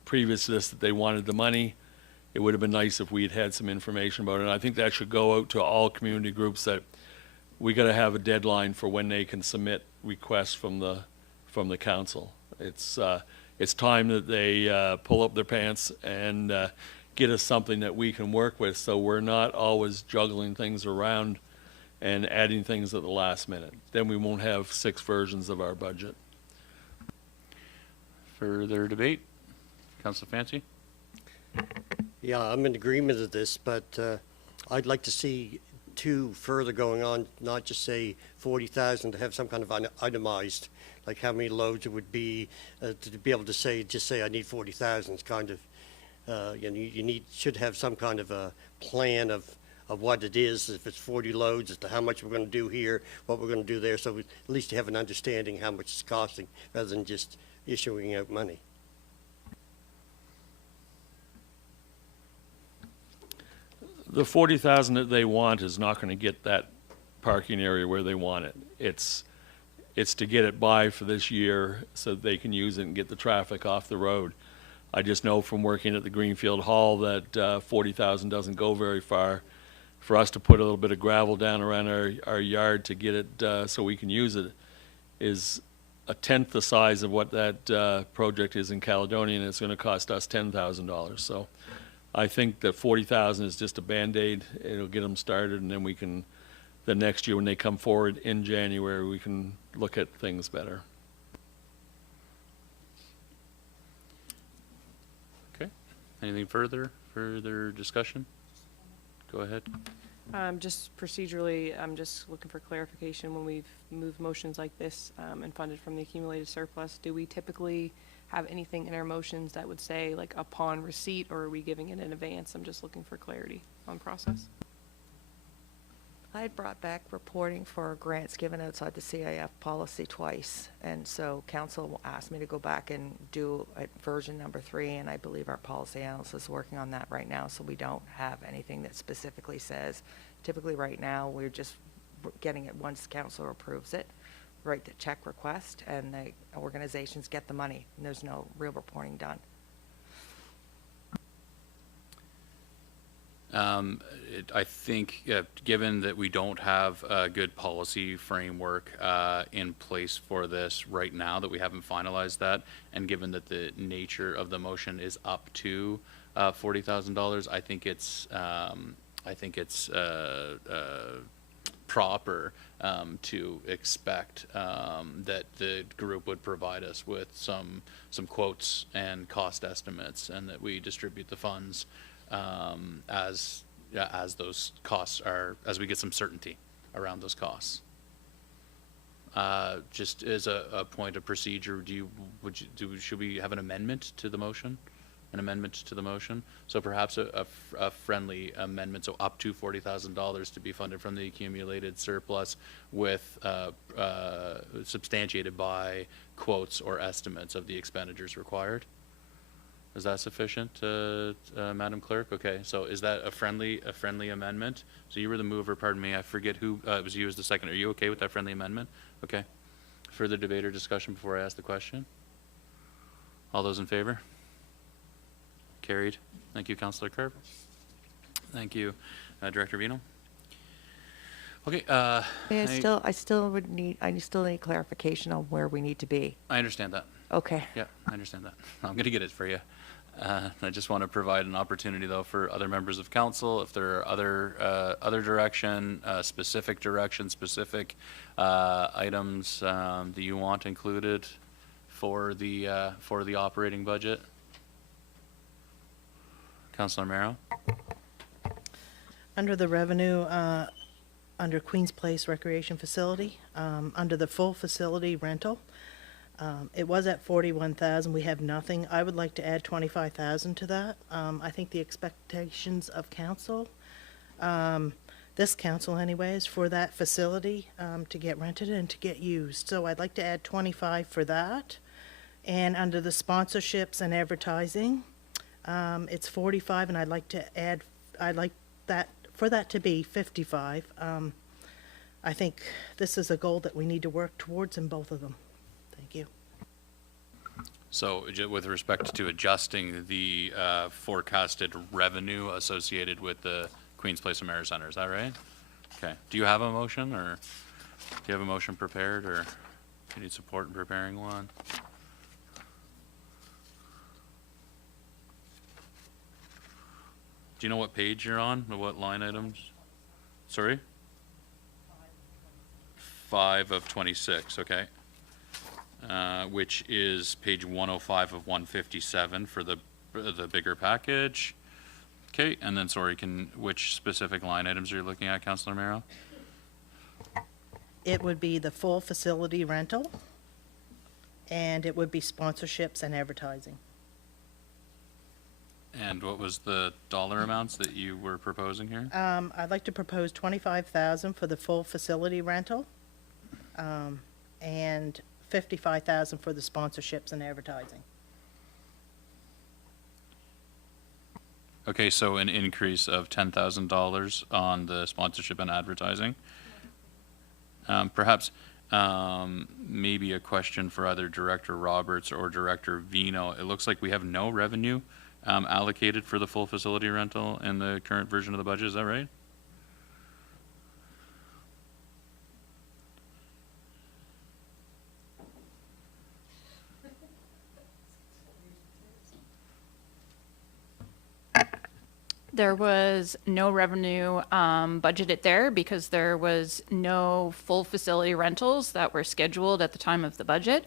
previous to this that they wanted the money. It would have been nice if we had had some information about it. And I think that should go out to all community groups that we got to have a deadline for when they can submit requests from the council. It's time that they pull up their pants and get us something that we can work with, so we're not always juggling things around and adding things at the last minute. Then we won't have 6 versions of our budget. Further debate? Councillor Fancy? Yeah, I'm in agreement with this, but I'd like to see 2 further going on, not just say 40,000, to have some kind of itemized, like how many loads it would be, to be able to say, just say I need 40,000. It's kind of, should have some kind of a plan of what it is, if it's 40 loads, as to how much we're going to do here, what we're going to do there, so at least you have an understanding how much it's costing, rather than just issuing out money. The 40,000 that they want is not going to get that parking area where they want it. It's to get it by for this year so that they can use it and get the traffic off the road. I just know from working at the Greenfield Hall that 40,000 doesn't go very far. For us to put a little bit of gravel down around our yard to get it so we can use it is a tenth the size of what that project is in Caledonia, and it's going to cost us $10,000. So I think that 40,000 is just a Band-Aid. It'll get them started, and then we can, the next year when they come forward in January, we can look at things better. Okay. Anything further? Further discussion? Go ahead. Just procedurally, I'm just looking for clarification. When we've moved motions like this and funded from the accumulated surplus, do we typically have anything in our motions that would say like upon receipt, or are we giving it in advance? I'm just looking for clarity on process. I had brought back reporting for grants given outside the CIF policy twice, and so council asked me to go back and do version number 3, and I believe our policy analyst is working on that right now, so we don't have anything that specifically says. Typically right now, we're just getting it once council approves it, write the check request, and the organizations get the money, and there's no real reporting done. I think, given that we don't have a good policy framework in place for this right now, that we haven't finalized that, and given that the nature of the motion is up to $40,000, I think it's proper to expect that the group would provide us with some quotes and cost estimates, and that we distribute the funds as those costs are, as we get some certainty around those costs. Just as a point of procedure, should we have an amendment to the motion? An amendment to the motion? So perhaps a friendly amendment, so up to $40,000 to be funded from the accumulated surplus with substantiated by quotes or estimates of the expenditures required. Is that sufficient, Madam Clerk? Okay, so is that a friendly amendment? So you were the mover, pardon me, I forget who, it was you as the second. Are you okay with that friendly amendment? Okay. Further debate or discussion before I ask the question? All those in favor? Carried. Thank you, Councillor Kerr. Thank you, Director Vino. Okay, I still need clarification on where we need to be. I understand that. Okay. Yeah, I understand that. I'm going to get it for you. I just want to provide an opportunity, though, for other members of council, if there are other direction, specific items that you want included for the operating budget. Councilor Merrow? Under the revenue, under Queen's Place Recreation Facility, under the full facility rental, it was at 41,000. We have nothing. I would like to add 25,000 to that. I think the expectations of council, this council anyways, for that facility to get rented and to get used. So I'd like to add 25 for that. And under the sponsorships and advertising, it's 45, and I'd like that for that to be 55. I think this is a goal that we need to work towards in both of them. Thank you. So with respect to adjusting the forecasted revenue associated with the Queen's Place America Center, is that right? Okay. Do you have a motion, or do you have a motion prepared, or do you need support in preparing one? Do you know what page you're on, or what line items? Sorry? 5 of 26, okay. Which is page 105 of 157 for the bigger package. Okay, and then, sorry, which specific line items are you looking at, Councilor Merrow? It would be the full facility rental, and it would be sponsorships and advertising. And what was the dollar amounts that you were proposing here? I'd like to propose 25,000 for the full facility rental, and 55,000 for the sponsorships and advertising. Okay, so an increase of $10,000 on the sponsorship and advertising. Perhaps maybe a question for either Director Roberts or Director Vino. It looks like we have no revenue allocated for the full facility rental in the current version of the budget. Is that right? There was no revenue budgeted there because there was no full facility rentals that were scheduled at the time of the budget.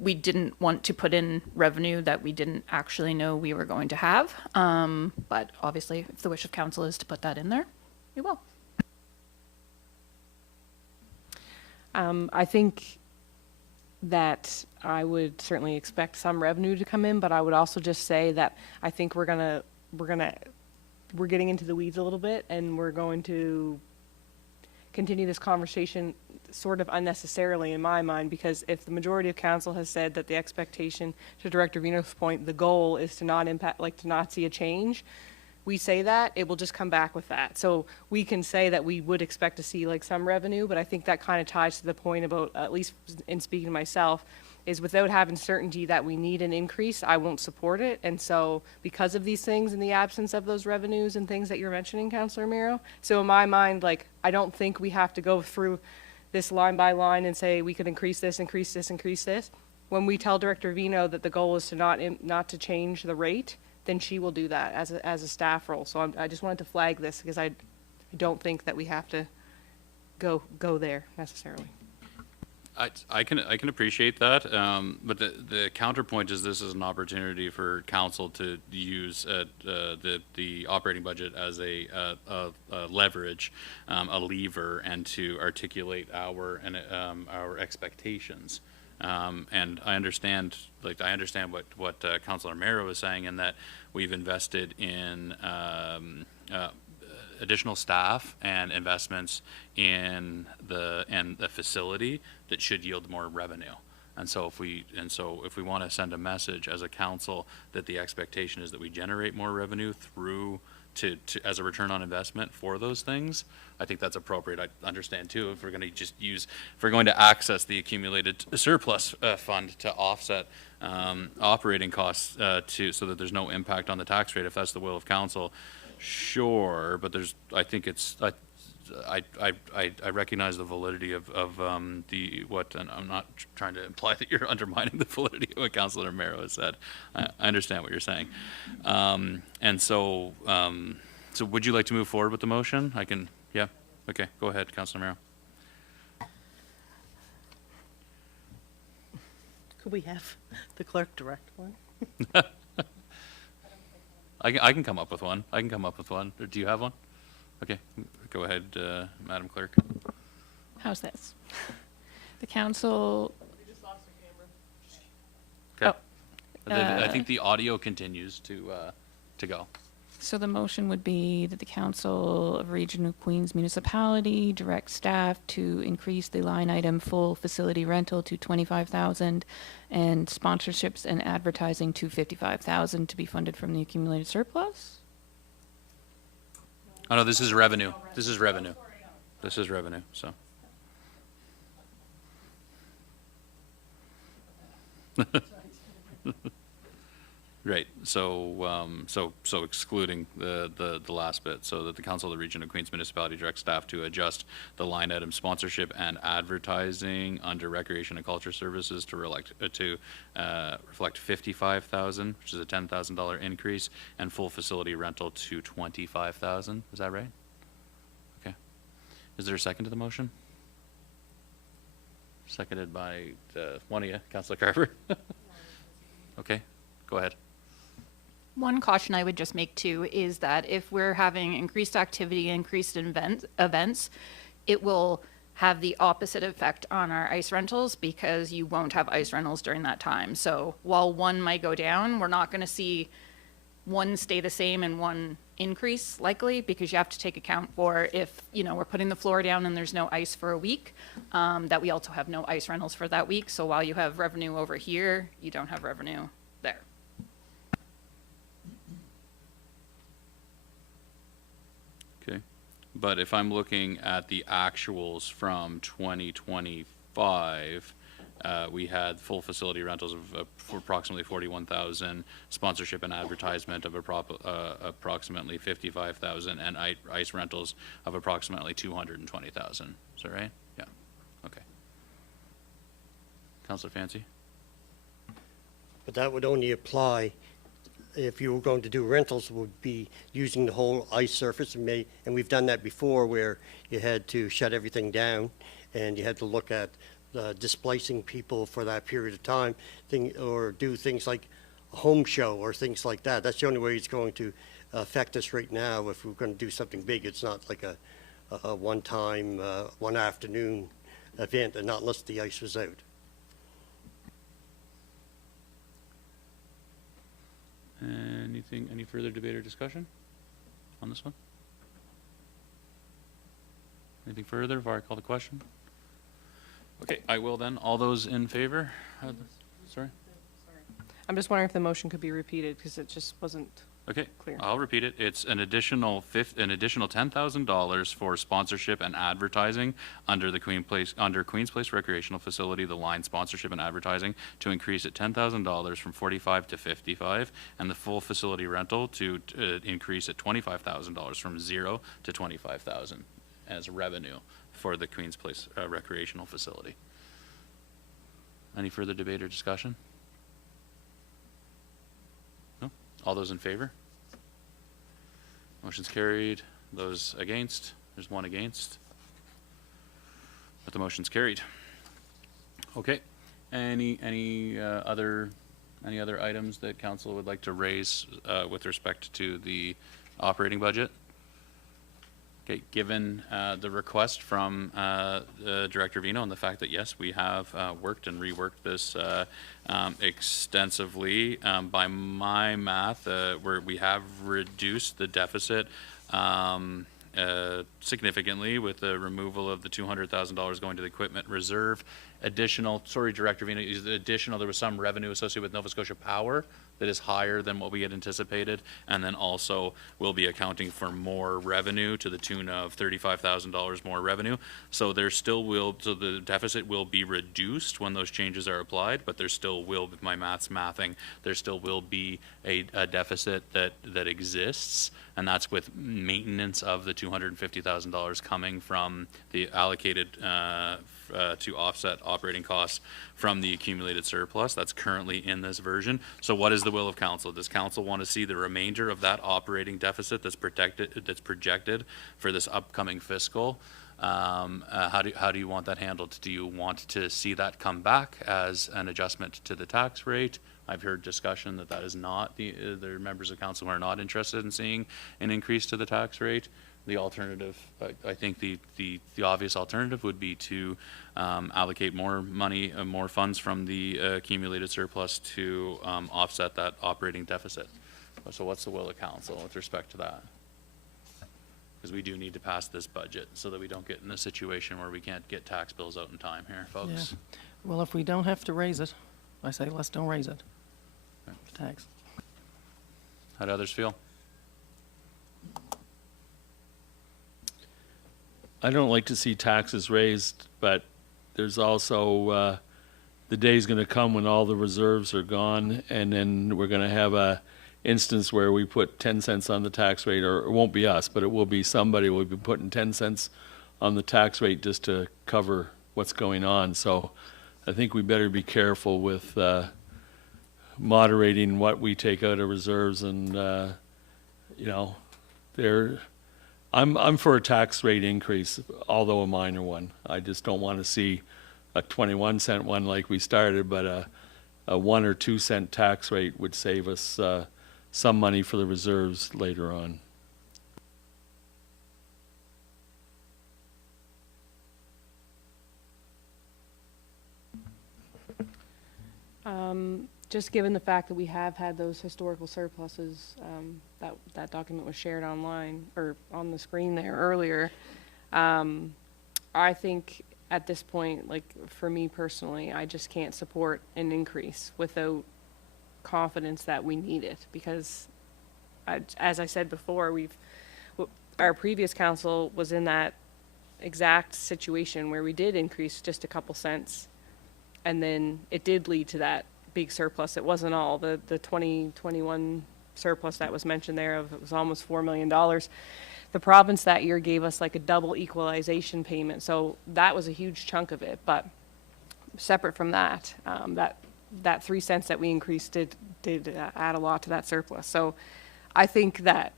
We didn't want to put in revenue that we didn't actually know we were going to have. But obviously, if the wish of council is to put that in there, we will. I think that I would certainly expect some revenue to come in, but I would also just say that I think we're getting into the weeds a little bit, and we're going to continue this conversation sort of unnecessarily in my mind, because if the majority of council has said that the expectation, to Director Vino's point, the goal is to not impact, like to not see a change, we say that, it will just come back with that. So we can say that we would expect to see like some revenue, but I think that kind of ties to the point about, at least in speaking to myself, is without having certainty that we need an increase, I won't support it. And so because of these things, in the absence of those revenues and things that you're mentioning, Councillor Merrow, so in my mind, like, I don't think we have to go through this line by line and say we could increase this, increase this, increase this. When we tell Director Vino that the goal is to not to change the rate, then she will do that as a staff role. So I just wanted to flag this because I don't think that we have to go there necessarily. I can appreciate that, but the counterpoint is this is an opportunity for council to use the operating budget as a leverage, a lever, and to articulate our expectations. And I understand what Councillor Merrow was saying, in that we've invested in additional staff and investments in the facility that should yield more revenue. And so if we want to send a message as a council that the expectation is that we generate more revenue through to as a return on investment for those things, I think that's appropriate. I understand too, if we're going to access the accumulated surplus fund to offset operating costs so that there's no impact on the tax rate, if that's the will of council, sure, but I recognize the validity of and I'm not trying to imply that you're undermining the validity of what Councillor Romero has said. I understand what you're saying. So would you like to move forward with the motion? Yeah, okay, go ahead, Councillor Romero. Could we have the clerk direct one? I can come up with one. Or do you have one? Okay, go ahead, Madam Clerk. How's this? The council, Okay. I think the audio continues to go. so the motion would be that the Council of Region of Queens Municipality direct staff to increase the line item full facility rental to $25,000 and sponsorships and advertising to $55,000 to be funded from the accumulated surplus? Oh, no, this is revenue, so. Right, so excluding the last bit, so that the Council of the Region of Queens Municipality directs staff to adjust the line item sponsorship and advertising under recreation and culture services to reflect $55,000, which is a $10,000 increase, and full facility rental to $25,000. Is that right? Okay. Is there a second to the motion? Seconded by one of you, Councillor Carver. Okay, go ahead. One caution I would just make too is that if we're having increased activity, increased events, it will have the opposite effect on our ice rentals because you won't have ice rentals during that time. So while one might go down, we're not going to see one stay the same and one increase likely, because you have to take account for if, we're putting the floor down and there's no ice for a week, that we also have no ice rentals for that week. So while you have revenue over here, you don't have revenue there. Okay, but if I'm looking at the actuals from 2025, we had full facility rentals of for approximately 41,000, sponsorship and advertisement of approximately 55,000, and ice rentals of approximately 220,000. Is that right? Yeah. Okay. Councillor Fancy? But that would only apply if you were going to do rentals, would be using the whole ice surface, and we've done that before where you had to shut everything down and you had to look at displacing people for that period of time, or do things like a home show or things like that. That's the only way it's going to affect us right now. If we're going to do something big, it's not like a one-time, one afternoon event, and not unless the ice was out. Any further debate or discussion on this one? Anything further before I call the question? Okay, I will then. All those in favor? Sorry? I'm just wondering if the motion could be repeated, because it just wasn't Okay, clear. I'll repeat it. It's an additional $10,000 for sponsorship and advertising under the Queens Place Recreational Facility, the line sponsorship and advertising, to increase at $10,000 from 45 to 55, and the full facility rental to increase at $25,000 from 0 to 25,000 as revenue for the Queens Place Recreational Facility. Any further debate or discussion? No? All those in favor? Motion's carried. Those against? There's one against. But the motion's carried. Okay. Any other items that council would like to raise with respect to the operating budget? Okay, given the request from Director Vino and the fact that, yes, we have worked and reworked this extensively, by my math, we have reduced the deficit significantly with the removal of the $200,000 going to the equipment reserve additional, sorry, Director Vina, is the additional, there was some revenue associated with Nova Scotia Power that is higher than what we had anticipated, and then also we'll be accounting for more revenue to the tune of $35,000 more revenue. So there still will, so the deficit will be reduced when those changes are applied, but there still will, with my mathing, there still will be a deficit that exists, and that's with maintenance of the $250,000 coming from the allocated to offset operating costs from the accumulated surplus that's currently in this version. So what is the will of council? Does council want to see the remainder of that operating deficit that's projected for this upcoming fiscal? How do you want that handled? Do you want to see that come back as an adjustment to the tax rate? I've heard discussion that is not, there are members of council who are not interested in seeing an increase to the tax rate. The alternative, I think the obvious alternative would be to allocate more money, more funds from the accumulated surplus to offset that operating deficit. So what's the will of council with respect to that? Because we do need to pass this budget so that we don't get in a situation where we can't get tax bills out in time here, folks. Yeah. Well, if we don't have to raise it, I say let's don't raise it. The tax. How do others feel? I don't like to see taxes raised, but there's also the day's going to come when all the reserves are gone, and then we're going to have a instance where we put 10 cents on the tax rate, or it won't be us, but it will be somebody will be putting 10 cents on the tax rate just to cover what's going on. So I think we better be careful with moderating what we take out of reserves, and you know, I'm for a tax rate increase, although a minor one. I just don't want to see a 21-cent one like we started, but a 1 or 2 cent tax rate would save us some money for the reserves later on. Just given the fact that we have had those historical surpluses, that document was shared online or on the screen there earlier. I think at this point, like for me personally, I just can't support an increase without confidence that we need it, because as I said before, our previous council was in that exact situation where we did increase just a couple cents, and then it did lead to that big surplus. It wasn't all the 2021 surplus that was mentioned there it was almost $4 million. The province that year gave us like a double equalization payment, so that was a huge chunk of it. But separate from that, that 3 cents that we increased did add a lot to that surplus. So I think that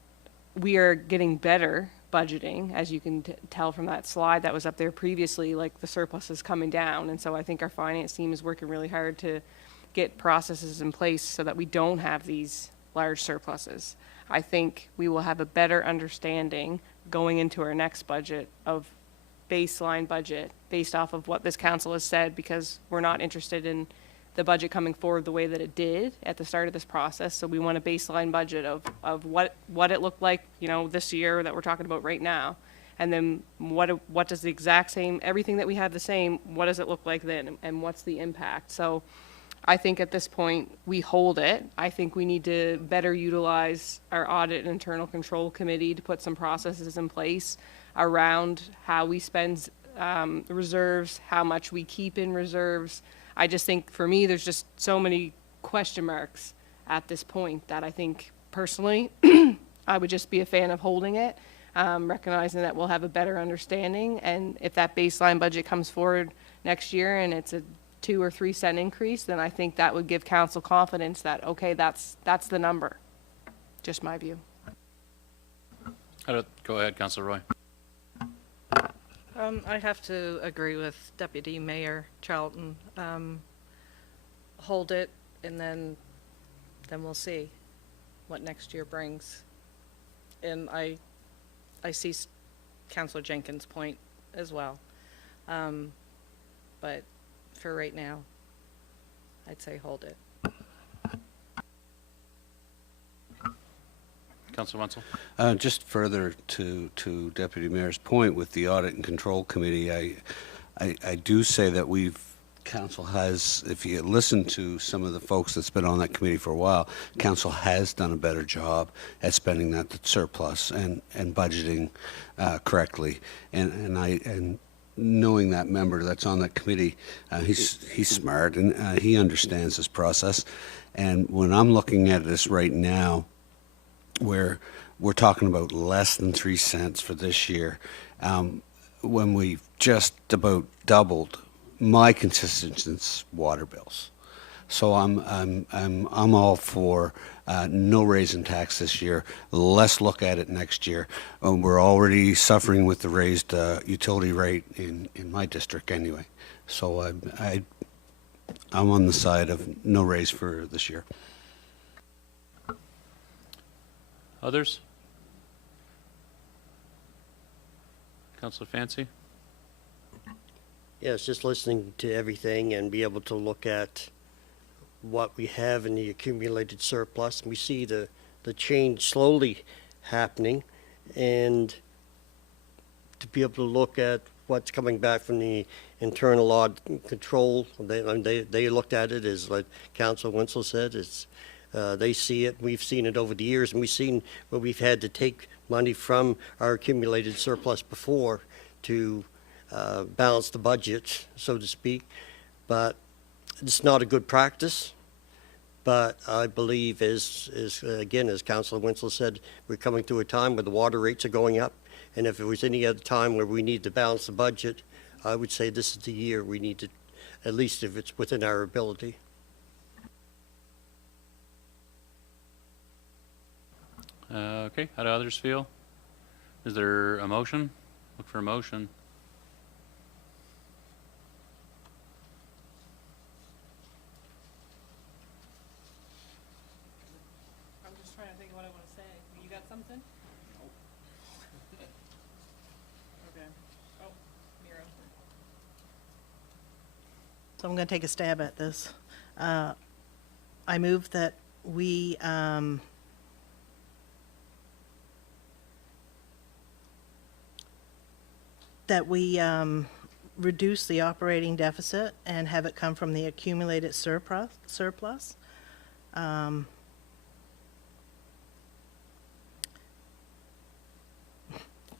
we are getting better budgeting, as you can tell from that slide that was up there previously. Like the surplus is coming down, and so I think our finance team is working really hard to get processes in place so that we don't have these large surpluses. I think we will have a better understanding going into our next budget of baseline budget based off of what this council has said, because we're not interested in the budget coming forward the way that it did at the start of this process. So we want a baseline budget of what it looked like, you know, this year that we're talking about right now. And then what does the exact same, everything that we have the same, what does it look like then, and what's the impact? So I think at this point, we hold it. I think we need to better utilize our audit and internal control committee to put some processes in place around how we spend reserves, how much we keep in reserves. I just think, for me, there's just so many question marks at this point that I think, personally, I would just be a fan of holding it, recognizing that we'll have a better understanding. And if that baseline budget comes forward next year and it's a 2 or 3 cent increase, then I think that would give council confidence that, okay, that's the number. Just my view. Go ahead, Councillor Roy. I have to agree with Deputy Mayor Charlton. Hold it, and then we'll see what next year brings. And I see Councillor Jenkins' point as well. But for right now, I'd say hold it. Councillor Wenzel. Just further to Deputy Mayor's point with the Audit and Control Committee, I do say that we've council has, if you listen to some of the folks that's been on that committee for a while, council has done a better job at spending that surplus and budgeting correctly. And knowing that member that's on that committee, he's smart and he understands this process. And when I'm looking at this right now, where we're talking about less than 3 cents for this year, when we just about doubled my consistent water bills. So I'm all for no raise in tax this year. Let's look at it next year. We're already suffering with the raised utility rate in my district anyway. So I'm on the side of no raise for this year. Others? Councillor Fancy? Yeah, it's just listening to everything and be able to look at what we have in the accumulated surplus. We see the change slowly happening, and to be able to look at what's coming back from the internal audit control. They looked at it, as like Council Winslow said, they see it. We've seen it over the years, and we've seen where we've had to take money from our accumulated surplus before to balance the budget, so to speak. But it's not a good practice. But I believe, again, as Councilor Winslow said, we're coming to a time where the water rates are going up. And if it was any other time where we need to balance the budget, I would say this is the year we need to, at least if it's within our ability. Okay, how do others feel? Is there a motion? Look for a motion. I'm just trying to think of what I want to say. You got something? No. Okay. Oh, Miro. So I'm going to take a stab at this. I move that we reduce the operating deficit and have it come from the accumulated surplus.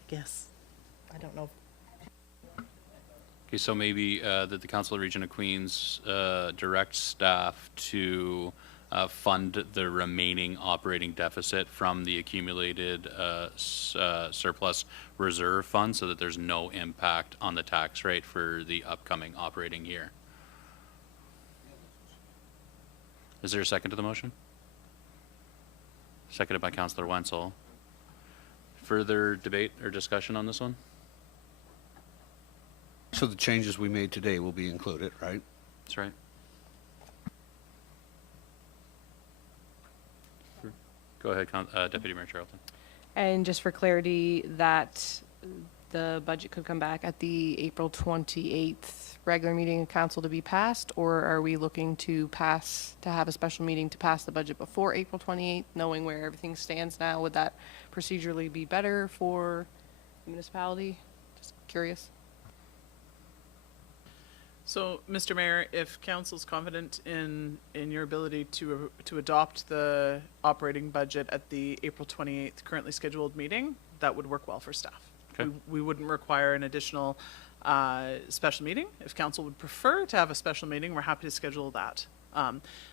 Guess. I don't know. Okay, so maybe that the Council of Region of Queens direct staff to fund the remaining operating deficit from the accumulated surplus reserve fund so that there's no impact on the tax rate for the upcoming operating year. Is there a second to the motion? Seconded by Councillor Wenzel. Further debate or discussion on this one? So the changes we made today will be included, right? That's right. Go ahead, Deputy Mayor Charlton. And just for clarity, that the budget could come back at the April 28th regular meeting of council to be passed, or are we looking to have a special meeting to pass the budget before April 28th, knowing where everything stands now? Would that procedurally be better for the municipality? Just curious. So, Mr. Mayor, if council's confident in your ability to adopt the operating budget at the April 28th currently scheduled meeting, that would work well for staff. Okay. We wouldn't require an additional special meeting. If council would prefer to have a special meeting, we're happy to schedule that.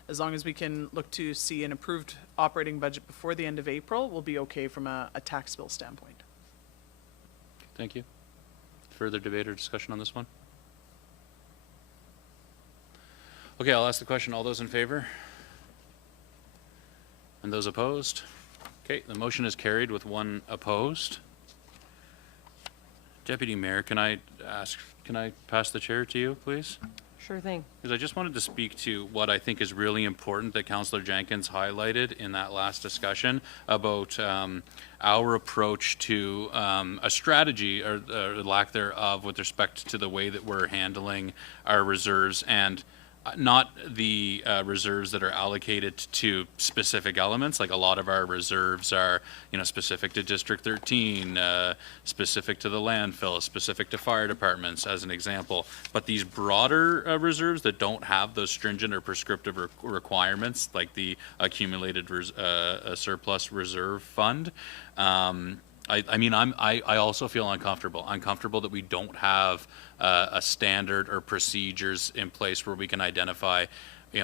As long as we can look to see an approved operating budget before the end of April, we'll be okay from a tax bill standpoint. Thank you. Further debate or discussion on this one? Okay, I'll ask the question. All those in favor? And those opposed? Okay, the motion is carried with one opposed. Deputy Mayor, can I pass the chair to you, please? Sure thing. Because I just wanted to speak to what I think is really important that Councillor Jenkins highlighted in that last discussion about our approach to a strategy or lack thereof with respect to the way that we're handling our reserves. And not the reserves that are allocated to specific elements. Like a lot of our reserves are, specific to District 13, specific to the landfill, specific to fire departments, as an example. But these broader reserves that don't have those stringent or prescriptive requirements, like the accumulated surplus reserve fund, I also feel uncomfortable. Uncomfortable that we don't have a standard or procedures in place where we can identify,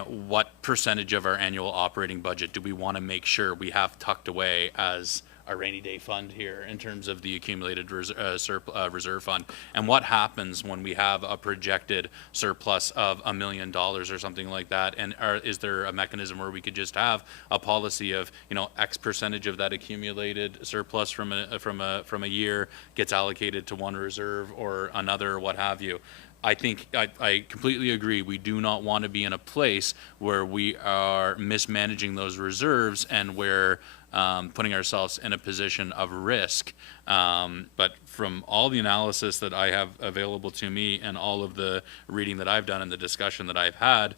what percentage of our annual operating budget do we want to make sure we have tucked away as a rainy day fund here in terms of the accumulated reserve fund, and what happens when we have a projected surplus of $1 million or something like that, and is there a mechanism where we could just have a policy of X percentage of that accumulated surplus from a year gets allocated to one reserve or another, or what have you. I think I completely agree. We do not want to be in a place where we are mismanaging those reserves and where putting ourselves in a position of risk. But from all the analysis that I have available to me and all of the reading that I've done and the discussion that I've had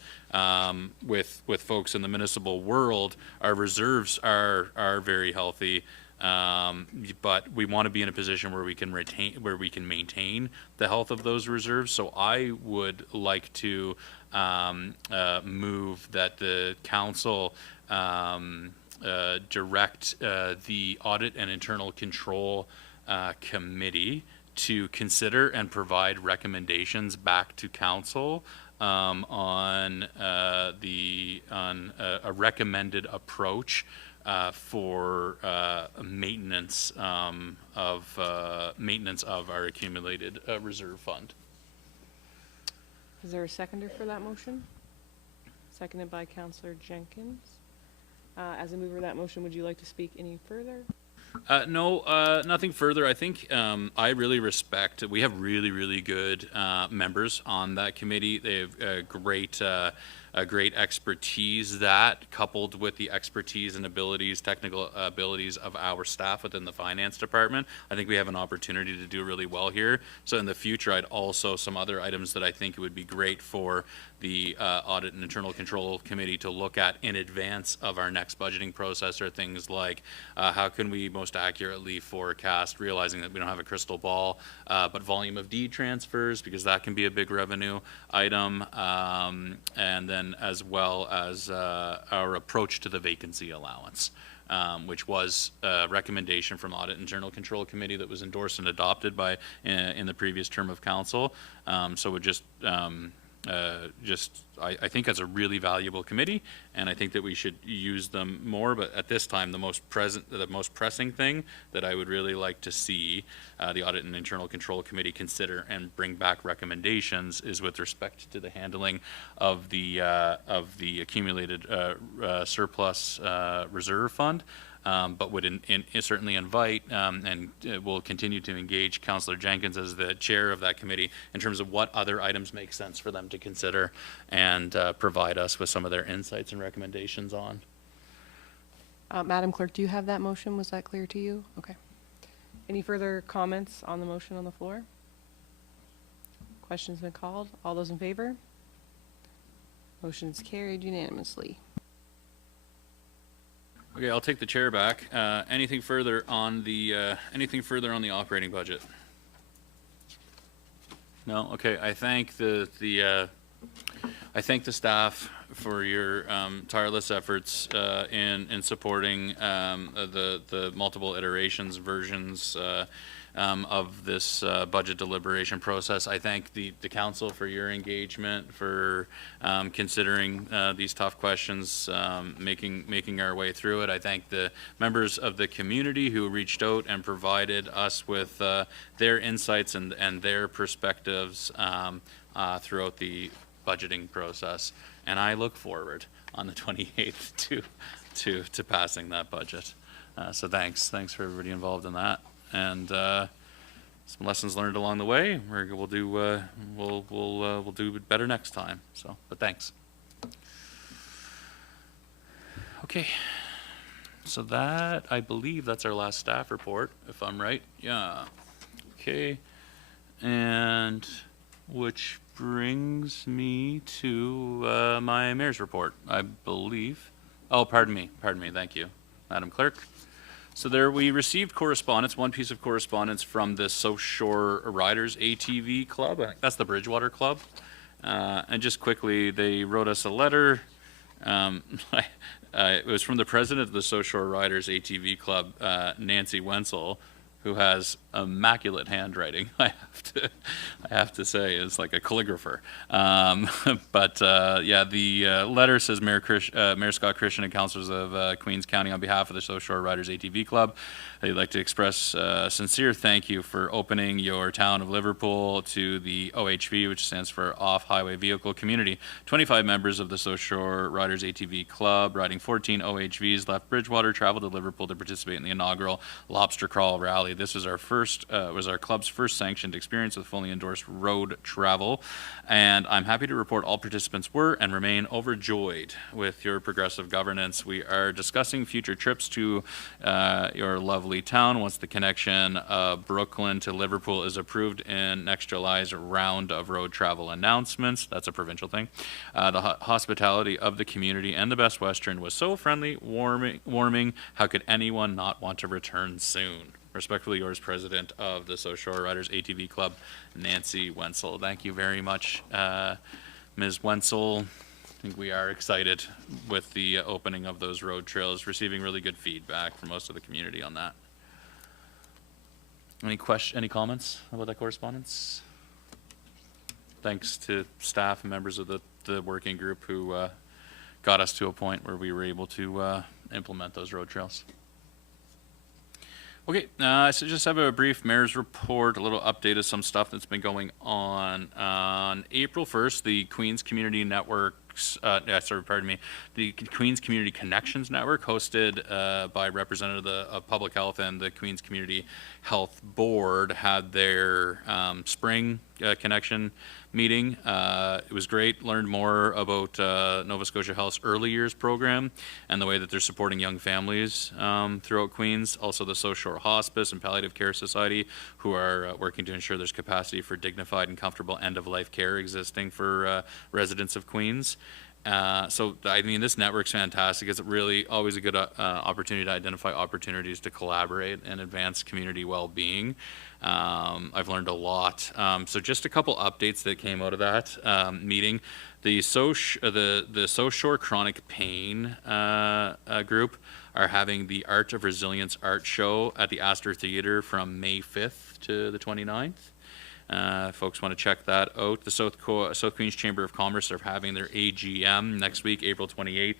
with folks in the municipal world, our reserves are very healthy. But we want to be in a position where we can maintain the health of those reserves. So I would like to move that the council direct the Audit and Internal Control Committee to consider and provide recommendations back to council on a recommended approach for maintenance of our accumulated reserve fund. Is there a seconder for that motion? Seconded by Councillor Jenkins. As a mover of that motion, would you like to speak any further? No, nothing further. I think I really respect, we have really, really good members on that committee. They have great expertise that, coupled with the expertise and abilities, technical abilities of our staff within the finance department, I think we have an opportunity to do really well here. So in the future, I'd also, some other items that I think it would be great for the Audit and Internal Control Committee to look at in advance of our next budgeting process are things like how can we most accurately forecast, realizing that we don't have a crystal ball, but volume of deed transfers, because that can be a big revenue item, and then as well as our approach to the vacancy allowance. Which was a recommendation from Audit and Internal Control Committee that was endorsed and adopted by in the previous term of council. So it I think that's a really valuable committee, and I think that we should use them more. But at this time, the most pressing thing that I would really like to see the Audit and Internal Control Committee consider and bring back recommendations is with respect to the handling of the accumulated surplus reserve fund. But would certainly invite and will continue to engage Councillor Jenkins as the chair of that committee in terms of what other items make sense for them to consider and provide us with some of their insights and recommendations on. Madam Clerk, do you have that motion? Was that clear to you? Okay. Any further comments on the motion on the floor? Questions been called? All those in favor? Motion is carried unanimously. Okay, I'll take the chair back. Anything further on the operating budget? No. Okay. I thank the staff for your tireless efforts in supporting the multiple iterations, versions of this budget deliberation process. I thank the council for your engagement, for considering these tough questions, making our way through it. I thank the members of the community who reached out and provided us with their insights and their perspectives throughout the budgeting process. And I look forward on the 28th to passing that budget. So thanks for everybody involved in that. And some lessons learned along the way. We'll do better next time. So, but thanks. Okay. So that, I believe that's our last staff report, if I'm right. Yeah. Okay. And which brings me to my mayor's report, I believe. Oh, pardon me. Thank you, Madam Clerk. So there we received correspondence, one piece of correspondence from the South Shore Riders ATV Club. I think that's the Bridgewater Club. And just quickly, they wrote us a letter. It was from the president of the South Shore Riders ATV Club, Nancy Wenzel, who has immaculate handwriting. I have to say, is like a calligrapher. But yeah, the letter says, Mayor Scott Christian and councillors of Queens County, on behalf of the South Shore Riders ATV Club, I'd like to express a sincere thank you for opening your town of Liverpool to the OHV, which stands for Off-Highway Vehicle Community. 25 members of the South Shore Riders ATV Club, riding 14 OHVs, left Bridgewater, traveled to Liverpool to participate in the inaugural Lobster Crawl Rally. This was our club's first sanctioned experience with fully endorsed road travel, and I'm happy to report all participants were and remain overjoyed with your progressive governance. We are discussing future trips to your lovely town once the connection of Brooklyn to Liverpool is approved in next July's round of road travel announcements. That's a provincial thing. The hospitality of the community and the Best Western was so friendly, warming. How could anyone not want to return soon? Respectfully yours, President of the South Shore Riders ATV Club, Nancy Wenzel. Thank you very much, Ms. Wenzel. I think we are excited with the opening of those road trails, receiving really good feedback from most of the community on that. Any comments about that correspondence? Thanks to staff and members of the working group who got us to a point where we were able to implement those road trails. Okay, so just have a brief mayor's report, a little update of some stuff that's been going on. On April 1st, the Queens Community Networks, the Queens Community Connections Network, hosted by representative of Public Health and the Queens Community Health Board, had their spring connection meeting. It was great. Learned more about Nova Scotia Health's early years program and the way that they're supporting young families throughout Queens. Also the South Shore Hospice and Palliative Care Society, who are working to ensure there's capacity for dignified and comfortable end-of-life care existing for residents of Queens. So, I mean, this network's fantastic. It's really always a good opportunity to identify opportunities to collaborate and advance community well-being. I've learned a lot. So just a couple updates that came out of that meeting. The South Shore Chronic Pain group are having the Art of Resilience art show at the Astor Theatre from May 5th to the 29th. Folks want to check that out. The South Queens Chamber of Commerce are having their AGM next week, April 28th,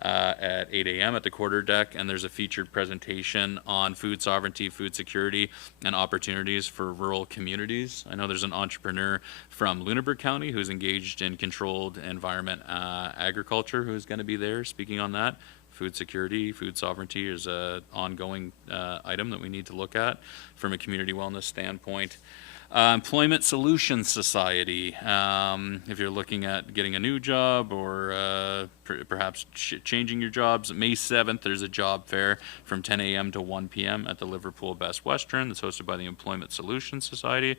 at 8 a.m. at the Quarter Deck, and there's a featured presentation on food sovereignty, food security, and opportunities for rural communities. I know there's an entrepreneur from Lunenburg County who's engaged in controlled environment agriculture who's going to be there speaking on that. Food security, food sovereignty is an ongoing item that we need to look at from a community wellness standpoint. Employment Solutions Society, if you're looking at getting a new job or perhaps changing your jobs, May 7th there's a job fair from 10 a.m. to 1 p.m. at the Liverpool Best Western that's hosted by the Employment Solutions Society.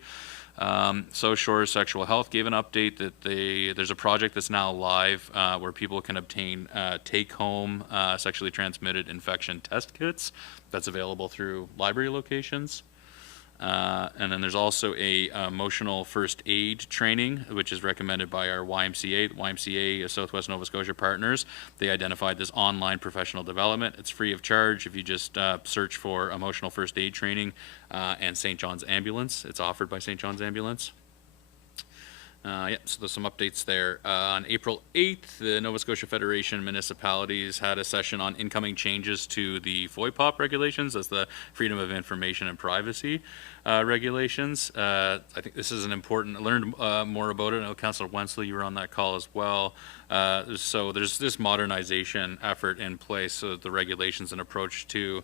South Shore Sexual Health gave an update that there's a project that's now live where people can obtain take-home sexually transmitted infection test kits. That's available through library locations. And then there's also a emotional first aid training, which is recommended by our YMCA. The YMCA Southwest Nova Scotia partners. They identified this online professional development. It's free of charge if you just search for emotional first aid training and St. John's Ambulance. It's offered by St. John's Ambulance. So there's some updates there. On April 8th, the Nova Scotia Federation of Municipalities had a session on incoming changes to the FOIPOP regulations. That's the Freedom of Information and Privacy regulations. I think this is an important, learned more about it. I know Councillor Wenzel, you were on that call as well. So there's this modernization effort in place, so the regulations and approach to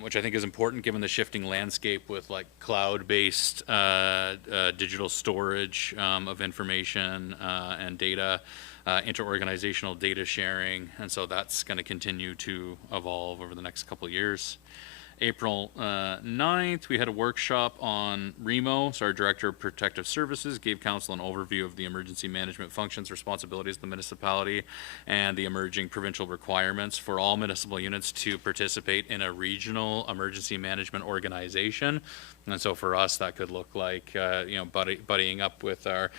which I think is important given the shifting landscape with like cloud-based digital storage of information and data, interorganizational data sharing, and so that's going to continue to evolve over the next couple of years. April 9th, we had a workshop on REMO. So our Director of Protective Services gave council an overview of the emergency management functions, responsibilities of the municipality, and the emerging provincial requirements for all municipal units to participate in a regional emergency management organization. And so for us, that could look like, buddying up with our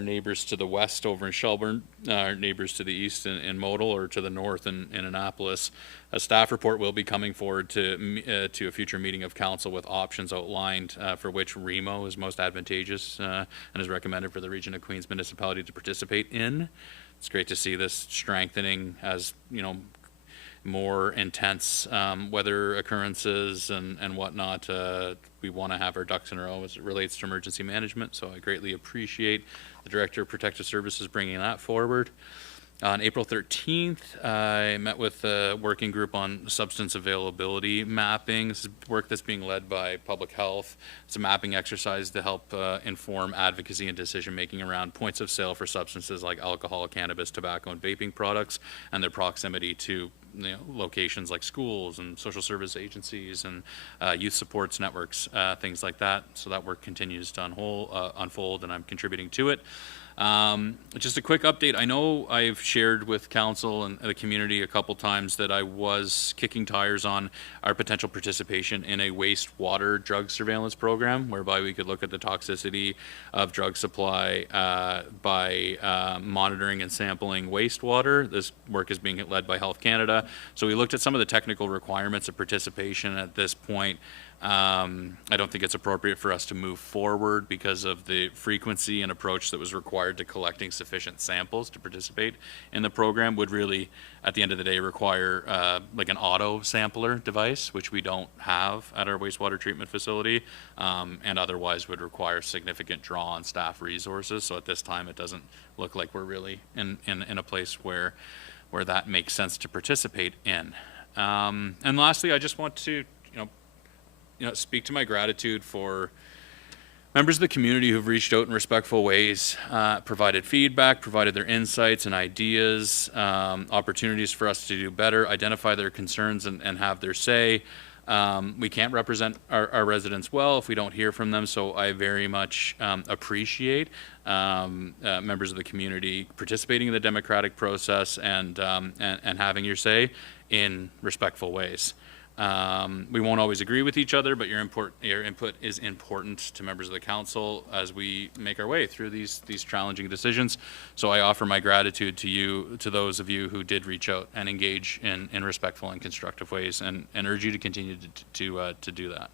neighbors to the west over in Shelburne, our neighbors to the east in Modal, or to the north in Annapolis. A staff report will be coming forward to a future meeting of council with options outlined for which REMO is most advantageous and is recommended for the region of Queens municipality to participate in. It's great to see this strengthening as, more intense weather occurrences and whatnot. We want to have our ducks in a row as it relates to emergency management, so I greatly appreciate the Director of Protective Services bringing that forward. On April 13th, I met with a working group on substance availability mapping. This is work that's being led by Public Health. It's a mapping exercise to help inform advocacy and decision-making around points of sale for substances like alcohol, cannabis, tobacco, and vaping products, and their proximity to locations like schools and social service agencies and youth supports networks, things like that. So that work continues to unfold, and I'm contributing to it. Just a quick update. I know I've shared with council and the community a couple times that I was kicking tires on our potential participation in a wastewater drug surveillance program, whereby we could look at the toxicity of drug supply by monitoring and sampling wastewater. This work is being led by Health Canada. So we looked at some of the technical requirements of participation. At this point, I don't think it's appropriate for us to move forward because of the frequency and approach that was required to collecting sufficient samples to participate in the program. Would really, at the end of the day, require like an auto sampler device, which we don't have at our wastewater treatment facility, and otherwise would require significant draw on staff resources. So at this time, it doesn't look like we're really in a place where that makes sense to participate in. And lastly, I just want to speak to my gratitude for members of the community who've reached out in respectful ways, provided feedback, provided their insights and ideas, opportunities for us to do better, identify their concerns and have their say. We can't represent our residents well if we don't hear from them, so I very much appreciate members of the community participating in the democratic process and having your say in respectful ways. We won't always agree with each other, but your input is important to members of the council as we make our way through these challenging decisions. So I offer my gratitude to those of you who did reach out and engage in respectful and constructive ways, and urge you to continue to do that.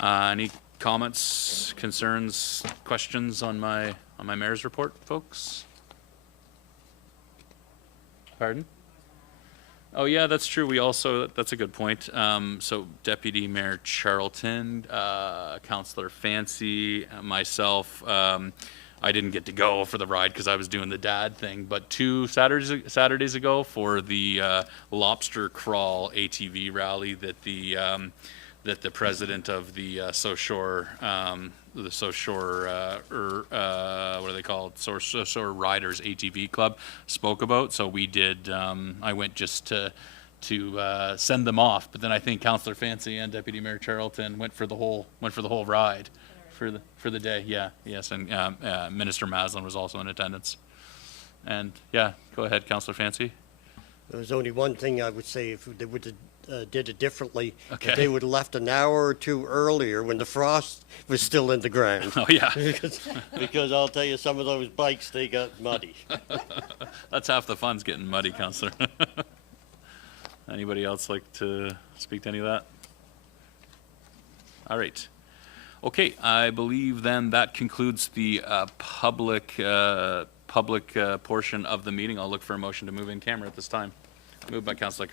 Any comments, concerns, questions on my mayor's report, folks? Pardon? Oh, yeah, that's true. That's a good point. So Deputy Mayor Charlton, Councillor Fancy, myself, I didn't get to go for the ride because I was doing the dad thing, but 2 Saturdays ago for the lobster crawl ATV rally that the president of the SoShore what are they called? SoShore Riders ATV Club spoke about. So we did. I went just to send them off, but then I think Councillor Fancy and Deputy Mayor Charlton went for the whole ride for the day. Yeah, yes, and Minister Maslin was also in attendance. And yeah, go ahead, Councillor Fancy. There's only one thing I would say: if they would have did it differently, okay, if they would have left an hour or 2 earlier when the frost was still in the ground. Oh yeah, because I'll tell you, some of those bikes, they got muddy. That's half the fun's getting muddy, Councillor. Anybody else like to speak to any of that? All right. Okay, I believe then that concludes the public portion of the meeting. I'll look for a motion to move in camera at this time. Moved by Councillor Carpenter.